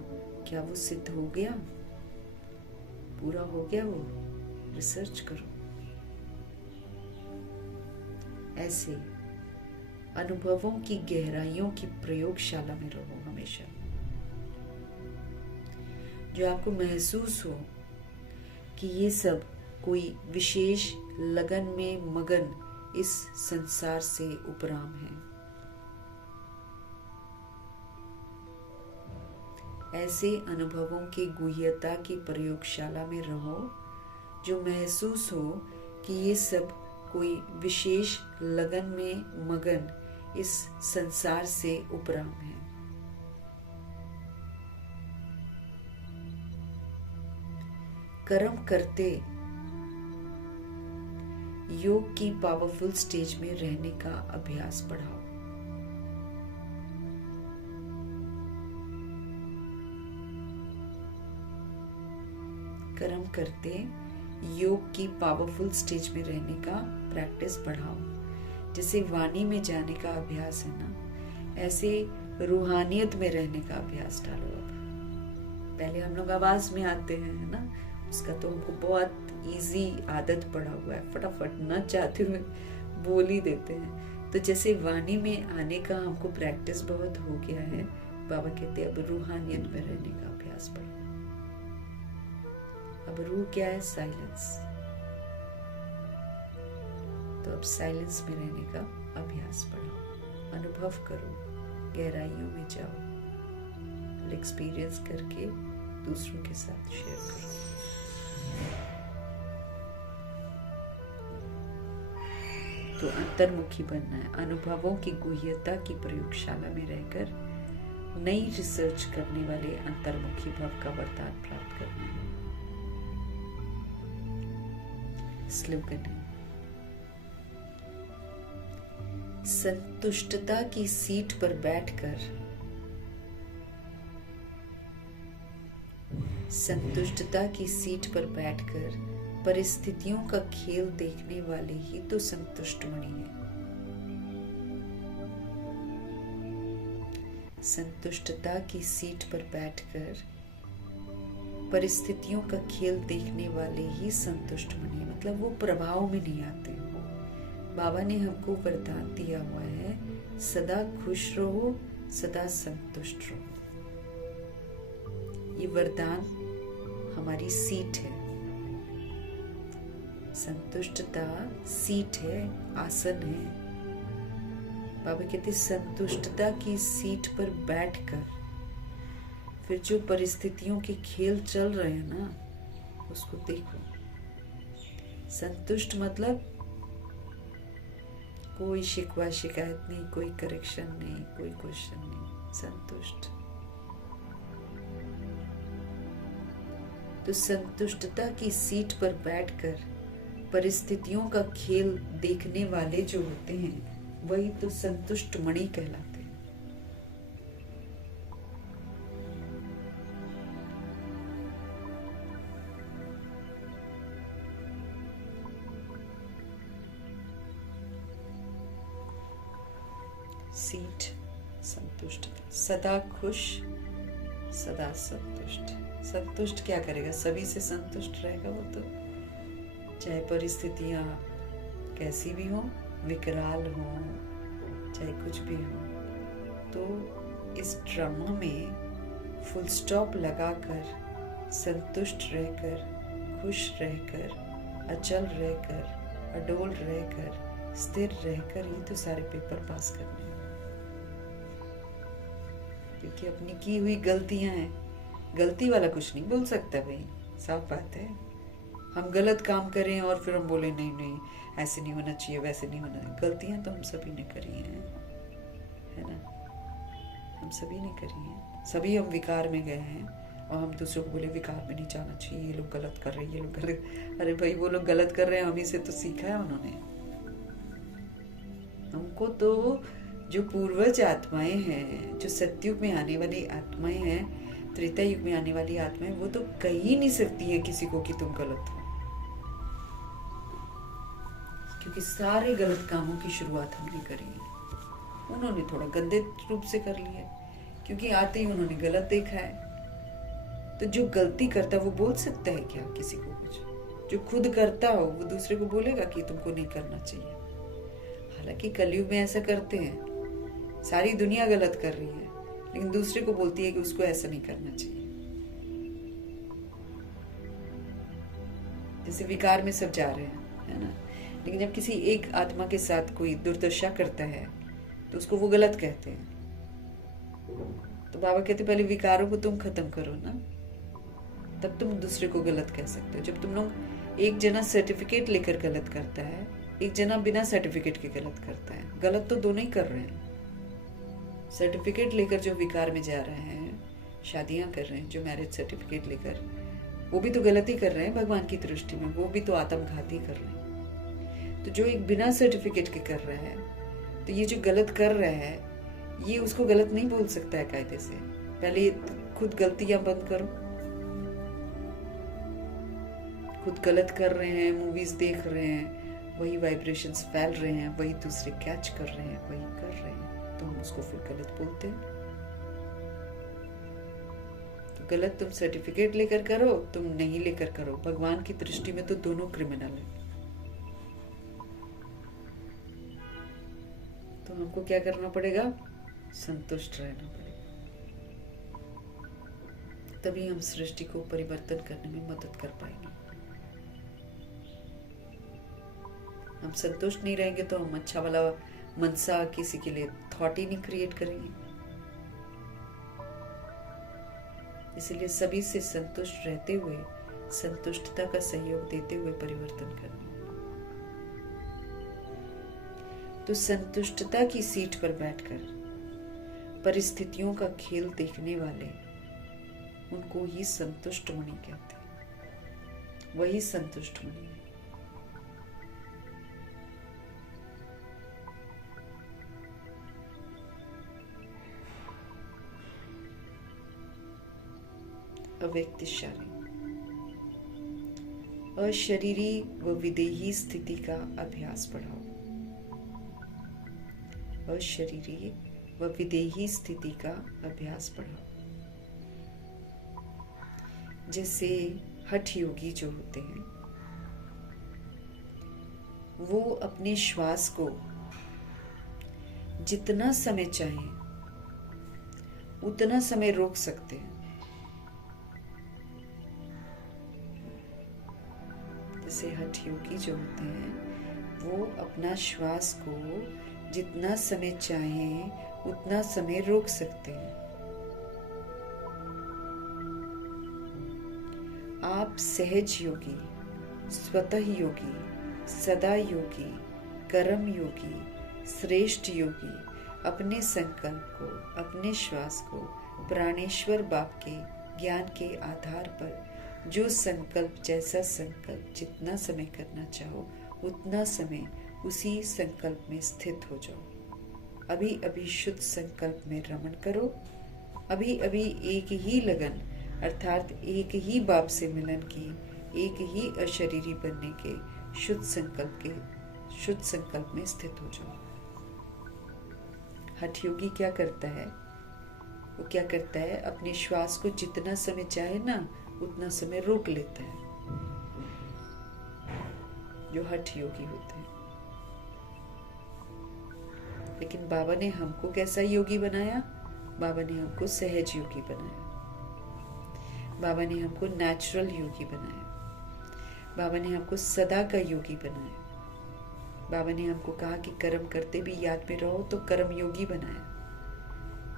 क्या वो सिद्ध हो गया, पूरा हो गया वो। रिसर्च करो। ऐसे अनुभवों की गहराइयों की प्रयोगशाला में रहो हमेशा, जो आपको महसूस हो कि ये सब कोई विशेष लगन में मगन इस संसार से उपराम है। ऐसे अनुभवों की गुह्यता की प्रयोगशाला में रहो, जो महसूस हो कि ये सब कोई विशेष लगन में मगन इस संसार से उपराम है। कर्म करते योग की पावरफुल स्टेज में रहने का अभ्यास बढ़ाओ। कर्म करते योग की पावरफुल स्टेज में रहने का प्रैक्टिस बढ़ाओ। जैसे वाणी में जाने का अभ्यास है ना, ऐसे रूहानियत में रहने का अभ्यास डालो। अब पहले हम लोग आवाज में आते हैं, है ना, उसका तो हमको बहुत इजी आदत पड़ा हुआ है, फटाफट न चाहते हुए बोल ही देते हैं। तो जैसे वाणी में आने का हमको प्रैक्टिस बहुत हो गया है, बाबा कहते हैं अब रूहानियत में रहने का अभ्यास बढ़ाओ। अब रूह क्या है? साइलेंस। तो अब साइलेंस में रहने का अभ्यास बढ़ाओ, अनुभव करो, गहराइयों में जाओ, एक्सपीरियंस करके दूसरों के साथ शेयर करो। तो अंतर्मुखी बनना है, अनुभवों की गुह्यता की प्रयोगशाला में रहकर नई रिसर्च करने वाले अंतर्मुखी भव का वरदान प्राप्त करना है। स्लोगन है, संतुष्टता की सीट पर बैठकर, संतुष्टता की सीट पर बैठकर परिस्थितियों का खेल देखने वाले ही तो संतुष्ट मणि हैं। संतुष्टता की सीट पर बैठकर परिस्थितियों का खेल देखने वाले ही संतुष्ट मणि, मतलब वो प्रभाव में नहीं आते। बाबा ने हमको वरदान दिया हुआ है, सदा खुश रहो, सदा संतुष्ट रहो। ये वरदान हमारी सीट है। संतुष्टता सीट है, आसन है, बाबा कहते संतुष्टता की सीट पर बैठकर फिर जो परिस्थितियों के खेल चल रहे हैं ना, उसको देखो। संतुष्ट मतलब कोई शिकवा शिकायत नहीं, कोई करेक्शन नहीं, कोई क्वेश्चन नहीं, संतुष्ट। तो संतुष्टता की सीट पर बैठकर परिस्थितियों का खेल देखने वाले जो होते हैं, वही तो संतुष्ट मणि कहलाते हैं। सीट संतुष्ट, सदा खुश, सदा संतुष्ट। संतुष्ट क्या करेगा? सभी से संतुष्ट रहेगा वो तो, चाहे परिस्थितियां कैसी भी हो, विकराल हो, चाहे कुछ भी हो। तो इस ड्रामा में फुल स्टॉप लगाकर, संतुष्ट रहकर, खुश रहकर, अचल रहकर, अडोल रहकर, स्थिर रहकर ही तो सारे पेपर पास करने हैं। क्योंकि अपनी की हुई गलतियां हैं, गलती वाला कुछ नहीं बोल सकता भाई, साफ बात है। हम गलत काम करें और फिर हम बोले नहीं नहीं ऐसे नहीं होना चाहिए, वैसे नहीं होना चाहिए। गलतियां तो हम सभी ने करी हैं, है ना? हम सभी ने करी हैं, सभी हम विकार में गए हैं और हम दूसरों को बोले विकार में नहीं जाना चाहिए, ये लोग गलत कर रहे हैं, ये लोग गलत। अरे भाई वो लोग गलत कर रहे हैं, हम ही से तो सीखा है उन्होंने। हमको तो जो पूर्वज आत्माएं हैं, जो सतयुग में आने वाली आत्माएं हैं, त्रेता युग में आने वाली आत्माएं, वो तो कह ही नहीं सकती है किसी को कि तुम गलत हो। क्योंकि सारे गलत कामों की शुरुआत हमने करी है। उन्होंने थोड़ा गंदे रूप से कर लिया, क्योंकि आते ही उन्होंने गलत देखा है। तो जो गलती करता है वो बोल सकता है क्या किसी को कुछ? जो खुद करता हो वो दूसरे को बोलेगा कि तुमको नहीं करना चाहिए। हालांकि कलयुग में ऐसा करते हैं, सारी दुनिया गलत कर रही है लेकिन दूसरे को बोलती है कि उसको ऐसा नहीं करना चाहिए। जैसे विकार में सब जा रहे हैं, है ना? लेकिन जब किसी एक आत्मा के साथ कोई दुर्दशा करता है तो उसको वो गलत कहते हैं। तो बाबा कहते पहले विकारों को तुम खत्म करो ना, तब तुम दूसरे को गलत कह सकते हो। जब तुम लोग, एक जना सर्टिफिकेट लेकर गलत करता है, एक जना बिना सर्टिफिकेट के गलत करता है, गलत तो दोनों ही कर रहे हैं। सर्टिफिकेट लेकर जो विकार में जा रहे हैं, शादियां कर रहे हैं जो मैरिज सर्टिफिकेट लेकर, वो भी तो गलती कर रहे हैं भगवान की दृष्टि में, वो भी तो आत्मघाती कर रहे हैं। तो जो एक बिना सर्टिफिकेट के कर रहा है, तो ये जो गलत कर रहा है, ये उसको गलत नहीं बोल सकता है कायदे से। पहले खुद गलतियां बंद करो। खुद गलत कर रहे हैं, मूवीज देख रहे हैं, वही वाइब्रेशंस फैल रहे हैं, वही दूसरे कैच कर रहे हैं, वही कर रहे हैं, तो हम उसको फिर गलत बोलते हैं। तो गलत तुम सर्टिफिकेट लेकर करो, तुम नहीं लेकर करो, भगवान की दृष्टि में तो दोनों क्रिमिनल है। तो हमको क्या करना पड़ेगा? संतुष्ट रहना पड़ेगा, तभी हम सृष्टि को परिवर्तन करने में मदद कर पाएंगे। हम संतुष्ट नहीं रहेंगे तो हम अच्छा वाला मनसा किसी के लिए थॉट ही नहीं क्रिएट करेंगे। इसलिए सभी से संतुष्ट रहते हुए, संतुष्टता का सहयोग देते हुए परिवर्तन करना। तो संतुष्टता की सीट पर बैठकर परिस्थितियों का खेल देखने वाले, उनको ही संतुष्ट मुनि कहते हैं। वही संतुष्ट मुनि है। अव्यक्तिशाली, अशरीरी व विदेही स्थिति का अभ्यास बढ़ाओ। अशरीरी व विदेही स्थिति का अभ्यास बढ़ाओ। जैसे हठ योगी जो होते हैं, वो अपने श्वास को जितना समय चाहे उतना समय रोक सकते हैं। जैसे हठ योगी जो होते हैं, वो अपना श्वास को जितना समय चाहें उतना समय रोक सकते हैं। आप सहज योगी, स्वतः योगी, सदा योगी, कर्म योगी, श्रेष्ठ योगी अपने संकल्प को, अपने श्वास को प्राणेश्वर बाप के ज्ञान के आधार पर जो संकल्प, जैसा संकल्प जितना समय करना चाहो उतना समय उसी संकल्प में स्थित हो जाओ। अभी अभी शुद्ध संकल्प में रमण करो। अभी अभी एक ही लगन अर्थात एक ही बाप से मिलन की, एक ही अशरीरी बनने के शुद्ध संकल्प में स्थित हो जाओ। हठ योगी क्या करता है? वो क्या करता है? अपने श्वास को जितना समय चाहे ना उतना समय रोक लेता है, जो हठ योगी होते हैं। लेकिन बाबा ने हमको कैसा योगी बनाया? बाबा ने हमको सहज योगी बनाया। बाबा ने हमको नेचुरल योगी बनाया। बाबा ने हमको सदा का योगी बनाया। बाबा ने हमको कहा कि कर्म करते भी याद में रहो, तो कर्म योगी बनाया।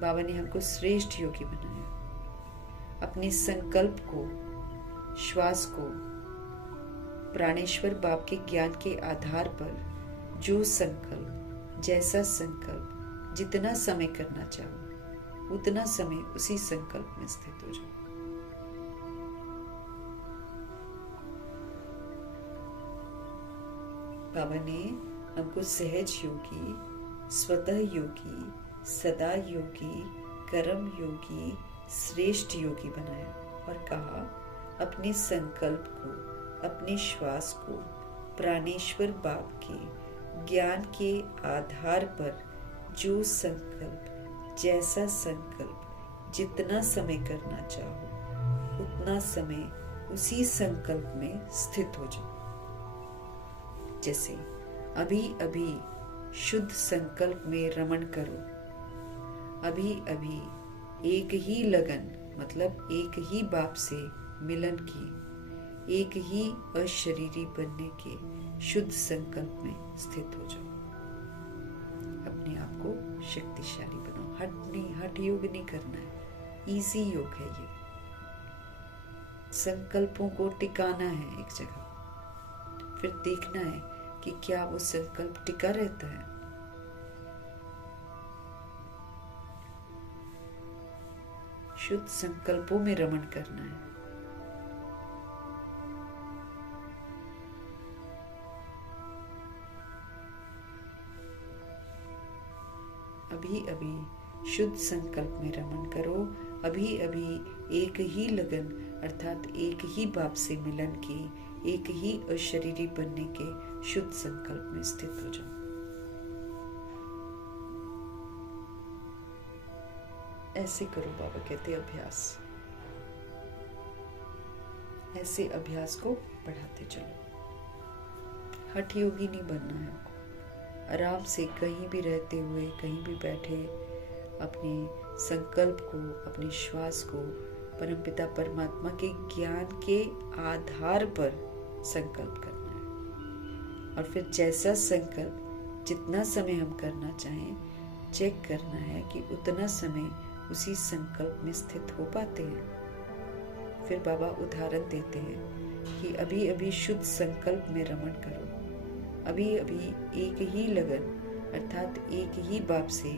बाबा ने हमको श्रेष्ठ योगी बनाया। अपने संकल्प को, श्वास को प्राणेश्वर बाप के ज्ञान के आधार पर जो संकल्प, जैसा संकल्प जितना समय करना चाहो उतना समय उसी संकल्प में स्थित हो जाओ। बाबा ने हमको सहज योगी, स्वतः योगी, सदा योगी, कर्म योगी, श्रेष्ठ योगी बनाया और कहा अपने संकल्प को, अपने श्वास को प्राणेश्वर बाप के ज्ञान के आधार पर जो संकल्प, जैसा संकल्प जितना समय करना चाहो उतना समय उसी संकल्प में स्थित हो जाओ। जैसे अभी अभी शुद्ध संकल्प में रमण करो। अभी अभी एक ही लगन मतलब एक ही बाप से मिलन की, एक ही अशरीरी बनने के शुद्ध संकल्प में स्थित हो जाओ। अपने आप को शक्तिशाली बनाओ। हठ योग नहीं करना है, इजी योग है ये। संकल्पों को टिकाना है एक जगह, फिर देखना है कि क्या वो संकल्प टिका रहता है। शुद्ध संकल्पों में रमण करना है। अभी अभी शुद्ध संकल्प में रमण करो। अभी अभी एक ही लगन अर्थात एक ही बाप से मिलन की, एक ही अशरीरी बनने के शुद्ध संकल्प में स्थित हो जाओ। ऐसे करो, बाबा कहते अभ्यास। ऐसे अभ्यास को बढ़ाते चलो। हठ योगी नहीं बनना है। आराम से कहीं भी रहते हुए, कहीं भी बैठे अपने संकल्प को, अपने श्वास को परमपिता परमात्मा के ज्ञान के आधार पर संकल्प करना है। और फिर जैसा संकल्प जितना समय हम करना चाहें, चेक करना है कि उतना समय उसी संकल्प में स्थित हो पाते हैं। फिर बाबा उदाहरण देते हैं कि अभी अभी शुद्ध संकल्प में रमण करो। अभी अभी एक ही लगन अर्थात एक ही बाप से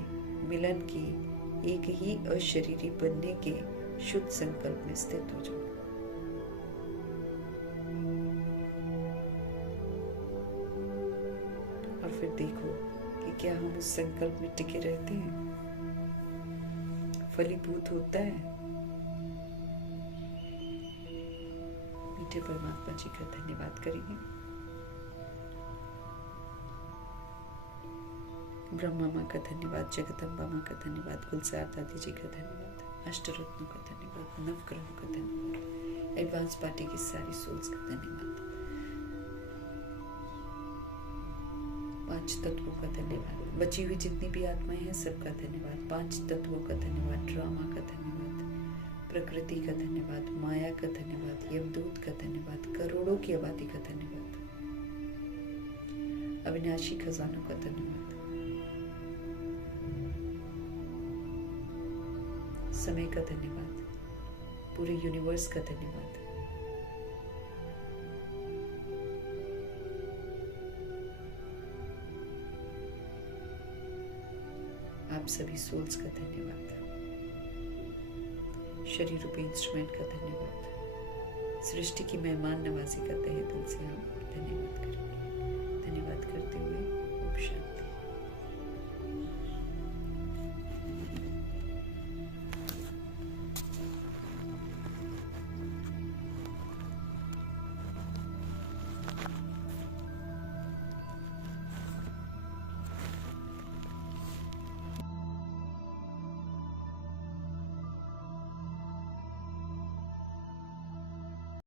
मिलन की, एक ही अशरीरी बनने के शुद्ध संकल्प में स्थित हो जाओ। और फिर देखो कि क्या हम उस संकल्प में टिके रहते हैं, फलीभूत होता है। मीठे परमात्मा जी का धन्यवाद करेंगे। ब्रह्मा माँ का धन्यवाद, जगदम्बा माँ का धन्यवाद, गुलजार दादी जी का धन्यवाद, अष्टरत्नों का धन्यवाद, नवग्रहों का धन्यवाद, एडवांस पार्टी की सारी सोल्स का धन्यवाद, 5 तत्वों का धन्यवाद, बची हुई जितनी भी आत्माएं हैं सबका धन्यवाद, 5 तत्वों का धन्यवाद, ड्रामा का धन्यवाद, प्रकृति का धन्यवाद, माया का धन्यवाद, यमदूत का धन्यवाद, करोड़ों की आबादी का धन्यवाद, अविनाशी खजानों का धन्यवाद, समय का धन्यवाद, पूरे यूनिवर्स का धन्यवाद। आप सभी सोल्स का धन्यवाद, शरीर रूपी इंस्ट्रूमेंट का धन्यवाद, सृष्टि की मेहमान नवाजी का तहे दिल से हम धन्यवाद।